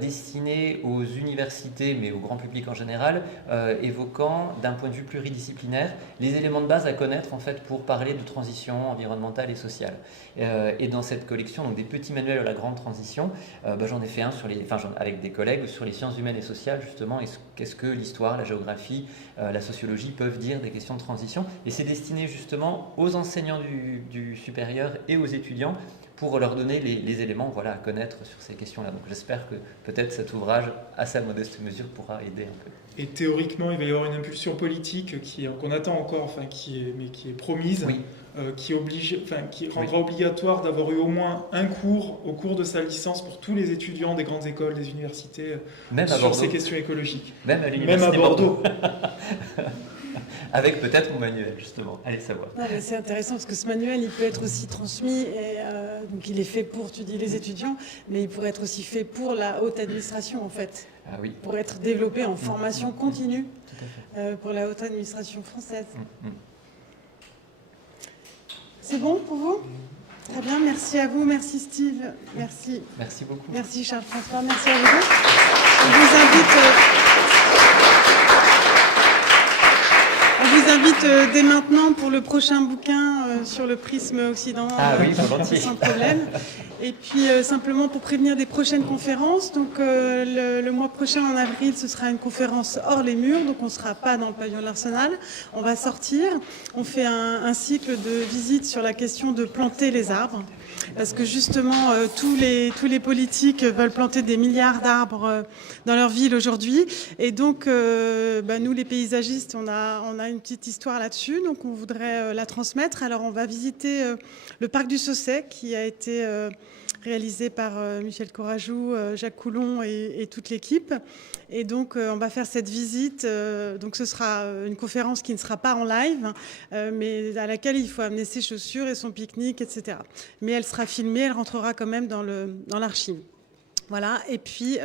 destinés aux universités, mais au grand public en général, évoquant d'un point de vue pluridisciplinaire les éléments de base à connaître en fait pour parler de transition environnementale et sociale. Et dans cette collection, donc des petits manuels de la grande transition, j'en ai fait un avec des collègues sur les sciences humaines et sociales justement. Qu'est-ce que l'histoire, la géographie, la sociologie peuvent dire des questions de transition. Et c'est destiné justement aux enseignants du supérieur et aux étudiants pour leur donner les éléments à connaître sur ces questions-là. Donc j'espère que peut-être cet ouvrage, à sa modeste mesure, pourra aider un peu. Et théoriquement, il va y avoir une impulsion politique qu'on attend encore, qui est promise, oui. Qui rendra obligatoire d'avoir eu au moins un cours au cours de sa licence pour tous les étudiants des grandes écoles, des universités, sur ces questions écologiques. Même à l'université à Bordeaux. Avec peut-être mon manuel, justement. Allez savoir. C'est intéressant parce que ce manuel, il peut être aussi transmis, donc il est fait pour, tu dis, les étudiants, mais il pourrait être aussi fait pour la haute administration, en fait. Ah oui. Pour être développé en formation continue pour la haute administration française. C'est bon pour vous ? Très bien, merci à vous, merci Steve, merci. Merci beaucoup. Merci Charles-François, merci à vous deux. On vous invite dès maintenant pour le prochain bouquin sur le prisme occident. Ah oui, volontiers. Sans problème. Et puis simplement pour prévenir des prochaines conférences, donc le mois prochain en avril, ce sera une conférence hors les murs, donc on ne sera pas dans le pavillon de l'Arsenal, on va sortir, on fait un cycle de visites sur la question de planter les arbres, parce que justement tous les politiques veulent planter des milliards d'arbres dans leur ville aujourd'hui, et donc nous les paysagistes, on a une petite histoire là-dessus, donc on voudrait la transmettre. Alors on va visiter le parc du Sausset qui a été réalisé par Michel Courajou, Jacques Coulon et toute l'équipe. Et donc, on va faire cette visite. Donc, ce sera une conférence qui ne sera pas en live, mais à laquelle il faut amener ses chaussures et son pique-nique, etc. Mais elle sera filmée, elle rentrera quand même dans l'archive. Voilà, et puis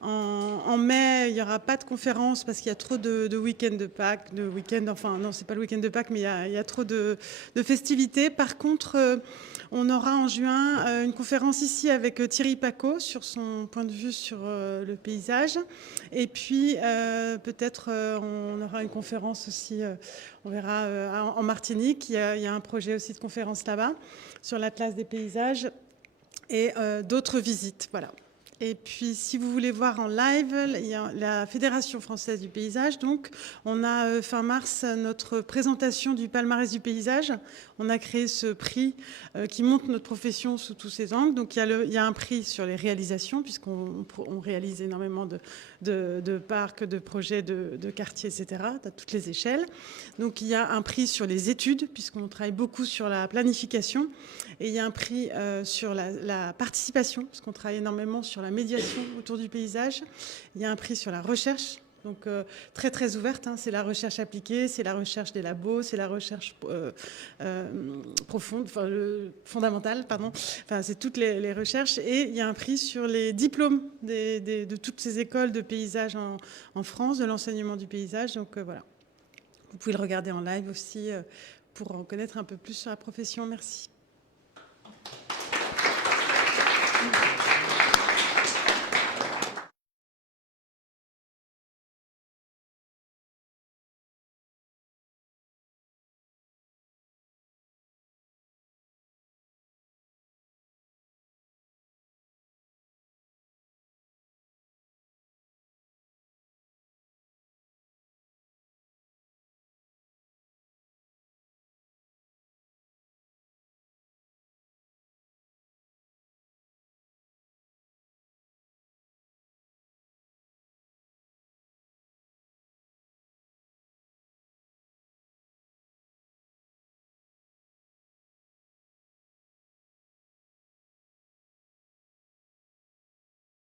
en mai, il n'y aura pas de conférence parce qu'il y a trop de week-ends de Pâques, non, c'est pas le week-end de Pâques, mais il y a trop de festivités. Par contre, on aura en juin une conférence ici avec Thierry Pacaud sur son point de vue sur le paysage. Et puis, peut-être, on aura une conférence aussi, on verra, en Martinique. Il y a un projet aussi de conférence là-bas sur l'Atlas des paysages. Et d'autres visites, voilà. Et puis, si vous voulez voir en live, il y a la Fédération française du paysage. Donc, on a fin mars notre présentation du palmarès du paysage. On a créé ce prix qui montre notre profession sous tous ses angles. Donc, il y a un prix sur les réalisations, puisqu'on réalise énormément de parcs, de projets, de quartiers, etc., à toutes les échelles. Donc, il y a un prix sur les études, puisqu'on travaille beaucoup sur la planification. Et il y a un prix sur la participation, parce qu'on travaille énormément sur la médiation autour du paysage. Il y a un prix sur la recherche, donc très très ouverte. C'est la recherche appliquée, c'est la recherche des labos, c'est la recherche profonde, fondamentale, pardon. Enfin, c'est toutes les recherches. Et il y a un prix sur les diplômes de toutes ces écoles de paysage en France, de l'enseignement du paysage. Donc voilà. Vous pouvez le regarder en live aussi pour en connaître un peu plus sur la profession. Merci.